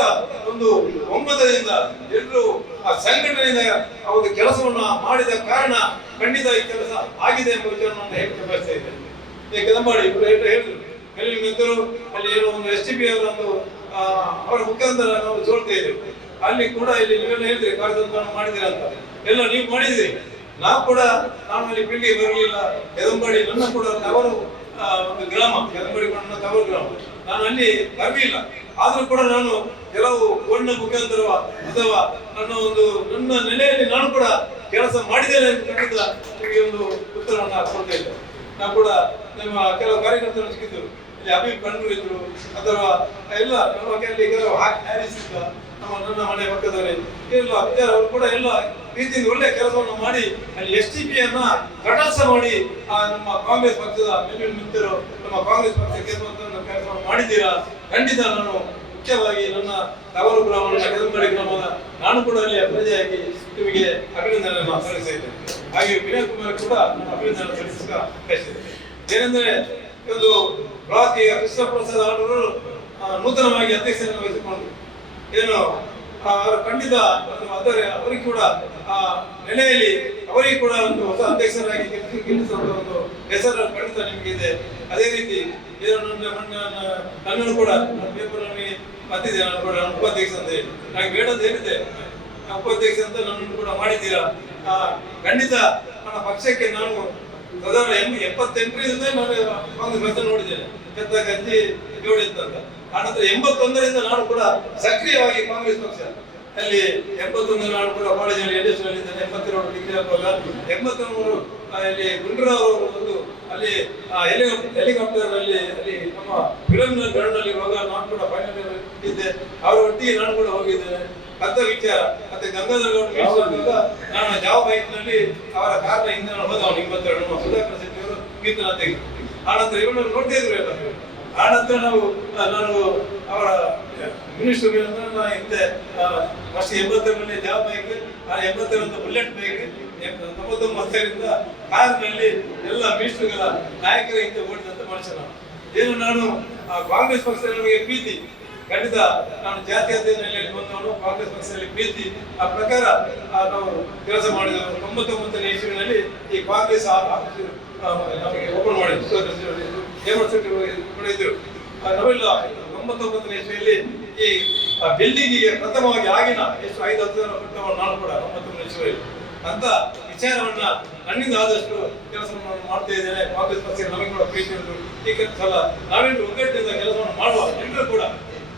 ಒಂದು ಒಮ್ಮತದಿಂದ ಎಲ್ಲರೂ ಆ ಸಂಘಟನೆಯಿಂದ ಒಂದು ಕೆಲಸವನ್ನು ಮಾಡಿದ ಕಾರಣ ಖಂಡಿತ ಈ ಕೆಲಸ ಆಗಿದೆ ಎಂಬ ವಿಚಾರವನ್ನು ಹೇಳಕ್ಕೆ ಬಯಸ್ತಾ ಇದ್ದೇನೆ. ಕದಂಬಾಡಿ ಹೇಳಿದ್ರು, ಮೆಲ್ಲರು ಅಲ್ಲಿ ಏನೋ ಒಂದು STP ಅವರ ಒಂದು ಅವರ ಮುಖಾಂತರ ನಾವು ಜೋಡ್ತಾ ಇದ್ದೇವೆ. ಅಲ್ಲಿ ಕೂಡ ಇಲ್ಲಿ ನೀವೆಲ್ಲ ಹೇಳಿದ್ರಿ ಕಾರ್ಯಕ್ರಮ ಮಾಡಿದಿರ ಅಂತ, ಎಲ್ಲ ನೀವು ಮಾಡಿದ್ರಿ. ನಾವು ಕೂಡ ನಾನು ಅಲ್ಲಿ ಪೀಳಿಗೆ ಬರಲಿಲ್ಲ. ಕದಂಬಾಡಿ ನನ್ನ ಕೂಡ ತವರು ಒಂದು ಗ್ರಾಮ, ಕದಂಬಾಡಿ ನನ್ನ ತವರು ಗ್ರಾಮ, ನಾನು ಅಲ್ಲಿ ಬರಲಿಲ್ಲ. ಆದ್ರೂ ಕೂಡ ನಾನು ಕೆಲವು ಓಡಿನ ಮುಖಾಂತರ ಅಥವಾ ನನ್ನ ನೆಲೆಯಲ್ಲಿ ನಾನು ಕೂಡ ಕೆಲಸ ಮಾಡಿದ್ದೇನೆ ಅಂತ ಖಂಡಿತ ನಿಮಗೆ ಒಂದು ಉತ್ತರವನ್ನು ಕೊಡ್ತಾ ಇದ್ದೆ. ನಾವು ಕೂಡ ನಿಮ್ಮ ಕೆಲವು ಕಾರ್ಯಕರ್ತರು ಸಿಕ್ಕಿದ್ರು, ಇಲ್ಲಿ ಅಭಿಪ್ ಕಣ್ಣು ಇದ್ರು ಅಥವಾ ಎಲ್ಲ ನಮ್ಮ ಕೆಲವು ಹ್ಯಾರಿಸ್ ಇದ್ದ, ನನ್ನ ಮನೆ ಪಕ್ಕದವರೇ ಎಲ್ಲ ಅವರು ಕೂಡ ಎಲ್ಲ ರೀತಿಯಿಂದ ಒಳ್ಳೆ ಕೆಲಸವನ್ನು ಮಾಡಿ ಅಲ್ಲಿ STP ಅನ್ನ ತಟಸ್ಥ ಮಾಡಿ ನಮ್ಮ ಕಾಂಗ್ರೆಸ್ ಪಕ್ಷದ ಮಿತ್ರರು ನಮ್ಮ ಕಾಂಗ್ರೆಸ್ ಪಕ್ಷಕ್ಕೆ ಕೆಲಸವನ್ನು ಮಾಡಿದ್ದೀರಾ. ಖಂಡಿತ ನಾನು ಮುಖ್ಯವಾಗಿ ನನ್ನ ತವರು ಗ್ರಾಮದ ಕದಂಬಾಡಿ ಗ್ರಾಮದ ನಾನು ಕೂಡ ಅಲ್ಲಿ ಪ್ರಜೆಯಾಗಿ ನಿಮಗೆ ಅಭಿನಂದನೆಯನ್ನು ಸಲ್ಲಿಸ್ತಾ ಇದ್ದೇನೆ. ಹಾಗೆ ವಿನಯ್ ಕುಮಾರ್ ಕೂಡ ಅಭಿನಂದನೆ ಸಲ್ಲಿಸಿದ್ದೇನೆ. ಏನೆಂದರೆ ಒಂದು ಬ್ಲಾಕ್ ಈಗ ಕೃಷ್ಣ ಪ್ರಸಾದ್ ಅವರು ನೂತನವಾಗಿ ಅಧ್ಯಕ್ಷರನ್ನು ವಹಿಸಿಕೊಂಡು ಏನು ಅವರು ಖಂಡಿತ ಅವರಿಗೆ ಕೂಡ ಆ ನೆಲೆಯಲ್ಲಿ ಅವರಿಗೆ ಕೂಡ ಒಂದು ಹೊಸ ಅಧ್ಯಕ್ಷರಾಗಿ ಗೆಲ್ಲಿಸುವ ಒಂದು ಹೆಸರು ಖಂಡಿತ ನಿಮಗೆ ಇದೆ. ಅದೇ ರೀತಿ ಏನು ನನ್ನನ್ನು ಕೂಡ ಪೇಪರ್ನಲ್ಲಿ ಬಂದಿದೆ, ನಾನು ಕೂಡ ಉಪಾಧ್ಯಕ್ಷ ಅಂತ ಹೇಳಿ ನನಗೆ ಬೇಡ ಅಂತ ಹೇಳಿದ್ದೆ, ಉಪಾಧ್ಯಕ್ಷ ಅಂತ ನನ್ನನ್ನು ಕೂಡ ಮಾಡಿದ್ದೀರಾ. ಖಂಡಿತ ನನ್ನ ಪಕ್ಷಕ್ಕೆ ನಾನು ಸಾಧಾರಣ 78ರಿಂದ ನಾನು ಕಾಂಗ್ರೆಸ್ ಪಕ್ಷ ನೋಡಿದ್ದೇನೆ. ಕೆತ್ತ ಗಂಜಿ ಜೋಡಿ ಅಂತ. ಆನಂತರ 81ರಿಂದ ನಾನು ಕೂಡ ಸಕ್ರಿಯವಾಗಿ ಕಾಂಗ್ರೆಸ್ ಪಕ್ಷ ಅಲ್ಲಿ 81 ನಾನು ಕೂಡ ಕಾಲೇಜಲ್ಲಿ ಎಡಿಷನಲ್ ಇದ್ದೇನೆ. 82 ಡಿಗ್ರಿ ಆಗುವಾಗ 83 ಇಲ್ಲಿ ಗುಂಡ್ರಾವ್ ಒಂದು ಅಲ್ಲಿ ಹೆಲಿಕಾಪ್ಟರ್ ಅಲ್ಲಿ ನಮ್ಮ ಫಿಲಂ ಗ್ರೌಂಡ್ ಅಲ್ಲಿ ಇರುವಾಗ ನಾನು ಕೂಡ ಫೈನಲ್ ಇದ್ದೆ. ಅವರ ಒಟ್ಟಿಗೆ ನಾನು ಕೂಡ ಹೋಗಿದ್ದೇನೆ. ಅಂತ ವಿಚಾರ ಮತ್ತೆ ಗಂಗಾಧರ ಗೌಡ ಮೀಸಲಾಗುವಾಗ ನಾನು ಯಾವ ಬೈಕ್ ನಲ್ಲಿ ಅವರ ಕಾರ್ನ ಹಿಂದೆ ನಾನು ಹೋದ 82 ನಮ್ಮ ಸುಧಾಕರ್ ಶೆಟ್ಟಿ ಅವರು ಗೀತನ ತೆಗೆದು ಆನಂತರ ಇವನು ನೋಡ್ತಾ ಇದ್ರು ಎಲ್ಲ. ಆನಂತರ ನಾನು ಅವರ ಮಿನಿಸ್ಟರ್ ಹಿಂದೆ ವರ್ಷ 82ರಲ್ಲಿ ಜಾಬ್ ಬೈಕ್, 82 ಬುಲೆಟ್ ಬೈಕ್, 99ರಿಂದ ಕಾರಿನಲ್ಲಿ ಎಲ್ಲ ಮಿನಿಸ್ಟರ್ಗಳ ನಾಯಕರ ಹಿಂದೆ ಓಡಿದಂತ ಮನುಷ್ಯ ನಾನು. ಏನು ನಾನು ಕಾಂಗ್ರೆಸ್ ಪಕ್ಷದಲ್ಲಿ ನಮಗೆ ಪ್ರೀತಿ, ಖಂಡಿತ ನಾನು ಜಾತೀಯತೆ ನೆಲೆಯಲ್ಲಿ ಬಂದವನು, ಕಾಂಗ್ರೆಸ್ ಪಕ್ಷದಲ್ಲಿ ಪ್ರೀತಿ, ಆ ಪ್ರಕಾರ ನಾವು ಕೆಲಸ ಮಾಡಿದವರು. 99ನೇ ಇಸ್ವಿನಲ್ಲಿ ಈ ಕಾಂಗ್ರೆಸ್ ನಮಗೆ ಓಪನ್ ಮಾಡಿದ್ರು, ಯೂನಿವರ್ಸಿಟಿ ಕೂಡ ಇದ್ರು. ನಾವೆಲ್ಲ 99ನೇ ಇಸ್ವಿಯಲ್ಲಿ ಈ ಬಿಲ್ಡಿಂಗಿಗೆ ಪ್ರಥಮವಾಗಿ ಆಗಿನ ಎಷ್ಟು 5-10 ಜನ ಕೊಟ್ಟವರು ನಾನು ಕೂಡ 99ನೇ ಇಸ್ವಿಯಲ್ಲಿ ಅಂತ ವಿಚಾರವನ್ನ ನನ್ನಿಂದ ಆದಷ್ಟು ಕೆಲಸವನ್ನು ಮಾಡ್ತಾ ಇದ್ದೇನೆ. ಕಾಂಗ್ರೆಸ್ ಪಕ್ಷ ನಮಗೆ ಕೂಡ ಪ್ರೀತಿ ಉಂಟು. ಈ ಸಲ ನಾವೆಲ್ಲರೂ ಒಗ್ಗಟ್ಟಿನಿಂದ ಕೆಲಸವನ್ನು ಮಾಡುವ, ಎಲ್ಲರೂ ಕೂಡ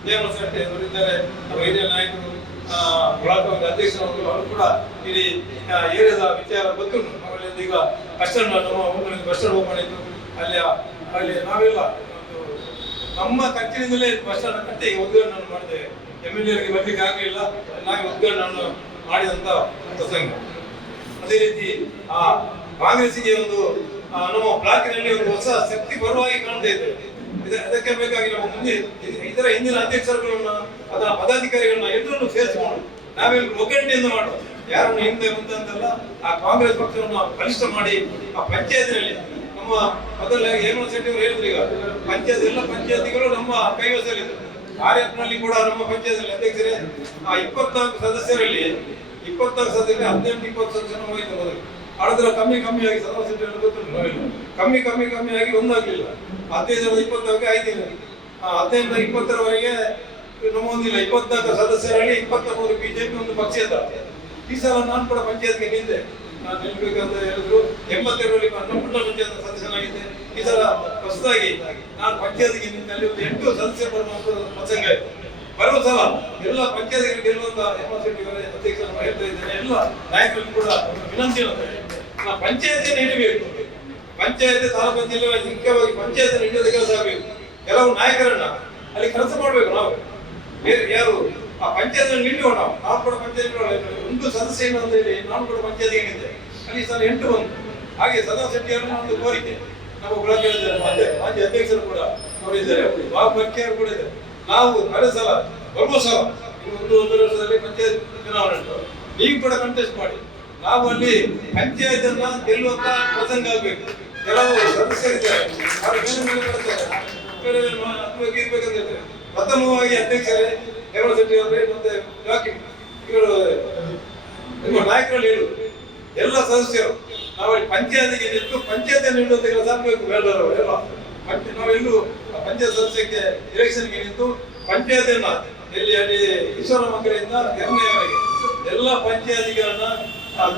ದೇವರ ಶೆಟ್ಟಿ ಅವರಿದ್ದಾರೆ, ನಮ್ಮ ಹಿರಿಯ ನಾಯಕರು, ಬ್ಲಾಕ್ ಅಧ್ಯಕ್ಷರು, ಅವರು ಕೂಡ ಇಡೀ ಏರಿಯಾದ ವಿಚಾರ ಗೊತ್ತುಂಟು. ನಮ್ಮಲ್ಲಿ ಈಗ ಬಸ್ ಸ್ಟ್ಯಾಂಡ್, ನಮ್ಮ ಊರಿನಲ್ಲಿ ಬಸ್ ಸ್ಟ್ಯಾಂಡ್ ಓಪನ್ ಆಯಿತು. ಅಲ್ಲಿ ನಾವೆಲ್ಲ ನಮ್ಮ ಖರ್ಚಿನಿಂದಲೇ ಬಸ್ ಸ್ಟ್ಯಾಂಡ್ ಕಟ್ಟಿ ಉದ್ಘಾಟನೆ ಮಾಡಿದ್ದೇವೆ. MLA ಬರ್ಲಿಕ್ಕೆ ಆಗಲಿಲ್ಲ, ನಾವೇ ಉದ್ಘಾಟನೆ ಮಾಡಿದಂತ ಪ್ರಸಂಗ. ಅದೇ ರೀತಿ ಕಾಂಗ್ರೆಸ್ಸಿಗೆ ಒಂದು ನಮ್ಮ ಬ್ಲಾಕ್ನಲ್ಲಿ ಒಂದು ಹೊಸ ಶಕ್ತಿ ಬರುವಾಗಿ ಕಾಣ್ತಾ ಇದ್ದೇವೆ. ಅದಕ್ಕೆ ಬೇಕಾಗಿ ನಾವು ಮುಂದೆ ಇದರ ಹಿಂದಿನ ಅಧ್ಯಕ್ಷರುಗಳನ್ನ, ಅದರ ಪದಾಧಿಕಾರಿಗಳನ್ನ ಎಲ್ಲರನ್ನು ಸೇರಿಸಿಕೊಂಡು ನಾವೆಲ್ಲರೂ ಒಗ್ಗಟ್ಟಿನಿಂದ ಮಾಡುವ. ಯಾರನ್ನು ಹಿಂದೆ ಮುಂದಂತಲ್ಲ, ಆ ಕಾಂಗ್ರೆಸ್ ಪಕ್ಷವನ್ನು ಬಲಿಷ್ಠ ಮಾಡಿ ಆ ಪಂಚಾಯತ್ನಲ್ಲಿ ನಮ್ಮ ಮೊದಲ ಯೂನಿವರ್ಸಿಟಿ ಅವರು ಹೇಳಿದ್ರು, ಈಗ ಪಂಚಾಯತ್ ಎಲ್ಲ ಪಂಚಾಯತಿಗಳು ನಮ್ಮ ಕೈವಶದಲ್ಲಿದೆ. ಆರ್ಎಫ್ನಲ್ಲಿ ಕೂಡ ನಮ್ಮ ಪಂಚಾಯತ್ ಅಧ್ಯಕ್ಷರೇ 24 ಸದಸ್ಯರಲ್ಲಿ 24 ಸದಸ್ಯರಲ್ಲಿ 18-20 ಸದಸ್ಯರು ಹೋಗಿದ್ದು ಮೊದಲು. ಆದ್ರೆ ಕಮ್ಮಿಯಾಗಿ ಸದಸ್ಯರು ಗೊತ್ತುಂಟು, ನಾವೆಲ್ಲ ಕಮ್ಮಿಯಾಗಿ ಒಂದಾಗ್ಲಿಲ್ಲ. 15 20 ಆಯ್ತು. 15 20ರವರೆಗೆ ನಮ್ಮ ಒಂದಿಲ್ಲ. 24 ಸದಸ್ಯರಲ್ಲಿ 23 ಬಿಜೆಪಿ, ಒಂದು ಪಕ್ಷೇತರ. ಈ ಸಲ ನಾನು ಕೂಡ ಪಂಚಾಯತ್ಗೆ ನಿಂತೆ. ನಾನು ನಿಲ್ಬೇಕಂತ ಹೇಳಿದ್ರು. 82ರಲ್ಲಿ ನಮ್ಮ ಮಂಡಲ ಪಂಚಾಯತ್ ಸದಸ್ಯನಾಗಿದ್ದೆ. ಈ ಸಲ ಹೊಸದಾಗಿ ನಾನು ಪಂಚಾಯತ್ಗೆ ನಿಂತಲ್ಲಿ ಒಂದು 8 ಸದಸ್ಯರು ಬರುವಂತ ಪ್ರಸಂಗ ಆಯಿತು. ಬರುವ ಸಲ ಎಲ್ಲ ಪಂಚಾಯತ್ಗೆ ಗೆಲ್ಲುವಂತ ಯೂನಿವರ್ಸಿಟಿ ಅಧ್ಯಕ್ಷರನ್ನು ಹೇಳ್ತಾ ಇದ್ದೇನೆ. ಎಲ್ಲ ನಾಯಕರಲ್ಲಿ ಕೂಡ ವಿನಂತಿ ನಾವು ಪಂಚಾಯತಿಯನ್ನು ಹಿಡಿಬೇಕು. ಪಂಚಾಯತ್ ತಾಲೂಕು ಜಿಲ್ಲೆ ಮುಖ್ಯವಾಗಿ ಪಂಚಾಯತ್ ಹಿಡಿಯೋದ ಕೆಲಸ ಆಗಬೇಕು. ಕೆಲವು ನಾಯಕರನ್ನ ಅಲ್ಲಿ ಕೆಲಸ ಮಾಡ್ಬೇಕು. ನಾವು ಬೇರೆ ಯಾರು ಆ ಪಂಚಾಯತ್ ನಿಲ್ಲುವ, ನಾವು ಕೂಡ ಪಂಚಾಯತ್ ಒಂದು ಸದಸ್ಯ ಅಂತ ಹೇಳಿ ನಾನು ಕೂಡ ಪಂಚಾಯತ್ಗೆ ನಿಂತೆ. ಅಲ್ಲಿ ಸಲ 8 ಬಂದು. ಹಾಗೆ ಸದಾ ಶೆಟ್ಟಿಯವರ ಒಂದು ಕೋರಿಕೆ ನಮ್ಮ ಬ್ಲಾಕ್ ಮಾಜಿ ಅಧ್ಯಕ್ಷರು ಕೂಡ ಅವರಿದ್ದಾರೆ, ಬಾಬು ಕೂಡ ಇದ್ದಾರೆ. ನಾವು ಕಳೆದ ಸಲ ಬರುವ ಸಲ ಒಂದು ವರ್ಷದಲ್ಲಿ ಪಂಚಾಯತ್ ಚುನಾವಣೆ ಉಂಟು, ನೀವು ಕೂಡ ಕಂಟೆಸ್ಟ್ ಮಾಡಿ. ನಾವು ಅಲ್ಲಿ ಪಂಚಾಯತ್ ಅನ್ನ ಗೆಲ್ಲುವಂತ ಪ್ರಸಂಗ ಆಗಬೇಕು. ಕೆಲವು ಸದಸ್ಯರಿದ್ದಾರೆ, ಅವರು ಮೇಲೆ ಬರ್ತಾರೆ, ಇರ್ಬೇಕಂತ ಹೇಳ್ತಾರೆ. ಪ್ರಥಮವಾಗಿ ಅಧ್ಯಕ್ಷರೇ ದೇವರ ಶೆಟ್ಟಿ ಅವರೇ, ಮತ್ತೆ ಇವರು ನಿಮ್ಮ ನಾಯಕರಲ್ಲಿ ಹೇಳು ಎಲ್ಲ ಸದಸ್ಯರು ನಾವು ಪಂಚಾಯತಿಗೆ ನಿಂತು ಪಂಚಾಯತ್ ನೀಡುವಂತ ಕೆಲಸ ಆಗಬೇಕು. ಬೇಡವರು ಎಲ್ಲ ನಾವೆಲ್ಲೂ ಪಂಚಾಯತ್ ಸದಸ್ಯಕ್ಕೆ ಎಲೆಕ್ಷನ್ಗೆ ನಿಂತು ಪಂಚಾಯತಿಯನ್ನ ಅಲ್ಲಿ ಈಶ್ವರ ಮಂಗರೆಯಿಂದ ಎರ್ನೆಯವರೆಗೆ ಎಲ್ಲ ಪಂಚಾಯತಿಗಳನ್ನ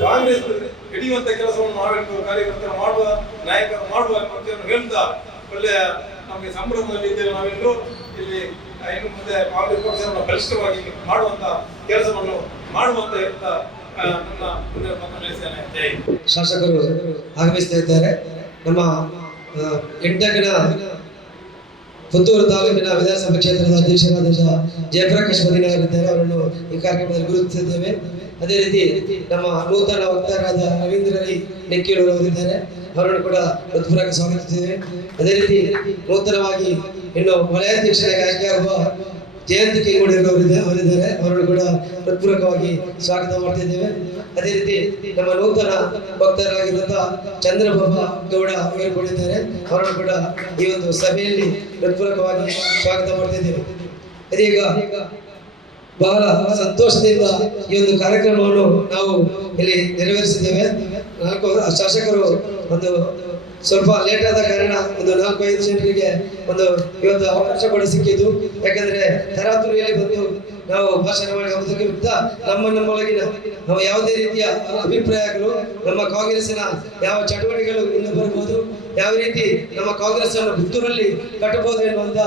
ಕಾಂಗ್ರೆಸ್ ಹಿಡಿಯುವಂತ ಕೆಲಸವನ್ನು ಮಾಡಬೇಕು, ಕಾರ್ಯಕರ್ತರು ಮಾಡುವ, ನಾಯಕರು ಮಾಡುವ ಎಂಬ ಹೇಳ್ತಾ ಒಳ್ಳೆಯ ನಮಗೆ ಸಂಭ್ರಮದಲ್ಲಿ ಇದ್ದೇವೆ. ನಾವೆಲ್ಲರೂ ಇಲ್ಲಿ ಇನ್ನು ಮುಂದೆ ಕಾಂಗ್ರೆಸ್ ಪಕ್ಷವನ್ನು ಬಲಿಷ್ಠವಾಗಿ ಮಾಡುವಂತ ಕೆಲಸವನ್ನು ಮಾಡುವಂತ ಹೇಳ್ತಾ ನನ್ನ ಮುಂದೆ ಮಾತನಾಡಿದ್ದೇನೆ. ಜೈ. ಶಾಸಕರು ಆಗಮಿಸ್ತಾ ಇದ್ದಾರೆ. ನಮ್ಮ 8ನೇ ಪುತ್ತೂರು ತಾಲೂಕಿನ ವಿಧಾನಸಭಾ ಕ್ಷೇತ್ರದ ಅಧ್ಯಕ್ಷರಾದ ಜಯಪ್ರಕಾಶ್ ಬದಿನವರಿದ್ದಾರೆ. ಅವರನ್ನು ಈ ಕಾರ್ಯಕ್ರಮದಲ್ಲಿ ಗುರುತಿಸಿದ್ದೇವೆ. ಅದೇ ರೀತಿ ನಮ್ಮ ನೂತನ ವಕ್ತಾರರಾದ ರವೀಂದ್ರ ರೈ ನೆಕ್ಕಿಯವರು ಅವರಿದ್ದಾರೆ. ಅವರನ್ನು ಕೂಡ ಹೃತ್ಪೂರ್ವಕ ಸ್ವಾಗತಿಸಿದ್ದೇವೆ. ಅದೇ ರೀತಿ ನೂತನವಾಗಿ ಇನ್ನು ವಲಯಾಧ್ಯಕ್ಷರಾಗಿ ಆಯ್ಕೆಯಾಗುವ ಜಯಂತ್ ಅವರಿದ್ದಾರೆ. ಅವರನ್ನು ಕೂಡ ಹೃತ್ಪೂರ್ವಕವಾಗಿ ಸ್ವಾಗತ ಮಾಡ್ತಿದ್ದೇವೆ. ಅದೇ ರೀತಿ ನಮ್ಮ ನೂತನ ಭಕ್ತರಾಗಿರುವಂತಹ ಚಂದ್ರಬಾಬಾ ಗೌಡ ಅವರು ಕೂಡ ಇದ್ದಾರೆ. ಅವರನ್ನು ಕೂಡ ಈ ಒಂದು ಸಭೆಯಲ್ಲಿ ಹೃತ್ಪೂರ್ವಕವಾಗಿ ಸ್ವಾಗತ ಮಾಡ್ತಿದ್ದೇವೆ. ಇದೀಗ ಬಹಳ ಸಂತೋಷದಿಂದ ಈ ಒಂದು ಕಾರ್ಯಕ್ರಮವನ್ನು ನಾವು ಇಲ್ಲಿ ನೆರವೇರಿಸಿದ್ದೇವೆ. 4 ಶಾಸಕರು ಒಂದು ಸ್ವಲ್ಪ ಲೇಟ್ ಆದ ಕಾರಣ ಒಂದು 4-5 ಜನರಿಗೆ ಒಂದು ಇವತ್ತು ಅವಕಾಶ ಕೂಡ ಸಿಕ್ಕಿದ್ದು. ಯಾಕಂದ್ರೆ ತರಾತುರಿಯಲ್ಲಿ ಬಂದು ನಾವು ಭಾಷಣ ಮಾಡಿ ಹೋಗೋದಕ್ಕಿಂತ ನಮ್ಮೊಳಗಿನ ನಾವು ಯಾವುದೇ ರೀತಿಯ ಅಭಿಪ್ರಾಯಗಳು, ನಮ್ಮ ಕಾಂಗ್ರೆಸ್ಸಿನ ಯಾವ ಚಟುವಟಿಕೆಗಳು ಇನ್ನು ಬರ್ಬೋದು, ಯಾವ ರೀತಿ ನಮ್ಮ ಕಾಂಗ್ರೆಸ್ ಅನ್ನು ಪುತ್ತೂರಲ್ಲಿ ಕಟ್ಟಬಹುದು ಎನ್ನುವಂತ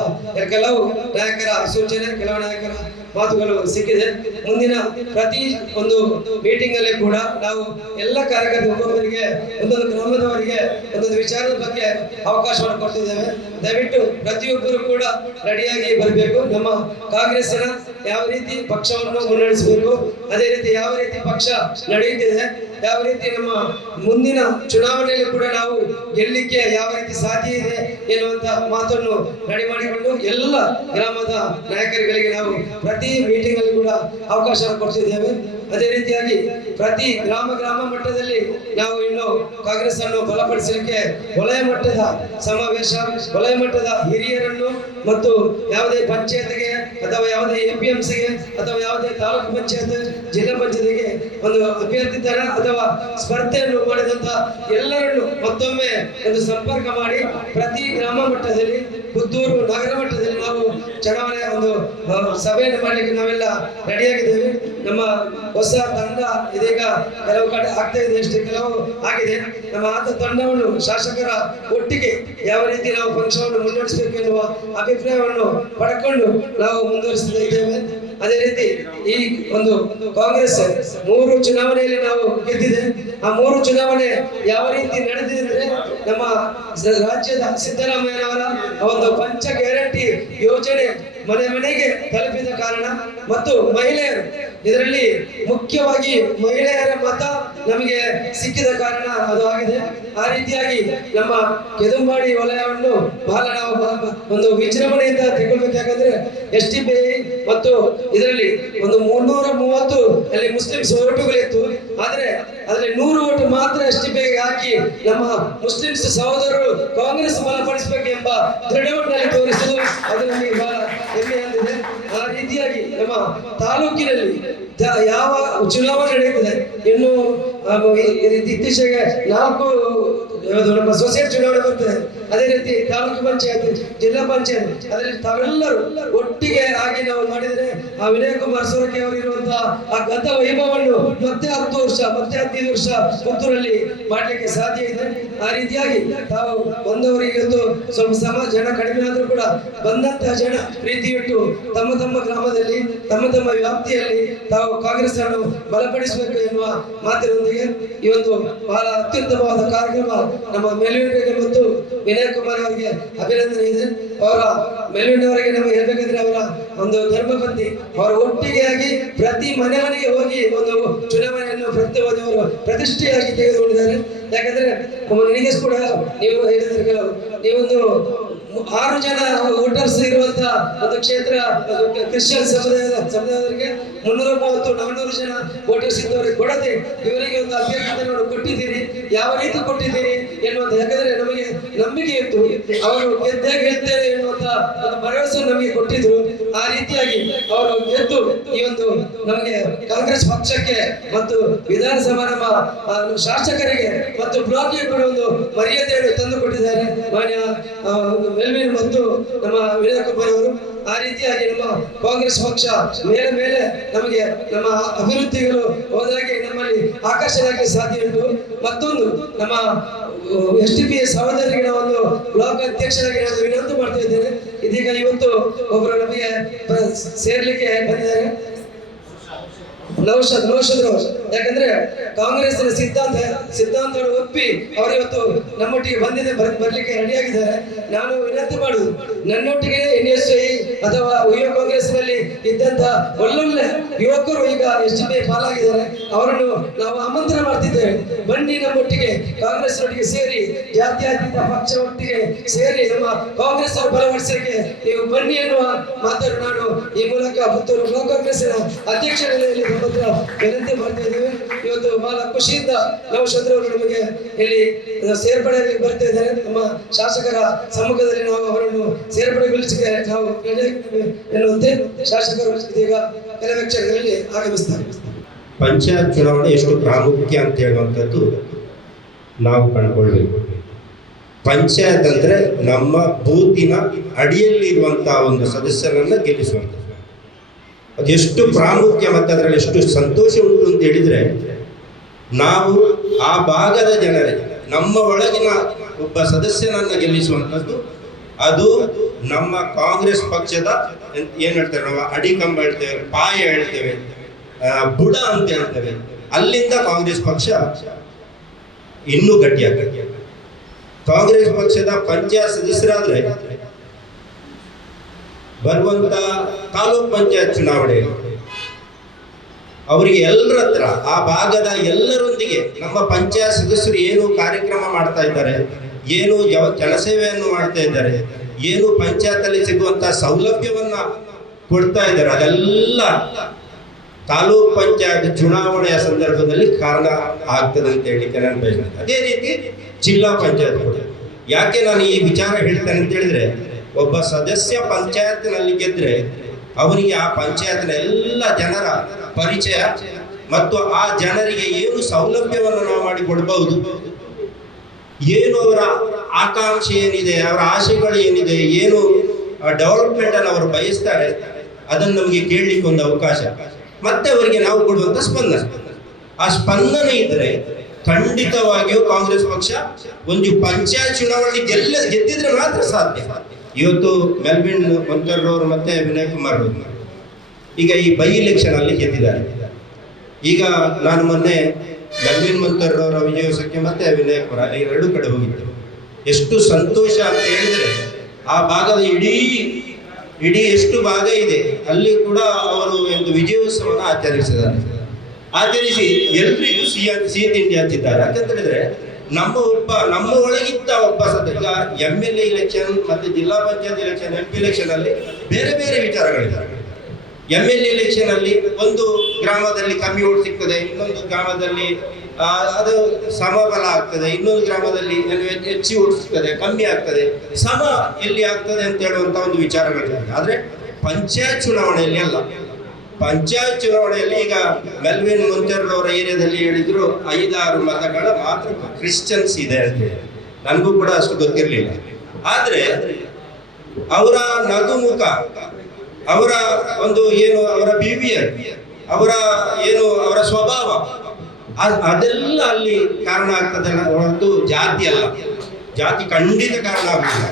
ಕೆಲವು ನಾಯಕರ ಸೂಚನೆ, ಕೆಲವು ನಾಯಕರ ಮಾತುಗಳು ಸಿಕ್ಕಿದೆ. ಮುಂದಿನ ಪ್ರತಿ ಒಂದು ಮೀಟಿಂಗ್ ಅಲ್ಲಿ ಕೂಡ ನಾವು ಎಲ್ಲ ಕಾರ್ಯಕರ್ತರು ಒಬ್ಬೊಬ್ಬರಿಗೆ ಒಂದೊಂದು ಗ್ರಾಮದವರಿಗೆ ಒಂದೊಂದು ವಿಚಾರದ ಬಗ್ಗೆ ಅವಕಾಶವನ್ನು ಕೊಡ್ತಿದ್ದೇವೆ. ದಯವಿಟ್ಟು ಪ್ರತಿಯೊಬ್ಬರು ಕೂಡ ರೆಡಿಯಾಗಿ ಬರಬೇಕು. ನಮ್ಮ ಕಾಂಗ್ರೆಸ್ಸಿನ ಯಾವ ರೀತಿ ಪಕ್ಷವನ್ನು ಮುನ್ನಡೆಸಬೇಕು, ಅದೇ ರೀತಿ ಯಾವ ರೀತಿ ಪಕ್ಷ ನಡೆಯುತ್ತಿದೆ, ಯಾವ ರೀತಿ ನಮ್ಮ ಮುಂದಿನ ಚುನಾವಣೆಯಲ್ಲಿ ಕೂಡ ನಾವು ಗೆಲ್ಲಲಿಕ್ಕೆ ಯಾವ ರೀತಿ ಸಾಧ್ಯ ಇದೆ ಎನ್ನುವಂತ ಮಾತನ್ನು ರೆಡಿ ಮಾಡಿಕೊಂಡು ಎಲ್ಲ ಗ್ರಾಮದ ನಾಯಕರುಗಳಿಗೆ ನಾವು ಪ್ರತಿ ಮೀಟಿಂಗ್ ಅಲ್ಲಿ ಕೂಡ ಅವಕಾಶ ಕೊಡ್ತಿದ್ದೇವೆ. ಅದೇ ರೀತಿಯಾಗಿ ಪ್ರತಿ ಗ್ರಾಮ ಮಟ್ಟದಲ್ಲಿ ನಾವು ಇನ್ನು ಕಾಂಗ್ರೆಸ್ ಅನ್ನು ಬಲಪಡಿಸಲಿಕ್ಕೆ ವಲಯ ಮಟ್ಟದ ಸಮಾವೇಶ, ವಲಯ ಮಟ್ಟದ ಹಿರಿಯರನ್ನು ಮತ್ತು ಯಾವುದೇ ಪಂಚಾಯತ್ಗೆ ಅಥವಾ ಯಾವುದೇ APMCಗೆ ಅಥವಾ ಯಾವುದೇ ತಾಲೂಕು ಪಂಚಾಯತ್, ಜಿಲ್ಲಾ ಪಂಚಾಯತ್ಗೆ ಒಂದು ಅಭ್ಯರ್ಥಿ ತರ ಅಥವಾ ಸ್ಪರ್ಧೆಯನ್ನು ಮಾಡಿದಂತ ಎಲ್ಲರನ್ನು ಮತ್ತೊಮ್ಮೆ ಒಂದು ಸಂಪರ್ಕ ಮಾಡಿ ಪ್ರತಿ ಗ್ರಾಮ ಮಟ್ಟದಲ್ಲಿ, ಪುತ್ತೂರು ನಗರ ಮಟ್ಟದಲ್ಲಿ ನಾವು ಚುನಾವಣೆ ಒಂದು ಸಭೆಯನ್ನು ಮಾಡಲಿಕ್ಕೆ ನಾವೆಲ್ಲ ರೆಡಿಯಾಗಿದ್ದೇವೆ. ನಮ್ಮ ಹೊಸ ತಂಡ ಇದೀಗ ಕೆಲವು ಕಡೆ ಆಗ್ತಾ ಇದೆ, ಅಷ್ಟೇ ಕೆಲವು ಆಗಿದೆ. ನಮ್ಮ ಆದ ತಂಡವನ್ನು ಶಾಸಕರ ಒಟ್ಟಿಗೆ ಯಾವ ರೀತಿ ನಾವು ಪಕ್ಷವನ್ನು ಮುನ್ನಡೆಸಬೇಕು ಎನ್ನುವ ಅಭಿಪ್ರಾಯವನ್ನು ಪಡ್ಕೊಂಡು ನಾವು ಮುಂದುವರಿಸ್ತಾ ಇದ್ದೇವೆ. ಅದೇ ರೀತಿ ಈ ಒಂದು ಕಾಂಗ್ರೆಸ್ 3 ಚುನಾವಣೆಯಲ್ಲಿ ನಾವು ಗೆದ್ದಿದೆ. ಆ 3 ಚುನಾವಣೆ ಯಾವ ರೀತಿ ನಡೆದಿದೆ ಅಂದ್ರೆ ನಮ್ಮ ರಾಜ್ಯದ ಸಿದ್ದರಾಮಯ್ಯನವರ ಒಂದು ಪಂಚ ಗ್ಯಾರಂಟಿ ಯೋಜನೆ ಮನೆ ಮನೆಗೆ ತಲುಪಿದ ಕಾರಣ ಮತ್ತು ಮಹಿಳೆಯರು, ಇದರಲ್ಲಿ ಮುಖ್ಯವಾಗಿ ಮಹಿಳೆಯರ ಮತ ನಮಗೆ ಸಿಕ್ಕಿದ ಕಾರಣ ಅದು ಆಗಿದೆ. ಆ ರೀತಿಯಾಗಿ ನಮ್ಮ ಕೆದಂಬಾಡಿ ವಲಯವನ್ನು ಬಹಳ ನಾವು ಒಂದು ವಿಜೃಂಭಣೆಯಿಂದ ತೆಗೊಳ್ಬೇಕು. ಯಾಕಂದ್ರೆ STPI ಮತ್ತು ಇದರಲ್ಲಿ ಒಂದು 330 ಅಲ್ಲಿ ಮುಸ್ಲಿಮ್ಸ್ ಓಟುಗಳಿತ್ತು. ಆದ್ರೆ ಅದರಲ್ಲಿ 100 ಓಟು ಮಾತ್ರ STPI ಹಾಕಿ ನಮ್ಮ ಮುಸ್ಲಿಮ್ಸ್ ಸಹೋದರರು ಕಾಂಗ್ರೆಸ್ ಬಲಪಡಿಸಬೇಕು ಎಂಬ ದೃಢವನ್ನಲ್ಲಿ ತೋರಿಸುವುದು ಅದು ನಮಗೆ ಬಹಳ ಹೆಮ್ಮೆ ಅಂದಿದೆ. ಆ ರೀತಿಯಾಗಿ ನಮ್ಮ ತಾಲೂಕಿನಲ್ಲಿ ಯಾವ ಚುನಾವಣೆ ನಡೆಯುತ್ತದೆ, ಇನ್ನು ಇತ್ತೀಚೆಗೆ 4 ನಮ್ಮ ಸೊಸೈಟಿ ಚುನಾವಣೆ ಬರ್ತದೆ. ಅದೇ ರೀತಿ ತಾಲೂಕು ಪಂಚಾಯತ್, ಜಿಲ್ಲಾ ಪಂಚಾಯತ್, ಅದರಲ್ಲಿ ತಾವೆಲ್ಲರೂ ಒಟ್ಟಿಗೆ ಆಗಿ ನಾವು ಮಾಡಿದರೆ ಆ ವಿನಯ್ ಕುಮಾರ್ ಸೊರಕೆ ಅವರಿರುವಂತಹ ಆ ಗತ ವೈಭವವನ್ನು ಮತ್ತೆ 10 ವರ್ಷ ಮತ್ತೆ 15 ವರ್ಷ ಪುತ್ತೂರಲ್ಲಿ ಮಾಡ್ಲಿಕ್ಕೆ ಸಾಧ್ಯ ಇದೆ. ಆ ರೀತಿಯಾಗಿ ತಾವು ಬಂದವರಿಗೆ ಇವತ್ತು ಸ್ವಲ್ಪ ಜನ ಕಡಿಮೆ ಆದ್ರೂ ಕೂಡ ಬಂದಂತಹ ಜನ ಪ್ರೀತಿ ಇಟ್ಟು ತಮ್ಮ ತಮ್ಮ ಗ್ರಾಮದಲ್ಲಿ ತಮ್ಮ ತಮ್ಮ ವ್ಯಾಪ್ತಿಯಲ್ಲಿ ತಾವು ಕಾಂಗ್ರೆಸ್ ಅನ್ನು ಬಲಪಡಿಸಬೇಕು ಎನ್ನುವ ಮಾತಿನೊಂದಿಗೆ ಈ ಒಂದು ಬಹಳ ಅತ್ಯುತ್ತಮವಾದ ಕಾರ್ಯಕ್ರಮ ನಮ್ಮ ಮೇಲ್ವಿಂಡಿಗೆ ಮತ್ತು ವಿನಯ್ ಕುಮಾರ್ ಅವರಿಗೆ ಅಭಿನಂದನೆ ಇದೆ. ಅವರ ಮೇಲ್ವಿಂಡವರಿಗೆ ನಮಗೆ ಹೇಳ್ಬೇಕಂದ್ರೆ ಅವರ ಒಂದು ಧರ್ಮಪತ್ನಿ, ಅವರ ಒಟ್ಟಿಗೆ ಆಗಿ ಪ್ರತಿ ಮನೆಗೆ ಹೋಗಿ ಒಂದು ಚುನಾವಣೆಯನ್ನು ಅವರು ಪ್ರತಿಷ್ಠೆಯಾಗಿ ತೆಗೆದುಕೊಂಡಿದ್ದಾರೆ. ಯಾಕಂದ್ರೆ ನನಗೆ ಕೂಡ ನೀವು ಹೇಳಿದ್ರೆ ನೀವೊಂದು 6 ಜನ ವೋಟರ್ಸ್ ಇರುವಂತಹ ಒಂದು ಕ್ಷೇತ್ರ ಕ್ರಿಶ್ಚಿಯನ್ ಸಮುದಾಯದವರಿಗೆ 330-400 ಜನ ವೋಟರ್ಸ್ ಇದ್ದವರಿಗೆ ಕೊಡದೆ ಇವರಿಗೆ ಒಂದು ಅಭ್ಯರ್ಥಿಯನ್ನು ಕೊಟ್ಟಿದ್ದೀರಿ. ಯಾವ ರೀತಿ ಕೊಟ್ಟಿದ್ದೀರಿ ಎನ್ನುವಂತ, ಯಾಕಂದ್ರೆ ನಮಗೆ ನಂಬಿಕೆ ಇತ್ತು ಅವರು ಗೆದ್ದೇ ಗೆಲ್ತೇನೆ ಎನ್ನುವಂತ ಒಂದು ಭರವಸೆ ನಮಗೆ ಕೊಟ್ಟಿದ್ರು. ಆ ರೀತಿಯಾಗಿ ಅವರು ಗೆದ್ದು ಈ ಒಂದು ನಮಗೆ ಕಾಂಗ್ರೆಸ್ ಪಕ್ಷಕ್ಕೆ ಮತ್ತು ವಿಧಾನಸಭಾ ನಮ್ಮ ಶಾಸಕರಿಗೆ ಮತ್ತು ಬ್ಲಾಕ್ಗೆ ಕೂಡ ಒಂದು ಮರ್ಯಾದೆಯನ್ನು ತಂದು ಕೊಟ್ಟಿದ್ದಾರೆ ಮಾನ್ಯ ಮೆಲ್ವಿನ್ ಮತ್ತು ನಮ್ಮ ವಿನಯ್ ಕುಮಾರ್ ಅವರು. ಆ ರೀತಿಯಾಗಿ ನಮ್ಮ ಕಾಂಗ್ರೆಸ್ ಪಕ್ಷ ಮೇಲೆ ನಮಗೆ ನಮ್ಮ ಅಭಿವೃದ್ಧಿಗಳು ಹೋದಾಗೆ ನಮ್ಮಲ್ಲಿ ಆಕರ್ಷಣೆ ಆಗಲಿ ಸಾಧ್ಯ ಉಂಟು. ಮತ್ತೊಂದು ನಮ್ಮ STPI ಸಹೋದರಿಗೆ ನಾವೊಂದು ಬ್ಲಾಕ್ ಅಧ್ಯಕ್ಷರಾಗಿ ನಾನು ವಿನಂತಿ ಮಾಡ್ತಾ ಇದ್ದೇನೆ. ಇದೀಗ ಇವತ್ತು ಒಬ್ಬರು ನಮಗೆ ಸೇರ್ಲಿಕ್ಕೆ ಬಂದಿದ್ದಾರೆ, ನೌಷದ್. ಯಾಕಂದ್ರೆ ಕಾಂಗ್ರೆಸ್ನ ಸಿದ್ಧಾಂತಗಳು ಒಪ್ಪಿ ಅವರು ಇವತ್ತು ನಮ್ಮೊಟ್ಟಿಗೆ ಬರ್ಲಿಕ್ಕೆ ರೆಡಿಯಾಗಿದ್ದಾರೆ. ನಾನು ವಿನಂತಿ ಮಾಡುದು, ನನ್ನೊಟ್ಟಿಗೆ NSI ಅಥವಾ ಯುವ ಕಾಂಗ್ರೆಸ್ ನಲ್ಲಿ ಇದ್ದಂತ ಒಳ್ಳೊಳ್ಳೆ ಯುವಕರು ಈಗ STPI ಪಾಲಾಗಿದ್ದಾರೆ. ಅವರನ್ನು ನಾವು ಆಮಂತ್ರಣ ಮಾಡ್ತಿದ್ದೇವೆ, ಬನ್ನಿ ನಮ್ಮೊಟ್ಟಿಗೆ ಕಾಂಗ್ರೆಸ್ ಒಟ್ಟಿಗೆ ಸೇರಿ, ಜಾತ್ಯತೀತ ಪಕ್ಷ ಒಟ್ಟಿಗೆ ಸೇರಿ ನಮ್ಮ ಕಾಂಗ್ರೆಸ್ ಬಲಪಡಿಸಲಿಕ್ಕೆ ನೀವು ಬನ್ನಿ ಎನ್ನುವ ಮಾತನ್ನು ನಾನು ಈ ಮೂಲಕ ಪುತ್ತೂರು ಬ್ಲಾಕ್ ಕಾಂಗ್ರೆಸ್ನ ಅಧ್ಯಕ್ಷರಲ್ಲಿ ವಿನಂತಿ ಮಾಡ್ತಾ ಇದ್ದೇವೆ. ಇವತ್ತು ಬಹಳ ಖುಷಿಯಿಂದ ನೌಷದ್ ಅವರು ನಮಗೆ ಇಲ್ಲಿ ಸೇರ್ಪಡೆಯಾಗಿ ಬರ್ತಾ ಇದ್ದಾರೆ. ನಮ್ಮ ಶಾಸಕರ ಸಮ್ಮುಖದಲ್ಲಿ ನಾವು ಅವರನ್ನು ಸೇರ್ಪಡೆಗೊಳಿಸಿಕೆ ನಾವು ಎನ್ನುವಂತೆ ಶಾಸಕರು ಇದೀಗ ಕೆಲವೇ ಕ್ಷಣಗಳಲ್ಲಿ ಆಗಮಿಸ್ತಾರೆ. ಪಂಚಾಯತ್ ಚುನಾವಣೆ ಎಷ್ಟು ಪ್ರಾಮುಖ್ಯ ಅಂತ ಹೇಳುವಂಥದ್ದು ನಾವು ಕಂಡುಕೊಳ್ಬೇಕು. ಪಂಚಾಯತ್ ಅಂದರೆ ನಮ್ಮ ಬೂತಿನ ಅಡಿಯಲ್ಲಿ ಇರುವಂತಹ ಒಂದು ಸದಸ್ಯರನ್ನು ಗೆಲ್ಲಿಸುವಂಥದ್ದು. ಅದೆಷ್ಟು ಪ್ರಾಮುಖ್ಯ ಮತ್ತು ಅದರಲ್ಲಿ ಎಷ್ಟು ಸಂತೋಷ ಉಂಟು ಅಂತ ಹೇಳಿದರೆ, ನಾವು ಆ ಭಾಗದ ಜನರಿಗೆ ನಮ್ಮ ಒಳಗಿನ ಒಬ್ಬ ಸದಸ್ಯನನ್ನು ಗೆಲ್ಲಿಸುವಂಥದ್ದು ಅದು ನಮ್ಮ ಕಾಂಗ್ರೆಸ್ ಪಕ್ಷದ ಏನ್ ಹೇಳ್ತೇವೆ ನಾವು, ಅಡಿಕಂಬ ಹೇಳ್ತೇವೆ, ಪಾಯ ಹೇಳ್ತೇವೆ, ಬುಡ ಅಂತ ಹೇಳ್ತೇವೆ. ಅಲ್ಲಿಂದ ಕಾಂಗ್ರೆಸ್ ಪಕ್ಷ ಇನ್ನೂ ಗಟ್ಟಿಯಾಗುತ್ತೆ. ಕಾಂಗ್ರೆಸ್ ಪಕ್ಷದ ಪಂಚಾಯತ್ ಸದಸ್ಯರಾದ್ರೆ ಬರುವಂತ ತಾಲೂಕ್ ಪಂಚಾಯತ್ ಚುನಾವಣೆ ಅವರಿಗೆ ಎಲ್ಲರ ಹತ್ರ, ಆ ಭಾಗದ ಎಲ್ಲರೊಂದಿಗೆ ನಮ್ಮ ಪಂಚಾಯತ್ ಸದಸ್ಯರು ಏನು ಕಾರ್ಯಕ್ರಮ ಮಾಡ್ತಾ ಇದ್ದಾರೆ, ಏನು ಜನಸೇವೆಯನ್ನು ಮಾಡ್ತಾ ಇದ್ದಾರೆ, ಏನು ಪಂಚಾಯತ್ ಅಲ್ಲಿ ಸಿಗುವಂತ ಸೌಲಭ್ಯವನ್ನ ಕೊಡ್ತಾ ಇದ್ದಾರೆ, ಅದೆಲ್ಲ ತಾಲೂಕ್ ಪಂಚಾಯತ್ ಚುನಾವಣೆಯ ಸಂದರ್ಭದಲ್ಲಿ ಕಾರಣ ಆಗ್ತದೆ ಅಂತ ಹೇಳಿಕ್ಕೆ ನಾನು ಬಯಸ್ತೇನೆ. ಅದೇ ರೀತಿ ಜಿಲ್ಲಾ ಪಂಚಾಯತ್ ಕೂಡ. ಯಾಕೆ ನಾನು ಈ ವಿಚಾರ ಹೇಳ್ತೇನೆ ಅಂತ ಹೇಳಿದ್ರೆ, ಒಬ್ಬ ಸದಸ್ಯ ಪಂಚಾಯತ್ನಲ್ಲಿ ಗೆದ್ರೆ ಅವನಿಗೆ ಆ ಪಂಚಾಯತ್ನ ಎಲ್ಲ ಜನರ ಪರಿಚಯ ಮತ್ತು ಆ ಜನರಿಗೆ ಏನು ಸೌಲಭ್ಯವನ್ನು ನಾವು ಮಾಡಿಕೊಡ್ಬಹುದು, ಏನು ಅವರ ಆಕಾಂಕ್ಷೆ ಏನಿದೆ, ಅವರ ಆಶೆಗಳು ಏನಿದೆ, ಏನು ಡೆವಲಪ್ಮೆಂಟ್ ಅನ್ನು ಅವರು ಬಯಸ್ತಾರೆ, ಅದನ್ನು ನಮಗೆ ಕೇಳಲಿಕ್ಕೆ ಒಂದು ಅವಕಾಶ, ಮತ್ತೆ ಅವರಿಗೆ ನಾವು ಕೊಡುವಂತ ಸ್ಪಂದನೆ. ಆ ಸ್ಪಂದನೆ ಇದ್ರೆ ಖಂಡಿತವಾಗಿಯೂ ಕಾಂಗ್ರೆಸ್ ಪಕ್ಷ ಒಂದು ಪಂಚಾಯತ್ ಚುನಾವಣೆ ಗೆದ್ದಿದ್ರೆ ಮಾತ್ರ ಸಾಧ್ಯ. ಇವತ್ತು ಮೆಲ್ವಿನ್ ಮಂತರ್ ಅವರು ಮತ್ತೆ ವಿನಯ್ ಕುಮಾರ್ ಅವರು ಈಗ ಈ ಬೈ ಎಲೆಕ್ಷನ್ ಅಲ್ಲಿ ಗೆದ್ದಿದ್ದಾರೆ. ಈಗ ನಾನು ಮೊನ್ನೆ ಮೆಲ್ವಿನ್ ಮಂತರ್ ಅವರ ವಿಜಯೋತ್ಸವಕ್ಕೆ ಮತ್ತೆ ವಿನಯ್ ಕುಮಾರ್ ಎರಡು ಕಡೆ ಹೋಗಿದ್ದೆ. ಎಷ್ಟು ಸಂತೋಷ ಅಂತ ಹೇಳಿದ್ರೆ, ಆ ಭಾಗದ ಇಡೀ ಎಷ್ಟು ಭಾಗ ಇದೆ ಅಲ್ಲಿ ಕೂಡ ಅವರು ಒಂದು ವಿಜಯೋತ್ಸವವನ್ನು ಆಚರಿಸಿ ಎಲ್ರಿಗೂ ಸಿಹಿ ತಿಂಡಿ ಹಂಚಿದ್ದಾರೆ. ಯಾಕಂತ ಹೇಳಿದ್ರೆ ನಮ್ಮ ಒಳಗಿದ್ದ ಒಬ್ಬ ಸದಸ್ಯ MLA ಎಲೆಕ್ಷನ್ ಮತ್ತೆ ಜಿಲ್ಲಾ ಪಂಚಾಯತ್ ಎಲೆಕ್ಷನ್, MP ಎಲೆಕ್ಷನ್ ಅಲ್ಲಿ ಬೇರೆ ಬೇರೆ ವಿಚಾರಗಳಿದ್ದಾರೆ. MLA ಎಲೆಕ್ಷನ್ ಅಲ್ಲಿ ಒಂದು ಗ್ರಾಮದಲ್ಲಿ ಕಮ್ಮಿ ಓಟ್ ಸಿಗ್ತದೆ, ಇನ್ನೊಂದು ಗ್ರಾಮದಲ್ಲಿ ಅದು ಸಮಬಲ ಆಗ್ತದೆ, ಇನ್ನೊಂದು ಗ್ರಾಮದಲ್ಲಿ ಹೆಚ್ಚು ಓಟ್ ಸಿಗ್ತದೆ, ಕಮ್ಮಿ ಆಗ್ತದೆ, ಸಮ ಎಲ್ಲಿ ಆಗ್ತದೆ ಅಂತ ಹೇಳುವಂತ ಒಂದು ವಿಚಾರಗಳಿದೆ. ಆದ್ರೆ ಪಂಚಾಯತ್ ಚುನಾವಣೆಯಲ್ಲಿ ಅಲ್ಲ. ಪಂಚಾಯತ್ ಚುನಾವಣೆಯಲ್ಲಿ ಈಗ ಮೆಲ್ವಿನ್ ಮಂತರ್ ಅವರ ಏರಿಯಾದಲ್ಲಿ ಹೇಳಿದ್ರು 5-6 ಮತಗಳ ಮಾತ್ರ ಕ್ರಿಶ್ಚಿಯನ್ಸ್ ಇದೆ ಅಂತ ಹೇಳಿ. ನನಗೂ ಕೂಡ ಅಷ್ಟು ಗೊತ್ತಿರಲಿಲ್ಲ. ಆದ್ರೆ ಅವರ ನಗುಮುಖ, ಅವರ ಒಂದು ಏನು ಅವರ ಬಿಹೇವಿಯರ್, ಅವರ ಸ್ವಭಾವ, ಅದೆಲ್ಲ ಅಲ್ಲಿ ಕಾರಣ ಆಗ್ತದೆ ಹೊರತು ಜಾತಿ ಅಲ್ಲ. ಜಾತಿ ಖಂಡಿತ ಕಾರಣ ಆಗುದಿಲ್ಲ.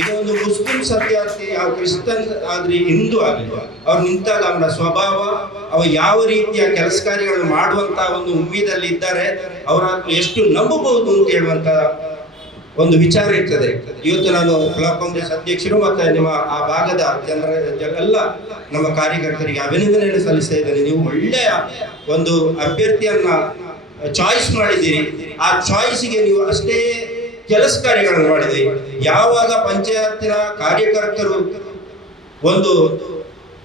ಈಗ ಒಂದು ಮುಸ್ಲಿಂ ಸತ್ಯಾರ್ಥಿ, ಕ್ರಿಶ್ಚಿಯನ್ ಆದ್ರೆ ಹಿಂದೂ ಆಗಲಿ, ಅವ್ರು ನಿಂತಾಗ ಅವರ ಸ್ವಭಾವ, ಅವ ಯಾವ ರೀತಿಯ ಕೆಲಸ ಕಾರ್ಯಗಳನ್ನು ಮಾಡುವಂತ ಒಂದು ಉಮ್ಮೀದಲ್ಲಿ ಇದ್ದಾರೆ, ಅವರ ಎಷ್ಟು ನಂಬಬಹುದು ಅಂತ ಹೇಳುವಂತ ಒಂದು ವಿಚಾರ ಇರ್ತದೆ. ಇವತ್ತು ನಾನು ಬ್ಲಾಕ್ ಕಾಂಗ್ರೆಸ್ ಅಧ್ಯಕ್ಷರು ಮತ್ತೆ ನಿಮ್ಮ ಆ ಭಾಗದ ಎಲ್ಲ ನಮ್ಮ ಕಾರ್ಯಕರ್ತರಿಗೆ ಅಭಿನಂದನೆಯನ್ನು ಸಲ್ಲಿಸ್ತಾ ಇದ್ದೇನೆ. ನೀವು ಒಳ್ಳೆಯ ಒಂದು ಅಭ್ಯರ್ಥಿಯನ್ನ ಚಾಯ್ಸ್ ಮಾಡಿದ್ದೀರಿ. ಆ ಚಾಯ್ಸ್ಗೆ ನೀವು ಅಷ್ಟೇ ಕೆಲಸ ಕಾರ್ಯಗಳನ್ನು ಮಾಡಿದ್ದೀರಿ. ಯಾವಾಗ ಪಂಚಾಯತಿನ ಕಾರ್ಯಕರ್ತರು ಒಂದು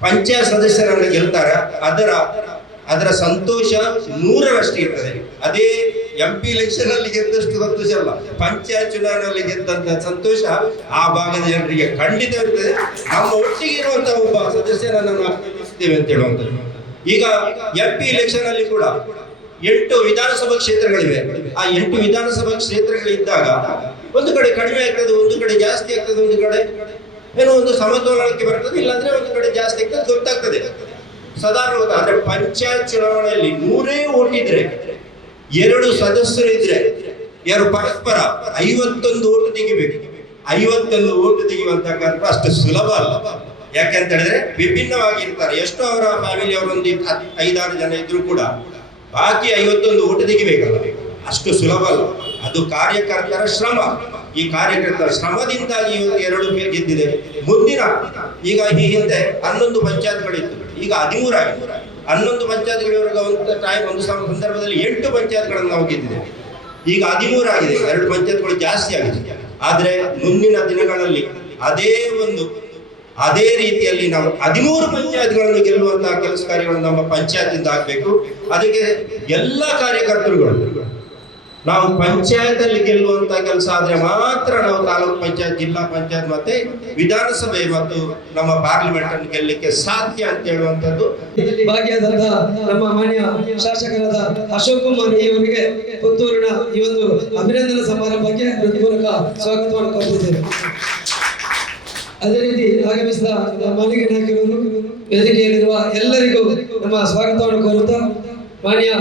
ಪಂಚಾಯತ್ ಸದಸ್ಯರನ್ನು ಗೆಲ್ತಾರೆ, ಅದರ ಸಂತೋಷ 100ರಷ್ಟು ಇರ್ತದೆ. ಅದೇ MP ಎಲೆಕ್ಷನ್ ಅಲ್ಲಿ ಗೆದ್ದಷ್ಟು ಸಂತೋಷ ಅಲ್ಲ, ಪಂಚಾಯತ್ ಚುನಾವಣೆಯಲ್ಲಿ ಗೆದ್ದಂತ ಸಂತೋಷ ಆ ಭಾಗದ ಜನರಿಗೆ ಖಂಡಿತ ಇರ್ತದೆ. ನಮ್ಮ ಒಟ್ಟಿಗೆ ಇರುವಂತಹ ಒಬ್ಬ ಸದಸ್ಯರನ್ನು ನಾವು ಗೆಲ್ಲಿಸ್ತೇವೆ ಅಂತ ಹೇಳುವಂಥದ್ದು. ಈಗ MP ಎಲೆಕ್ಷನ್ ಅಲ್ಲಿ ಕೂಡ 8 ವಿಧಾನಸಭಾ ಕ್ಷೇತ್ರಗಳಿವೆ. ಆ 8 ವಿಧಾನಸಭಾ ಕ್ಷೇತ್ರಗಳಿದ್ದಾಗ ಒಂದು ಕಡೆ ಕಡಿಮೆ ಆಗ್ತದೆ, ಒಂದು ಕಡೆ ಜಾಸ್ತಿ ಆಗ್ತದೆ, ಒಂದು ಕಡೆ ಏನೋ ಒಂದು ಸಮತೋಲನಕ್ಕೆ ಬರ್ತದೆ, ಇಲ್ಲಾಂದ್ರೆ ಒಂದು ಕಡೆ ಜಾಸ್ತಿ ಆಗ್ತದೆ, ಗೊತ್ತಾಗ್ತದೆ ಸಾಧಾರಣ. ಆದ್ರೆ ಪಂಚಾಯತ್ ಚುನಾವಣೆಯಲ್ಲಿ 100 ಓಟ್ ಇದ್ರೆ, 2 ಸದಸ್ಯರು ಇದ್ರೆ, ಯಾರು ಪರಸ್ಪರ 51 ಓಟ್ ತೆಗಿಬೇಕು. 51 ಓಟ್ ತೆಗೆಯುವಂತ ಕಾರ್ಯ ಅಷ್ಟು ಸುಲಭ ಅಲ್ಲ. ಯಾಕೆಂತ ಹೇಳಿದ್ರೆ ವಿಭಿನ್ನವಾಗಿರ್ತಾರೆ. ಎಷ್ಟೋ ಅವರ ಫ್ಯಾಮಿಲಿ ಅವರೊಂದು 5-6 ಜನ ಇದ್ರು ಕೂಡ ಬಾಕಿ 51 ಓಟ್ ತೆಗಿಬೇಕಲ್ಲ, ಅಷ್ಟು ಸುಲಭ ಅಲ್ಲ. ಅದು ಕಾರ್ಯಕರ್ತರ ಶ್ರಮ. ಈ ಕಾರ್ಯಕರ್ತರ ಶ್ರಮದಿಂದಾಗಿ 2 ಗೆದ್ದಿದೆ. ಮುಂದಿನ ಈಗ ಈ ಹಿಂದೆ 11 ಪಂಚಾಯತ್ಗಳಿತ್ತು, ಈಗ 13 ಆಗಿದೆ. 11 ಪಂಚಾಯತ್ಗಳಿವರೆಗೆ ಒಂದು ಸಂದರ್ಭದಲ್ಲಿ 8 ಪಂಚಾಯತ್ಗಳನ್ನು ನಾವು ಗೆದ್ದಿದ್ದೇವೆ. ಈಗ 13 ಆಗಿದೆ, 2 ಪಂಚಾಯತ್ಗಳು ಜಾಸ್ತಿ ಆಗಿದೆ. ಆದ್ರೆ ಮುಂದಿನ ದಿನಗಳಲ್ಲಿ ಅದೇ ರೀತಿಯಲ್ಲಿ ನಾವು 13 ಪಂಚಾಯತ್ಗಳನ್ನು ಗೆಲ್ಲುವಂತಹ ಕೆಲಸ ಕಾರ್ಯಗಳನ್ನು ನಮ್ಮ ಪಂಚಾಯತಿಂದ ಆಗಬೇಕು. ಅದಕ್ಕೆ ಎಲ್ಲ ಕಾರ್ಯಕರ್ತರುಗಳು ನಾವು ಪಂಚಾಯತ್ ಅಲ್ಲಿ ಗೆಲ್ಲುವಂತ ಕೆಲಸ ಆದ್ರೆ ಮಾತ್ರ ನಾವು ತಾಲೂಕ್ ಪಂಚಾಯತ್, ಜಿಲ್ಲಾ ಪಂಚಾಯತ್ ಮತ್ತೆ ವಿಧಾನಸಭೆ ಮತ್ತು ನಮ್ಮ ಪಾರ್ಲಿಮೆಂಟ್ ಅನ್ನು ಗೆಲ್ಲಲಿಕ್ಕೆ ಸಾಧ್ಯ ಅಂತ ಹೇಳುವಂತದ್ದು. ಭಾಗಿಯಾದಂತಹ ನಮ್ಮ ಮಾನ್ಯ ಶಾಸಕರಾದ ಅಶೋಕ್ ಕುಮಾರ್ ಅವರಿಗೆ ಪುತ್ತೂರಿನ ಈ ಒಂದು ಅಭಿನಂದನಾ ಸಮಾರಂಭಕ್ಕೆ ಹೃತ್ಪೂರ್ವಕ ಸ್ವಾಗತವನ್ನು ಕೋರುತ್ತಿದ್ದೇವೆ. ಅದೇ ರೀತಿ ಆಗಮಿಸಿದ ಮಾಲಿಕ ನಾಯಕರು, ವೇದಿಕೆಯಲ್ಲಿರುವ ಎಲ್ಲರಿಗೂ ನಮ್ಮ ಸ್ವಾಗತವನ್ನು ಕೋರುತ್ತಾ ಮಾನ್ಯ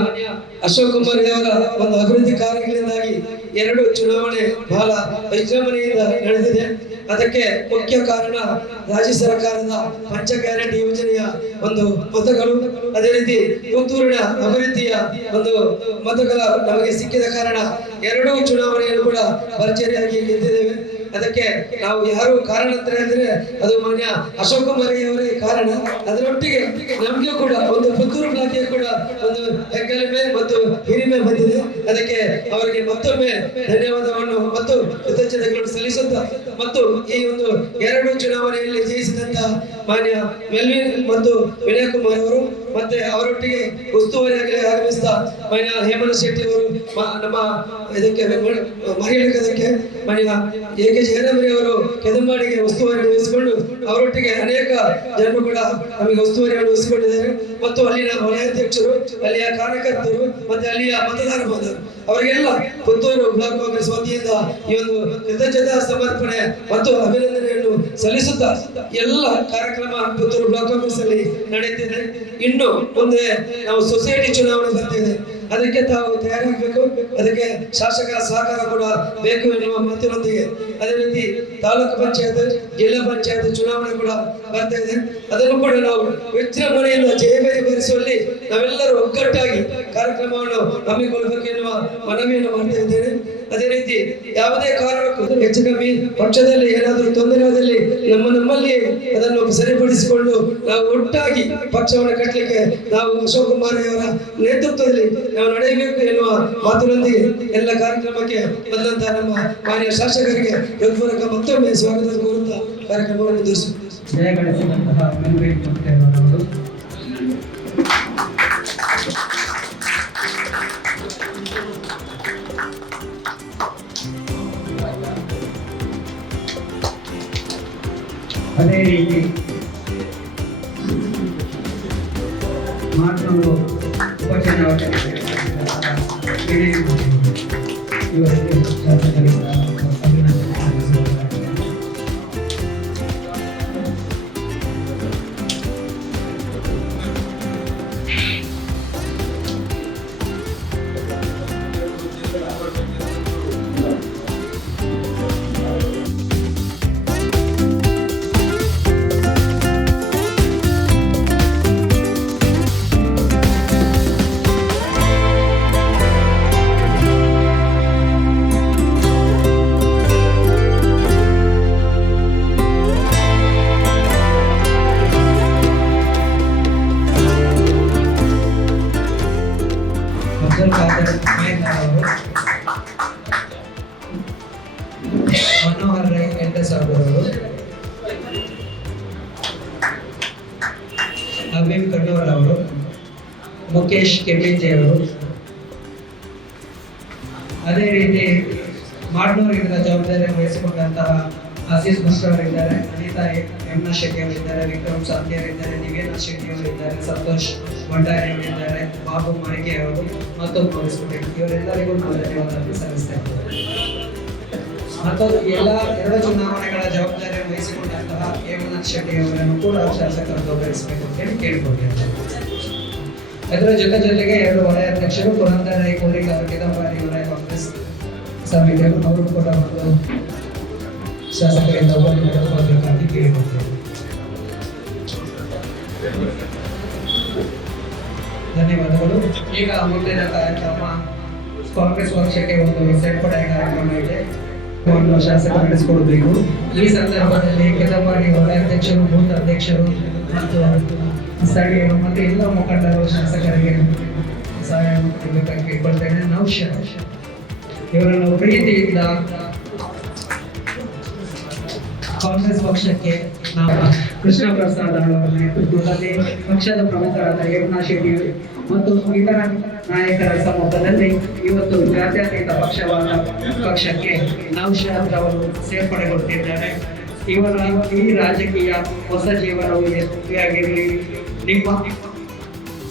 ಅಶೋಕ್ ಕುಮಾರ್ ಅವರ ಒಂದು ಅಭಿವೃದ್ಧಿ ಕಾರ್ಯಗಳಿಂದಾಗಿ 2 ಚುನಾವಣೆ ಬಹಳ ವಿಜೃಂಭಣೆಯಿಂದ ನಡೆದಿದೆ. ಅದಕ್ಕೆ ಮುಖ್ಯ ಕಾರಣ ರಾಜ್ಯ ಸರ್ಕಾರದ ಪಂಚ ಗ್ಯಾರಂಟಿ ಯೋಜನೆಯ ಒಂದು ಮತಗಳು, ಅದೇ ರೀತಿ ಪುತ್ತೂರಿನ ಅಭಿವೃದ್ಧಿಯ ಒಂದು ಮತಗಳ ನಮಗೆ ಸಿಕ್ಕಿದ ಕಾರಣ 2 ಚುನಾವಣೆಯನ್ನು ಕೂಡ ಭರ್ಜರಿಯಾಗಿ ಗೆದ್ದಿದ್ದೇವೆ. ಅದಕ್ಕೆ ನಾವು ಯಾರು ಕಾರಣ ಅಂತ ಹೇಳಿದ್ರೆ ಅದು ಮಾನ್ಯ ಅಶೋಕ್ ಕುಮಾರ್ ಅವರೇ ಕಾರಣ. ಅದರೊಟ್ಟಿಗೆ ನಮಗೆ ಕೂಡ ಒಂದು ಪುತ್ತೂರು ಬ್ಲಾಕ್ಗೆ ಕೂಡ ಒಂದು ಹೆಗ್ಗಳಿಮೆ ಮತ್ತು ಹಿರಿಮೆ ಬಂದಿದೆ. ಅದಕ್ಕೆ ಅವರಿಗೆ ಮತ್ತೊಮ್ಮೆ ಧನ್ಯವಾದವನ್ನು ಮತ್ತು ಕೃತಜ್ಞತೆಗಳನ್ನು ಸಲ್ಲಿಸುತ್ತಾ ಮತ್ತು ಈ ಒಂದು 2 ಚುನಾವಣೆಯಲ್ಲಿ ಜಯಿಸಿದಂತ ಮಾನ್ಯ ಮೆಲ್ವಿನ್ ಮತ್ತು ವಿನಯ್ ಕುಮಾರ್ ಅವರು ಮತ್ತೆ ಅವರೊಟ್ಟಿಗೆ ಉಸ್ತುವಾರಿಯಾಗಿ ಆಗಮಿಸಿದ ಮಾನ್ಯ ಹೇಮಂತ್ ಶೆಟ್ಟಿ ಅವರು ನಮ್ಮ ಇದಕ್ಕೆ ಮಹಿಳೆಗೆ ಮಾನ್ಯ ಎ.ಕೆ. ಜಯರಾಮರಿ ಅವರು ಕೆದಂಬಾಡಿಗೆ ಉಸ್ತುವಾರಿ ವಹಿಸಿಕೊಂಡು ಅವರೊಟ್ಟಿಗೆ ಅನೇಕ ಜನರು ಕೂಡ ನಮಗೆ ಉಸ್ತುವಾರಿಯನ್ನು ವಹಿಸಿಕೊಂಡಿದ್ದಾರೆ. ಮತ್ತು ಅಲ್ಲಿನ ವಲಯಾಧ್ಯಕ್ಷರು, ಅಲ್ಲಿಯ ಕಾರ್ಯಕರ್ತರು ಮತ್ತೆ ಅಲ್ಲಿಯ ಮತದಾರ ಬಂಧುಗಳು ಅವರಿಗೆಲ್ಲ ಪುತ್ತೂರು ಬ್ಲಾಕ್ ಕಾಂಗ್ರೆಸ್ ವತಿಯಿಂದ ಈ ಒಂದು ಕೃತಜ್ಞತಾ ಸಮರ್ಪಣೆ ಮತ್ತು ಅಭಿನಂದನೆಯನ್ನು ಸಲ್ಲಿಸುತ್ತಾ ಎಲ್ಲ ಕಾರ್ಯಕ್ರಮ ಪುತ್ತೂರು ಬ್ಲಾಕ್ ಕಾಂಗ್ರೆಸ್ ಅಲ್ಲಿ ನಡೆಯುತ್ತಿದೆ. ಇನ್ನು ಮುಂದೆ ನಾವು ಸೊಸೈಟಿ ಚುನಾವಣೆ ಬರ್ತಿದೆ, ಅದಕ್ಕೆ ತಾವು ತಯಾರಾಗಬೇಕು. ಅದಕ್ಕೆ ಶಾಸಕರ ಸಹಕಾರ ಕೂಡ ಬೇಕು ಎನ್ನುವ ಮಾತಿನೊಂದಿಗೆ ಅದೇ ರೀತಿ ತಾಲೂಕು ಪಂಚಾಯತ್, ಜಿಲ್ಲಾ ಪಂಚಾಯತ್ ಚುನಾವಣೆ ಕೂಡ ಬರ್ತಾ ಇದೆ. ಅದನ್ನು ಕೂಡ ನಾವು ವಿಜೃಂಭಣೆಯಿಂದ ಜಯಬೇರಿ ಬರೆಸುವಲ್ಲಿ ನಾವೆಲ್ಲರೂ ಒಗ್ಗಟ್ಟಾಗಿ ಕಾರ್ಯಕ್ರಮವನ್ನು ಹಮ್ಮಿಕೊಳ್ಳಬೇಕು ಎನ್ನುವ ಮನವಿಯನ್ನು ಮಾಡ್ತಾ ಇದ್ದೇನೆ. ಅದೇ ರೀತಿ ಯಾವುದೇ ಕಾರಣಕ್ಕೂ ಹೆಚ್ಚು ಕಮ್ಮಿ ಪಕ್ಷದಲ್ಲಿ ಏನಾದರೂ ತೊಂದರೆ ಆದಲ್ಲಿ ನಮ್ಮಲ್ಲಿ ಅದನ್ನು ಸರಿಪಡಿಸಿಕೊಂಡು ನಾವು ಒಟ್ಟಾಗಿ ಪಕ್ಷವನ್ನು ಕಟ್ಟಲಿಕ್ಕೆ ನಾವು ಅಶೋಕ್ ಕುಮಾರ್ ಅವರ ನೇತೃತ್ವದಲ್ಲಿ ನಾವು ನಡೆಯಬೇಕು ಎನ್ನುವ ಮಾತಿನೊಂದಿಗೆ ಎಲ್ಲ ಕಾರ್ಯಕ್ರಮಕ್ಕೆ ಬಂದಂತಹ ನಮ್ಮ ಮಾನ್ಯ ಶಾಸಕರಿಗೆ ಹೃತ್ಪೂರ್ವಕ ಮತ್ತೊಮ್ಮೆ ಸ್ವಾಗತ ಕೋರುತ್ತಾ ಕಾರ್ಯಕ್ರಮವನ್ನು ಮುಂದುವರಿಸುತ್ತೇವೆ. ಜಯಗಳಿಸಿದಂತಹ ಮೆಲ್ವಿನ್ ಅವರು ಅದೇ ರೀತಿ ಮಾತನಾಡು ಉಪಚುನಾವಣೆ ಇವರಿಗೆ ಶಾಸಕರಿಂದ ಅಭಿನಂದನೆ ಸಲ್ಲಿಸುತ್ತಾರೆ. ಮನೋಹರ್ ರೈ ಅವರು, ಅಮೀನ್ ಕಣ್ಣೂರ್ ಅವರು, ಮುಖೇಶ್ ಕೆಪಿಜೆ ಅವರು, ಅದೇ ರೀತಿ ಮಾಡ್ನೂರಿನ ಜವಾಬ್ದಾರಿ ವಹಿಸಿಕೊಂಡಂತಹ ಆಸೀಸ್ ಮುಸ್ಟರ್ ಅವರಿದ್ದಾರೆ, ಅನಿತಾ ಯಮುನಾ ಶೆಟ್ಟಿ ಅವರಿದ್ದಾರೆ, ವಿಕ್ರಮ್ ಸಾಧ್ಯ ಅವರಿದ್ದಾರೆ, ದಿವ್ಯನಾ ಶೆಟ್ಟಿ ಅವರಿದ್ದಾರೆ, ಸಂತೋಷ್ ಭಂಡಾರಿ ಅವರಿದ್ದಾರೆ, ಬಾಬು ಮಾಳಿಗೆ ಅವರು ಮತ್ತು ಪೊಲೀಸ್ ಇವರೆಲ್ಲರಿಗೂ ನಾವು ಧನ್ಯವಾದವನ್ನು ಸಲ್ಲಿಸ್ತಾ ಇದ್ದೇವೆ. ಮತ್ತು ಎಲ್ಲ 2 ಚುನಾವಣೆಗಳ ಜವಾಬ್ದಾರಿ ವಹಿಸಿಕೊಂಡಂತಹ ಹೇಮಂತ್ ಶೆಟ್ಟಿ ಅವರನ್ನು ಕೂಡ ಶಾಸಕರು ಗೌರವಿಸಬೇಕು ಅಂತ ಹೇಳಿ ಕೇಳಿಕೊಂಡಿದ್ದಾರೆ. ಅದರ ಜೊತೆಗೆ 2 ವಲಯಾಧ್ಯಕ್ಷರು ಪುರಂದರ ರೈ ಕೋರಿಗಾರ ಕೆದಂಬಾಡಿ ವಲಯ ಕಾಂಗ್ರೆಸ್ ಸಮಿತಿಯವರು ಅವರು ಕೂಡ ಒಂದು ಶಾಸಕರಿಂದ ನಡೆದುಕೊಳ್ಳಬೇಕಾಗಿ ಕೇಳಿಕೊಳ್ತೇವೆ. ಧನ್ಯವಾದಗಳು. ಈಗ ಮುಂದಿನ ಕಾರ್ಯಕ್ರಮ ಕಾಂಗ್ರೆಸ್ ಪಕ್ಷಕ್ಕೆ ಒಂದು ಸೇರ್ಪಡೆ ಕಾರ್ಯಕ್ರಮ ಇದೆ, ಶಾಸಕರು ನಡೆಸಿಕೊಡಬೇಕು. ಈ ಸಂದರ್ಭದಲ್ಲಿ ಕೆದಂಬಾಡಿ ವಲಯಾಧ್ಯಕ್ಷರು, ಬೂತ್ ಅಧ್ಯಕ್ಷರು ಮತ್ತು ಸ್ಥಳೀಯರು ಮತ್ತು ಎಲ್ಲ ಮುಖಂಡರು ಶಾಸಕರಿಗೆ ಸಹಾಯ ಮಾಡಬೇಕಾಗಿ ಕೇಳ್ಕೊಳ್ತೇನೆ. ನೌಶಾದ್ ಇವರನ್ನು ಪ್ರೀತಿಯಿಂದ ಕಾಂಗ್ರೆಸ್ ಪಕ್ಷಕ್ಕೆ ನಾವು ಕೃಷ್ಣ ಪ್ರಸಾದ್ ಅವರ ನೇತೃತ್ವದಲ್ಲಿ ಪಕ್ಷದ ಪ್ರಮುಖರಾದ ಯಮುನಾ ಶೆಟ್ಟಿ ಮತ್ತು ಇತರ ನಾಯಕರ ಸಮ್ಮುಖದಲ್ಲಿ ಇವತ್ತು ಜಾತ್ಯತೀತ ಪಕ್ಷವಾದ ಪಕ್ಷಕ್ಕೆ ನೌಶಾದ್ ಅವರು ಸೇರ್ಪಡೆಗೊಳ್ತಿದ್ದಾರೆ. ಇವರ ಈ ರಾಜಕೀಯ ಹೊಸ ಜೀವನವು ಯಶಸ್ವಿಯಾಗಿರಲಿ. ನಿಮ್ಮ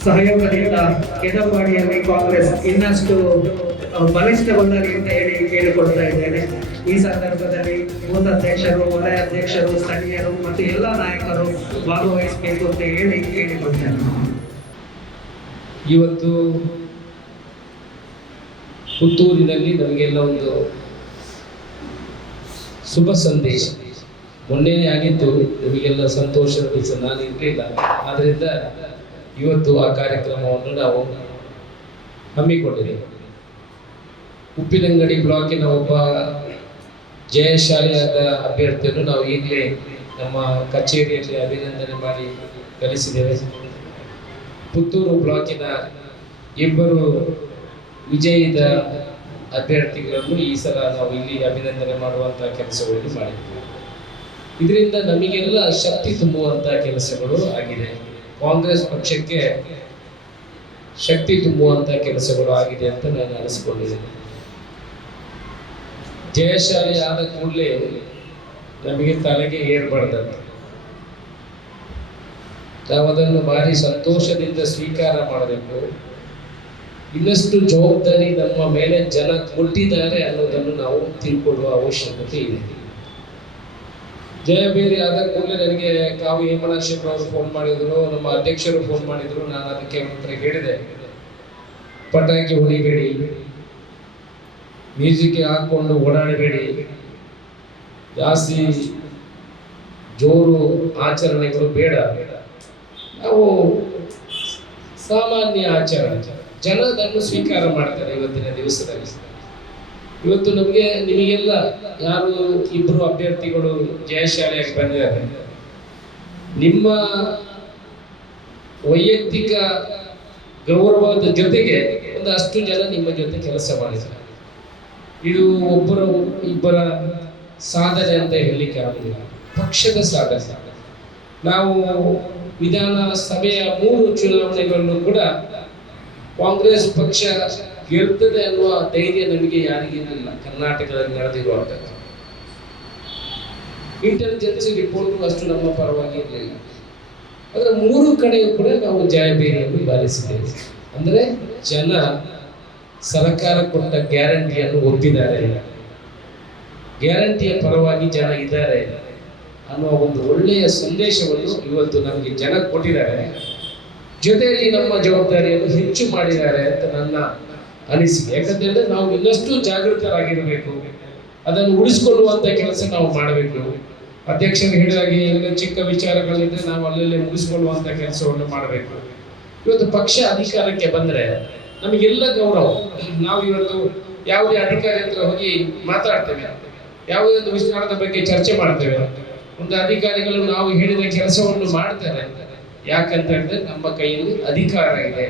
ಸಹಯೋಗದಿಂದ ಕೆದಂಬಾಡಿಯಲ್ಲಿ ಕಾಂಗ್ರೆಸ್ ಇನ್ನಷ್ಟು ಬಲಿಷ್ಠಗೊಳ್ಳಲಿ ಅಂತ ಹೇಳಿಕೊಳ್ತಾ ಇದ್ದೇನೆ. ಈ ಸಂದರ್ಭದಲ್ಲಿ ಬೂತ್ ಅಧ್ಯಕ್ಷರು, ವಲಯ ಅಧ್ಯಕ್ಷರು, ಸ್ಥಳೀಯರು ಮತ್ತು ಎಲ್ಲ ನಾಯಕರು ಭಾಗವಹಿಸಬೇಕು ಅಂತ ಹೇಳಿಕೊಳ್ತೇನೆ. ಇವತ್ತು ಪುತ್ತೂರಿನಲ್ಲಿ ನಮಗೆಲ್ಲ ಒಂದು ಶುಭ ಸಂದೇಶ. ಮೊನ್ನೆನೇ ಆಗಿತ್ತು, ನಿಮಗೆಲ್ಲ ಸಂತೋಷದ ದಿವಸ ನಾನು ಇರಲಿಲ್ಲ. ಆದ್ದರಿಂದ ಇವತ್ತು ಆ ಕಾರ್ಯಕ್ರಮವನ್ನು ನಾವು ಹಮ್ಮಿಕೊಂಡಿದ್ದೇವೆ. ಉಪ್ಪಿನಂಗಡಿ ಬ್ಲಾಕಿನ ಒಬ್ಬ ಜಯಶಾಲಿಯಾದ ಅಭ್ಯರ್ಥಿಯನ್ನು ನಾವು ಈಗಲೇ ನಮ್ಮ ಕಚೇರಿಯಲ್ಲಿ ಅಭಿನಂದನೆ ಮಾಡಿ ಕಲಿಸಿದ್ದೇವೆ. ಪುತ್ತೂರು ಬ್ಲಾಕಿನ ಇಬ್ಬರು ವಿಜಯಿತ ಅಭ್ಯರ್ಥಿಗಳನ್ನು ಈ ಸಲ ನಾವು ಇಲ್ಲಿ ಅಭಿನಂದನೆ ಮಾಡುವಂತಹ ಕೆಲಸಗಳನ್ನು ಮಾಡಿದ್ದೇವೆ. ಇದರಿಂದ ನಮಗೆಲ್ಲ ಶಕ್ತಿ ತುಂಬುವಂತಹ ಕೆಲಸಗಳು ಆಗಿದೆ. ಕಾಂಗ್ರೆಸ್ ಪಕ್ಷಕ್ಕೆ ಶಕ್ತಿ ತುಂಬುವಂತಹ ಕೆಲಸಗಳು ಆಗಿದೆ ಅಂತ ನಾನು ಅನಿಸ್ಕೊಂಡಿದ್ದೇನೆ. ಜಯಶಾಲಿ ಆದ ಕೂಡಲೇ ನಮಗೆ ತಲೆಗೆ ಏರ್ಬಾರ್ದಂತ ನಾವು ಅದನ್ನು ಭಾರಿ ಸಂತೋಷದಿಂದ ಸ್ವೀಕಾರ ಮಾಡಬೇಕು. ಇನ್ನಷ್ಟು ಜವಾಬ್ದಾರಿ ನಮ್ಮ ಮೇಲೆ ಜನ ಕೊಟ್ಟಿದ್ದಾರೆ ಅನ್ನೋದನ್ನು ನಾವು ತಿಳ್ಕೊಳ್ಳುವ ಅವಶ್ಯಕತೆ ಇದೆ. ಜಯಬೇರಿ ಆದ ಕೂಡಲೇ ನನಗೆ ಕಾವು ಹೇಮನಾಶಿಕ್ ಅವರು ಫೋನ್ ಮಾಡಿದ್ರು, ನಮ್ಮ ಅಧ್ಯಕ್ಷರು ಫೋನ್ ಮಾಡಿದ್ರು. ನಾನು ಅದಕ್ಕೆ ಉತ್ತರ ಹೇಳಿದೆ, ಪಟಾಕಿ ಹೊಡಿಬೇಡಿ, ಮ್ಯೂಸಿಕ್ ಹಾಕೊಂಡು ಓಡಾಡಬೇಡಿ, ಜಾಸ್ತಿ ಜೋರು ಆಚರಣೆಗಳು ಬೇಡ, ನಾವು ಸಾಮಾನ್ಯ ಆಚರಣೆ, ಜನ ಅದನ್ನು ಸ್ವೀಕಾರ ಮಾಡ್ತಾರೆ. ಇವತ್ತಿನ ದಿವಸದಲ್ಲಿ ಇವತ್ತು ನಿಮಗೆಲ್ಲ ಯಾರು ಇಬ್ಬರು ಅಭ್ಯರ್ಥಿಗಳು ಜಯಶಾಲಿಯಾಗಿ ಬಂದಿದ್ದಾರೆ, ನಿಮ್ಮ ವೈಯಕ್ತಿಕ ಗೌರವದ ಜೊತೆಗೆ ಒಂದಷ್ಟು ಜನ ನಿಮ್ಮ ಜೊತೆ ಕೆಲಸ ಮಾಡಿದ್ದಾರೆ. ಇದು ಇಬ್ಬರ ಸಾಧನೆ ಅಂತ ಹೇಳಲಿಕ್ಕೆ ಆಗುದಿಲ್ಲ, ಪಕ್ಷದ ಸಾಧನೆ. ನಾವು ವಿಧಾನಸಭೆಯ 3 ಚುನಾವಣೆಗಳನ್ನು ಕೂಡ ಕಾಂಗ್ರೆಸ್ ಪಕ್ಷ ಗೆಲ್ತದೆ ಅನ್ನುವ ಧೈರ್ಯ ನಮಗೆ ಯಾರಿಗಿರಲಿಲ್ಲ. ಕರ್ನಾಟಕದಲ್ಲಿ ನಡೆದಿರುವಂಥದ್ದು ಇಂಟೆಲಿಜೆನ್ಸ್ ರಿಪೋರ್ಟ್ ಅಷ್ಟು ನಮ್ಮ ಪರವಾಗಿ ಇರಲಿಲ್ಲ. ಅದರ 3 ಕಡೆಯೂ ಕೂಡ ನಾವು ಜಯಬೇರಿಯನ್ನು ಬಾರಿಸಿದ್ದೇವೆ. ಅಂದರೆ ಜನ ಸರ್ಕಾರ ಕೊಟ್ಟ ಗ್ಯಾರಂಟಿಯನ್ನು ಒಪ್ಪಿದ್ದಾರೆ, ಗ್ಯಾರಂಟಿಯ ಪರವಾಗಿ ಜನ ಇದ್ದಾರೆ ಅನ್ನುವ ಒಂದು ಒಳ್ಳೆಯ ಸಂದೇಶವನ್ನು ಇವತ್ತು ನಮಗೆ ಜನ ಕೊಟ್ಟಿದ್ದಾರೆ. ಜೊತೆಯಲ್ಲಿ ನಮ್ಮ ಜವಾಬ್ದಾರಿಯನ್ನು ಹೆಚ್ಚು ಮಾಡಿದ್ದಾರೆ ಅಂತ ನನ್ನ ಅನಿಸಿಕೆ. ಯಾಕಂತೇಳಿದ್ರೆ ನಾವು ಇನ್ನಷ್ಟು ಜಾಗೃತರಾಗಿರಬೇಕು, ಅದನ್ನು ಉಳಿಸಿಕೊಳ್ಳುವಂತ ಕೆಲಸ ನಾವು ಮಾಡಬೇಕು. ಅಧ್ಯಕ್ಷರು ಹೇಳಿದಾಗೆ ಎಲ್ಲ ಚಿಕ್ಕ ವಿಚಾರಗಳಿದ್ರೆ ನಾವು ಅಲ್ಲಲ್ಲೇ ಮುಗಿಸ್ಕೊಳ್ಳುವಂತ ಕೆಲಸವನ್ನು ಮಾಡಬೇಕು. ಇವತ್ತು ಪಕ್ಷ ಅಧಿಕಾರಕ್ಕೆ ಬಂದರೆ ನಮಗೆಲ್ಲ ಗೌರವ. ನಾವು ಇವತ್ತು ಯಾವುದೇ ಅಧಿಕಾರಿ ಹತ್ರ ಹೋಗಿ ಮಾತಾಡ್ತೇವೆ, ಯಾವುದೇ ಒಂದು ವಿಚಾರದ ಬಗ್ಗೆ ಚರ್ಚೆ ಮಾಡ್ತೇವೆ, ಒಂದು ಅಧಿಕಾರಿಗಳು ನಾವು ಹೇಳಿದ ಕೆಲಸವನ್ನು ಮಾಡ್ತಾರೆ. ಯಾಕಂತ ಹೇಳಿದ್ರೆ ನಮ್ಮ ಕೈಯಲ್ಲಿ ಅಧಿಕಾರ ಇದೆ.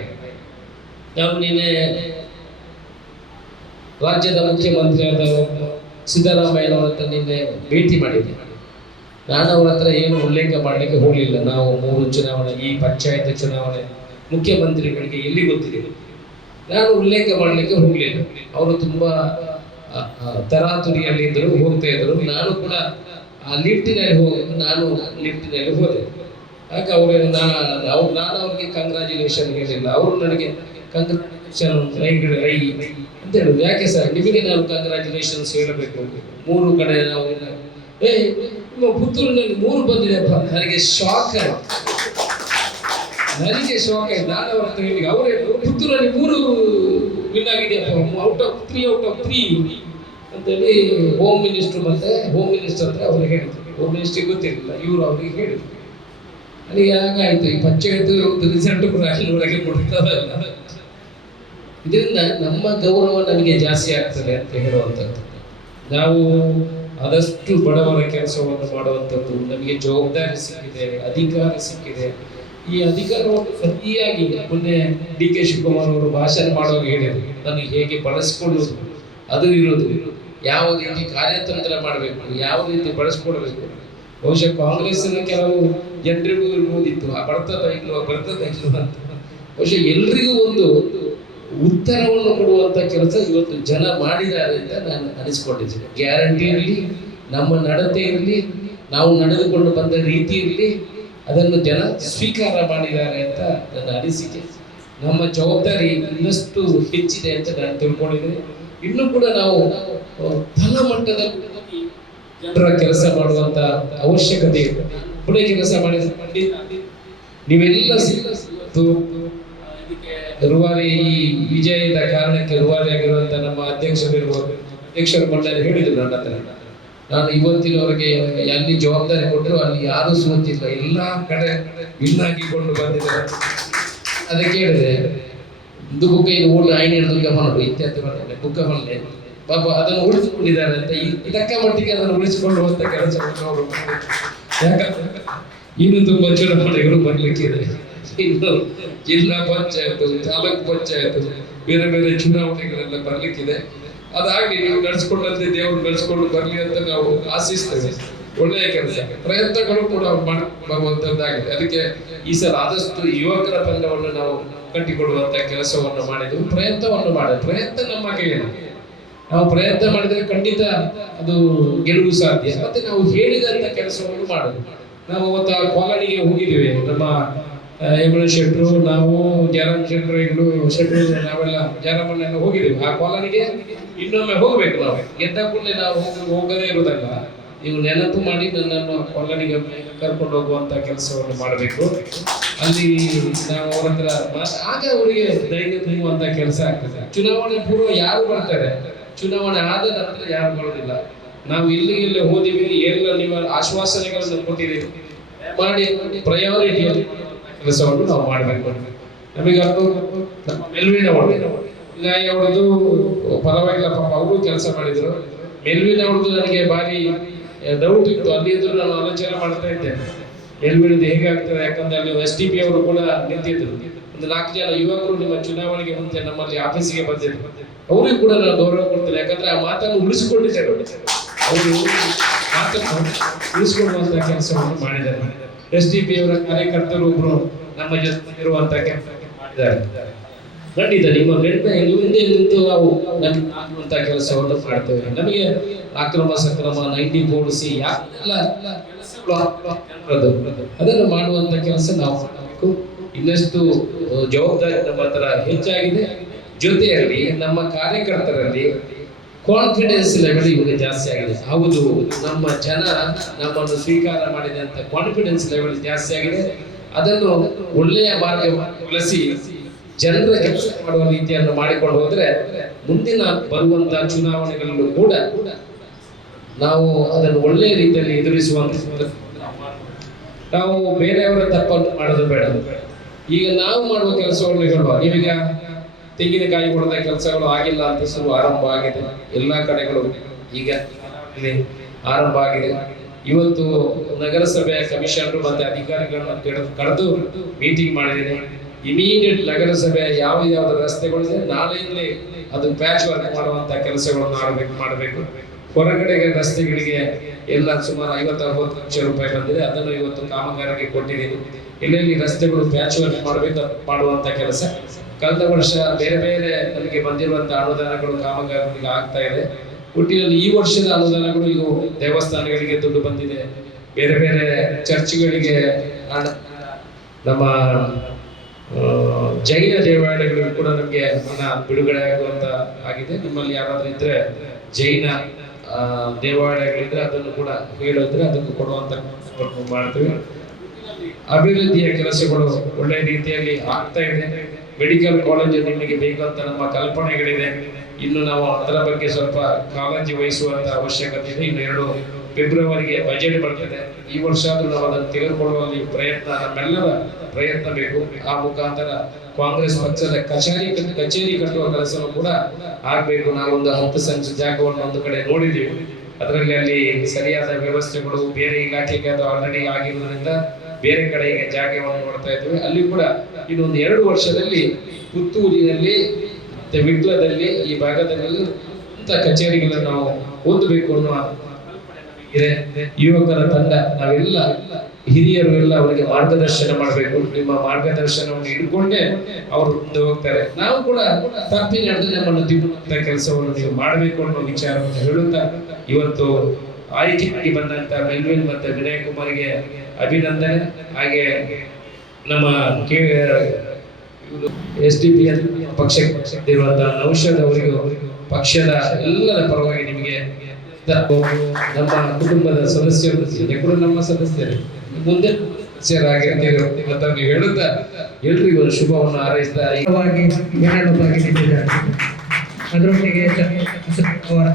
ನಾವು ನಿನ್ನೆ ರಾಜ್ಯದ ಮುಖ್ಯಮಂತ್ರಿಯಾದ ಸಿದ್ದರಾಮಯ್ಯನವರ ಹತ್ರ ನಿನ್ನೆ ಭೇಟಿ ಮಾಡಿದ್ದೆ. ನಾನು ಅವರ ಹತ್ರ ಏನು ಉಲ್ಲೇಖ ಮಾಡಲಿಕ್ಕೆ ಹೋಗಲಿಲ್ಲ. ನಾವು 3 ಚುನಾವಣೆ, ಈ ಪಂಚಾಯತ್ ಚುನಾವಣೆ ಮುಖ್ಯಮಂತ್ರಿಗಳಿಗೆ ಎಲ್ಲಿ ಗೊತ್ತಿದೆ, ನಾನು ಉಲ್ಲೇಖ ಮಾಡಲಿಕ್ಕೆ ಹೋಗಲಿಲ್ಲ. ಅವರು ತುಂಬಾ ತರಾತುರಿಯಲ್ಲಿ ಇದ್ರು, ಹೋಗ್ತಾ ಇದ್ರು. ನಾನು ಕೂಡ ಆ ಲಿಫ್ಟಿನಲ್ಲಿ ನಾನು ಲಿಫ್ಟಿನಲ್ಲಿ ಹೋದೆ. ಆಗ ನಾನು ಅವ್ರಿಗೆ ಕಂಗ್ರಾಚುಲೇಷನ್ ಹೇಳಿಲ್ಲ. ಅವರು ನನಗೆ ಕಂಗ್ರಾಚುಲೇಷನ್ ರೈ ಅಂತ ಹೇಳಿದ್ರು. ಯಾಕೆ ಸರ್ ನಿಮಗೆ ನಾನು ಕಂಗ್ರಾಚುಲೇಷನ್ಸ್ ಹೇಳಬೇಕು? 3 ಕಡೆ ನಾವು ನಿಮ್ಮ ಪುತ್ತೂರಿನಲ್ಲಿ 3 ಬಂದಿದೆಪ್ಪ. ನನಗೆ ಶಾಕ್ ಆಯ್ತು. ನಾನು ಅವ್ರ ಹತ್ರ ಹೇಳಿ, ಅವರೇ ಪುತ್ತೂರಲ್ಲಿ 3 ವಿನ್ ಆಗಿದೆಯಪ್ಪ, ಔಟ್ ಆಫ್ 3 ಅಂತೇಳಿ ಹೋಮ್ ಮಿನಿಸ್ಟರ್ ಮತ್ತೆ ಹೋಮ್ ಮಿನಿಸ್ಟರ್ ಹತ್ರ ಅವ್ರಿಗೆ ಹೇಳಿದ್ರು. ಹೋಮ್ ಮಿನಿಸ್ಟ್ರಿಗೆ ಗೊತ್ತಿರಲಿಲ್ಲ, ಇವರು ಅವ್ರಿಗೆ ಹೇಳಿದ್ರು. ನನಗೆ ಹಾಗಾಯ್ತು, ಈ ಪಂಚಾಯತ್ ರಿಸಲ್ಟ್ ಕೂಡ ಒಳಗೆ ಕೊಡ್ತಾರಲ್ಲ. ಇದರಿಂದ ನಮ್ಮ ಗೌರವ ನಮಗೆ ಜಾಸ್ತಿ ಆಗ್ತದೆ ಅಂತ ಹೇಳುವಂಥದ್ದು. ನಾವು ಆದಷ್ಟು ಬಡವರ ಕೆಲಸವನ್ನು ಮಾಡುವಂಥದ್ದು, ನಮಗೆ ಜವಾಬ್ದಾರಿ ಸಿಕ್ಕಿದೆ, ಅಧಿಕಾರ ಸಿಕ್ಕಿದೆ. ಈ ಅಧಿಕಾರವನ್ನು ಸರಿಯಾಗಿ ಮೊನ್ನೆ DK ಶಿವಕುಮಾರ್ ಅವರು ಭಾಷಣ ಮಾಡುವಾಗ ಹೇಳಿದರು, ನನಗೆ ಹೇಗೆ ಬಳಸ್ಕೊಳ್ಳೋದು ಅದು ಇರೋದು, ಯಾವ ರೀತಿ ಕಾರ್ಯತಂತ್ರ ಮಾಡಬೇಕು, ಯಾವ ರೀತಿ ಬಳಸ್ಕೊಳ್ಬೇಕು. ಬಹುಶಃ ಕಾಂಗ್ರೆಸ್ಸಿನ ಕೆಲವು ಜನರಿಗೂ ಇರ್ಬೋದಿತ್ತು, ಬರ್ತದ ಇಲ್ವ ಅಂತ. ಬಹುಶಃ ಎಲ್ರಿಗೂ ಒಂದು ಉತ್ತರವನ್ನು ಕೊಡುವಂತ ಕೆಲಸ ಇವತ್ತು ಜನ ಮಾಡಿದ್ದಾರೆ ಅಂತ ನಾನು ಅನಿಸ್ಕೊಂಡಿದ್ದೇನೆ. ಗ್ಯಾರಂಟಿ ಇರಲಿ, ನಮ್ಮ ನಡತೆ ಇರಲಿ, ನಾವು ನಡೆದುಕೊಂಡು ಬಂದ ರೀತಿ ಇರಲಿ, ಅದನ್ನು ಜನ ಸ್ವೀಕಾರ ಮಾಡಿದ್ದಾರೆ ಅಂತ ನನ್ನ ಅನಿಸಿಕೆ. ನಮ್ಮ ಜವಾಬ್ದಾರಿ ಇನ್ನಷ್ಟು ಹೆಚ್ಚಿದೆ ಅಂತ ನಾನು ತಿಳ್ಕೊಂಡಿದ್ದೇನೆ. ಇನ್ನೂ ಕೂಡ ನಾವು ತಳಮಟ್ಟದಲ್ಲಿ ಜನರ ಕೆಲಸ ಮಾಡುವಂತ ಅವಶ್ಯಕತೆ ಇದೆ. ಪುಣೆ ಕೆಲಸ ಮಾಡಿದ ನೀವೆಲ್ಲ ಇವತ್ತು ಇದಕ್ಕೆ ರೂವಾರಿ ಈ ವಿಜಯದ ಕಾರಣಕ್ಕೆ ರೂವಾರಿ ಆಗಿರುವಂತ ನಮ್ಮ ಅಧ್ಯಕ್ಷರ ಮಂಡಳಿ ಹೇಳಿದ್ರು ನನ್ನ ಹತ್ರ, ನಾನು ಇವತ್ತಿನವರೆಗೆ ಅಲ್ಲಿ ಜವಾಬ್ದಾರಿ ಕೊಟ್ಟರು ಅಲ್ಲಿ ಯಾರು ಸೋತಿಲ್ಲ, ಎಲ್ಲಾ ಕಡೆ ವಿನ್ ಆಗಿಕೊಂಡು ಬಂದಿದ್ದಾರೆ. ಅದಕ್ಕೆ ಹೇಳಿದೆ ದುಃಖ ಇದು ಓಡು ಆಯ್ನೆ ದುಃಖ ಮಾಡೋದು ಇತ್ಯಾದಿ ಮಾಡ್ತಾರೆ ದುಃಖ ಮಾಡಲೆ ಪಾಪ ಅದನ್ನು ಉಳಿಸಿಕೊಂಡಿದ್ದಾರೆ ಅಂತ ಇದಕ್ಕ ಮಟ್ಟಿಗೆ ಅದನ್ನು ಉಳಿಸಿಕೊಳ್ಳುವಂತ ಕೆಲಸವನ್ನು ಅವರು ಯಾಕಂದ್ರೆ ಇನ್ನು ತುಂಬಾ ಚುನಾವಣೆಗಳು ಬರ್ಲಿಕ್ಕಿದೆ. ಇನ್ನು ಜಿಲ್ಲಾ ಪಂಚಾಯತ್, ತಾಲೂಕು ಪಂಚಾಯತ್, ಬೇರೆ ಬೇರೆ ಚುನಾವಣೆಗಳೆಲ್ಲ ಬರ್ಲಿಕ್ಕಿದೆ. ಅದಾಗಿ ನೀವು ನಡೆಸ್ಕೊಂಡಂತೆ ದೇವರು ನಡೆಸ್ಕೊಂಡು ಬರ್ಲಿ ಅಂತ ನಾವು ಆಶಿಸ್ತೇವೆ. ಒಳ್ಳೆಯ ಕೆಲಸ ಪ್ರಯತ್ನಗಳು ಕೂಡ ಮಾಡುವಂತದ್ದಾಗಿದೆ. ಅದಕ್ಕೆ ಈ ಸಲ ಆದಷ್ಟು ಯುವಕರ ತಂಡವನ್ನು ನಾವು ಕಟ್ಟಿಕೊಡುವಂತ ಕೆಲಸವನ್ನು ಮಾಡಿದ್ವಿ, ಪ್ರಯತ್ನವನ್ನು ಮಾಡಿದ್ವಿ. ಪ್ರಯತ್ನ ನಮ್ಮ ಕೈಯಲ್ಲಿ, ನಾವು ಪ್ರಯತ್ನ ಮಾಡಿದ್ರೆ ಖಂಡಿತ ಅದು ಗೆಲುವು ಸಾಧ್ಯ. ಮತ್ತೆ ನಾವು ಹೇಳಿದಂತ ಕೆಲಸವನ್ನು ಮಾಡೋದು. ನಾವು ಅವತ್ತು ಆ ಕಾಲನಿಗೆ ಹೋಗಿದ್ದೀವಿ, ನಮ್ಮ ಯಮುನ ಶೆಟ್ರು, ನಾವು ಜಯರಾಮ್ ಶೆಟ್ರು ನಾವೆಲ್ಲ ಜಯರಾಮನ್ನೆಲ್ಲ ಹೋಗಿದ್ದೀವಿ. ಆ ಕಾಲನಿಗೆ ಇನ್ನೊಮ್ಮೆ ಹೋಗ್ಬೇಕು. ನಾವು ಗೆದ್ದ ಕೂಡಲೇ ನಾವು ಹೋಗದೇ ಇರುವುದಲ್ಲ, ನೀವು ನೆನಪು ಮಾಡಿ ನನ್ನನ್ನು ಕಾಲನಿಗೆ ಕರ್ಕೊಂಡು ಹೋಗುವಂತ ಕೆಲಸವನ್ನು ಮಾಡಬೇಕು. ಅಲ್ಲಿ ನಾವು ಅವ್ರ ಹತ್ರ ಆಗ ಅವರಿಗೆ ಧೈರ್ಯ ತುಂಬುವಂತ ಕೆಲಸ ಆಗ್ತದೆ. ಚುನಾವಣೆ ಪೂರ್ವ ಯಾರು ಬರ್ತಾರೆ, ಚುನಾವಣೆ ಆದ ನಂತರ ಯಾರು ಬರೋದಿಲ್ಲ. ನಾವು ಇಲ್ಲಿ ಹೋದಿವಿ, ಎಲ್ಲ ನೀವು ಆಶ್ವಾಸನೆಗಳನ್ನು ಕೊಟ್ಟಿದ್ದೀವಿ, ಮಾಡಿ ಪ್ರಯಾರಿಟಿಯಲ್ಲಿ ಕೆಲಸವನ್ನು ನಾವು ಮಾಡಬೇಕು. ನಮಗೆ ಅದು ನಮ್ಮ ಮೆಲ್ವಿನ ಅವ್ರದ್ದು ಪರವಾಗಿಲ್ಲ, ಪಾಪ ಅವರು ಕೆಲಸ ಮಾಡಿದ್ರು. ಮೆಲ್ವಿನ ಅವ್ರದ್ದು ನನಗೆ ಭಾರಿ ಡೌಟ್ ಇತ್ತು, ಅಲ್ಲಿ ಇದ್ರು ನಾನು ಆಲೋಚನೆ ಮಾಡ್ತಾ ಇದ್ದೇನೆ ಮೆಲ್ವಿನದ್ದು ಹೇಗೆ ಆಗ್ತದೆ. ಯಾಕಂದ್ರೆ ಅಲ್ಲಿ STP ಅವರು ಕೂಡ ನಿಂತಿದ್ರು. ಒಂದು 4 ಜನ ಯುವಕರು ನಿಮ್ಮ ಚುನಾವಣೆಗೆ ಮುಂಚೆ ನಮ್ಮಲ್ಲಿ ಆಫೀಸಿಗೆ ಬಂದಿದ್ರು. ಅವರಿಗೂ ಕೂಡ ನಾನು ಗೌರವ ಕೊಡ್ತೇನೆ, ಯಾಕಂದ್ರೆ ಆ ಮಾತನ್ನು ಉಳಿಸಿಕೊಂಡಿದ್ದಾರೆ. ಅವರು ಮಾತನ್ನು ಉಳಿಸಿಕೊಳ್ಳುವಂತ ಕೆಲಸವನ್ನು ಮಾಡಿದ್ದಾರೆ. STP ಅವರ ಕಾರ್ಯಕರ್ತರು ಒಬ್ರು ನಮ್ಮ ಜೊತೆ ಇರುವಂತ ಕೆಲಸ ಮಾಡಿದ್ದಾರೆ. ಖಂಡಿತ ನಿಮ್ಮ ಹಿಂದೆ ನಿಂತು ನಾವು ಆಗುವಂತ ಕೆಲಸವನ್ನು ಮಾಡ್ತೇವೆ. ನಮಗೆ ಅಕ್ರಮ ಸಕ್ರಮ 94C ಎಲ್ಲ ಅದನ್ನು ಮಾಡುವಂತ ಕೆಲಸ ನಾವು ಮಾಡಬೇಕು. ಇನ್ನಷ್ಟು ಜವಾಬ್ದಾರಿ ನಮ್ಮ ಹತ್ರ ಹೆಚ್ಚಾಗಿದೆ. ಜೊತೆಯಲ್ಲಿ ನಮ್ಮ ಕಾರ್ಯಕರ್ತರಲ್ಲಿ ಕಾನ್ಫಿಡೆನ್ಸ್ ಲೆವೆಲ್ ಇವಾಗ ಜಾಸ್ತಿ ಆಗಿದೆ. ಹೌದು, ನಮ್ಮ ಜನ ನಮ್ಮನ್ನು ಸ್ವೀಕಾರ ಮಾಡಿದಂತ ಕಾನ್ಫಿಡೆನ್ಸ್ ಲೆವೆಲ್ ಜಾಸ್ತಿ ಆಗಿದೆ. ಅದನ್ನು ಒಳ್ಳೆಯ ಮಾರ್ಗ ಬಳಸಿ ಜನರ ಕೆಲಸ ಮಾಡುವ ರೀತಿಯನ್ನು ಮಾಡಿಕೊಂಡು ಹೋದ್ರೆ ಮುಂದಿನ ಬರುವಂತಹ ಚುನಾವಣೆಗಳಲ್ಲೂ ಕೂಡ ನಾವು ಅದನ್ನು ಒಳ್ಳೆಯ ರೀತಿಯಲ್ಲಿ ಎದುರಿಸುವಂತ ನಾವು ಬೇರೆಯವರ ತಪ್ಪನ್ನು ಮಾಡೋದು ಬೇಡ. ಈಗ ನಾವು ಮಾಡುವ ಕೆಲಸವನ್ನು ಹೇಳುವ, ನೀವೀಗ ತೆಂಗಿನಕಾಯಿ ಕೊಡದ ಕೆಲಸಗಳು ಆಗಿಲ್ಲ ಅಂತ ಶುರು ಆರಂಭ ಆಗಿದೆ. ಎಲ್ಲಾ ಕಡೆಗಳು ಈಗ ಆರಂಭ ಆಗಿದೆ. ಇವತ್ತು ನಗರಸಭೆಯ ಕಮಿಷನರ್ ಮತ್ತೆ ಅಧಿಕಾರಿಗಳನ್ನು ಕರೆದು ಮೀಟಿಂಗ್ ಮಾಡಿದ್ದೇನೆ. ಇಮಿಡಿಯೇಟ್ ನಗರಸಭೆಯ ಯಾವ ರಸ್ತೆಗಳಿದೆ ನಾಳೆಯಿಂದಲೇ ಅದು ಪ್ಯಾಚ್ ವರ್ಕ್ ಮಾಡುವಂತ ಕೆಲಸಗಳನ್ನು ಮಾಡಬೇಕು. ಹೊರಗಡೆ ರಸ್ತೆಗಳಿಗೆ ಎಲ್ಲ ಸುಮಾರು 50-60 ಲಕ್ಷ ರೂಪಾಯಿ ಬಂದಿದೆ. ಅದನ್ನು ಇವತ್ತು ಕಾಮಗಾರಿಗೆ ಕೊಟ್ಟಿದ್ದೀನಿ. ಎಲ್ಲೆಲ್ಲಿ ರಸ್ತೆಗಳು ಪ್ಯಾಚ್ ವರ್ಕ್ ಮಾಡುವಂತ ಕೆಲಸ ಕಳೆದ ವರ್ಷ ಬೇರೆ ಬೇರೆ ನನಗೆ ಬಂದಿರುವಂತಹ ಅನುದಾನಗಳು ಕಾಮಗಾರಿಗೆ ಆಗ್ತಾ ಇದೆ. ಒಟ್ಟಿನಲ್ಲಿ ಈ ವರ್ಷದ ಅನುದಾನಗಳು ಇದು ದೇವಸ್ಥಾನಗಳಿಗೆ ದುಡ್ಡು ಬಂದಿದೆ, ಬೇರೆ ಬೇರೆ ಚರ್ಚ್ಗಳಿಗೆ, ನಮ್ಮ ಜೈನ ದೇವಾಲಯಗಳಿಗೂ ಕೂಡ ನಮಗೆ ಹಣ ಬಿಡುಗಡೆ ಆಗುವಂತ ಆಗಿದೆ. ನಿಮ್ಮಲ್ಲಿ ಯಾರಾದ್ರೂ ಇದ್ರೆ ಜೈನ ದೇವಾಲಯಗಳಿದ್ರೆ ಅದನ್ನು ಕೂಡ ಹೇಳಿದ್ರೆ ಅದನ್ನು ಕೊಡುವಂತ ಮಾಡ್ತೀವಿ. ಅಭಿವೃದ್ಧಿಯ ಕೆಲಸಗಳು ಒಳ್ಳೆಯ ರೀತಿಯಲ್ಲಿ ಆಗ್ತಾ ಇದೆ. ಮೆಡಿಕಲ್ ಕಾಲೇಜು ನಿಮಗೆ ಬೇಕಂತ ನಮ್ಮ ಕಲ್ಪನೆಗಳಿದೆ. ಇನ್ನು ನಾವು ಅದರ ಬಗ್ಗೆ ಸ್ವಲ್ಪ ಕಾಳಜಿ ವಹಿಸುವಂತ ಅವಶ್ಯಕತೆ ಇದೆ. ಇನ್ನು 2 ಫೆಬ್ರವರಿಗೆ ಬಜೆಟ್ ಬರ್ತದೆ. ಈ ವರ್ಷ ಆದ್ರೂ ನಾವು ಅದನ್ನು ತೆಗೆದುಕೊಳ್ಳುವಲ್ಲಿ ಪ್ರಯತ್ನ, ನಮ್ಮೆಲ್ಲರ ಪ್ರಯತ್ನ ಬೇಕು. ಆ ಮುಖಾಂತರ ಕಾಂಗ್ರೆಸ್ ಪಕ್ಷದ ಕಚೇರಿ ಕಟ್ಟುವ ಕೆಲಸವೂ ಕೂಡ ಆಗ್ಬೇಕು. ನಾವೊಂದು 10 ಸೆಂಟ್ಸ್ ಜಾಗವನ್ನು ಒಂದು ಕಡೆ ನೋಡಿದ್ದೀವಿ. ಅದರಲ್ಲಿ ಅಲ್ಲಿ ಸರಿಯಾದ ವ್ಯವಸ್ಥೆಗಳು ಬೇರೆ ಇಲಾಖೆಗೆ ಅದು ಆಲ್ರೆಡಿ ಆಗಿರುವುದರಿಂದ ಬೇರೆ ಕಡೆಗೆ ಜಾಗವನ್ನು ನೋಡ್ತಾ ಇದ್ದೀವಿ. ಅಲ್ಲಿ ಕೂಡ ಇನ್ನೊಂದು 2 ವರ್ಷದಲ್ಲಿ ಪುತ್ತೂರಿನಲ್ಲಿ ಮತ್ತೆ ವಿಟ್ಲದಲ್ಲಿ ಈ ಭಾಗದಲ್ಲಿ ಅಂತ ಕಚೇರಿಗಳನ್ನು ನಾವು ಹೊಂದಬೇಕು ಅನ್ನುವ ಇದೆ. ಯುವಕರ ತಂಡ ನಾವೆಲ್ಲ ಹಿರಿಯರು ಎಲ್ಲ ಅವರಿಗೆ ಮಾರ್ಗದರ್ಶನ ಮಾಡಬೇಕು. ನಿಮ್ಮ ಮಾರ್ಗದರ್ಶನವನ್ನು ಇಟ್ಕೊಂಡೇ ಅವರು ಮುಂದೆ ಹೋಗ್ತಾರೆ. ನಾವು ಕೂಡ ತಪ್ಪಿ ನಡೆದು ನಮ್ಮನ್ನು ತಿದ್ದುವಂತ ಕೆಲಸವನ್ನು ನೀವು ಮಾಡಬೇಕು ಅನ್ನೋ ವಿಚಾರವನ್ನು ಹೇಳುತ್ತಾ ಇವತ್ತು ಆಯ್ಕೆಯಾಗಿ ಬಂದಂತ ಮೆಲ್ವಿನ್ ಮತ್ತೆ ವಿನಯ್ ಕುಮಾರ್ಗೆ ಅಭಿನಂದನೆ. ಹಾಗೆ ನಮ್ಮ SDP ಪಕ್ಷಕ್ಕೆ ನೌಷಾದ್ ಅವರಿಗೂ ಪಕ್ಷದ ಎಲ್ಲರ ಪರವಾಗಿ ನಿಮಗೆ ನಮ್ಮ ಕುಟುಂಬದ ಸದಸ್ಯರು ಕೂಡ ನಮ್ಮ ಸದಸ್ಯರು ಮುಂದೆ ಸದಸ್ಯರಾಗಿರ್ತೀವಿ ಮತ್ತೊಮ್ಮೆ ಹೇಳುತ್ತಾ ಎಲ್ರಿಗೂ ಶುಭವನ್ನು ಹಾರೈಸ್ತಾ ಬೆನ್ನೆಲುಬಾಗಿ ನಿಂತಿದ್ದಾರೆ. ಅದರೊಟ್ಟಿಗೆ ಅವರ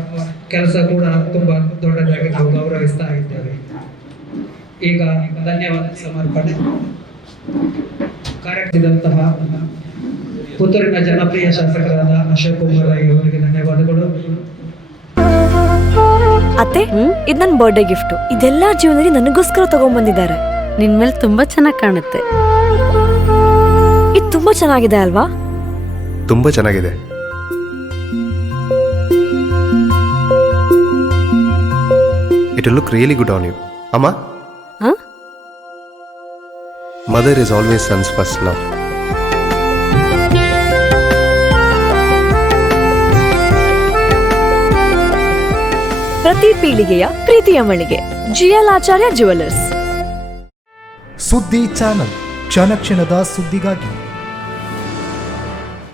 ಕೆಲಸ ಕೂಡ ತುಂಬಾ ದೊಡ್ಡದಾಗಿ ನಾವು ಗೌರವಿಸ್ತಾ ಇದ್ದೇವೆ. ಈಗ ಧನ್ಯವಾದ ಸಮರ್ಪಣೆ ಕಾರ್ಯಕ್ರಮದಂತಹ ಪುತ್ತೂರಿನ ಜನಪ್ರಿಯ ಶಾಸಕರಾದ ಅಶೋಕ್ ಕುಮಾರ್ ರೈ ಅವರಿಗೆ ಧನ್ಯವಾದಗಳು. ಅತ್ತೆ, ಇದು ನನ್ನ ಬರ್ಡೇ ಗಿಫ್ಟ್. ಇದೆಲ್ಲ ಜೀವನದಲ್ಲಿ ನನಗೋಸ್ಕರ ತಗೊಂಡ್ಬಂದಿದ್ದಾರೆ. ನಿನ್ ಮೇಲೆ ತುಂಬಾ ಚೆನ್ನಾಗಿ ಕಾಣುತ್ತೆ. ಇದು ತುಂಬಾ ಚೆನ್ನಾಗಿದೆ ಅಲ್ವಾ? ತುಂಬಾ ಚೆನ್ನಾಗಿದೆ. It will look really good on you. Amma? Huh? Mother is always son's first love. ಪ್ರತಿ ಪೀಳಿಗೆಯ ಪ್ರೀತಿಯ ಮಳಿಗೆ ಜಿಎಲ್ ಆಚಾರ್ಯ ಜ್ಯುವೆಲರ್ಸ್. ಸುದ್ದಿ ಚಾನಲ್, ಕ್ಷಣ ಕ್ಷಣದ ಸುದ್ದಿಗಾಗಿ.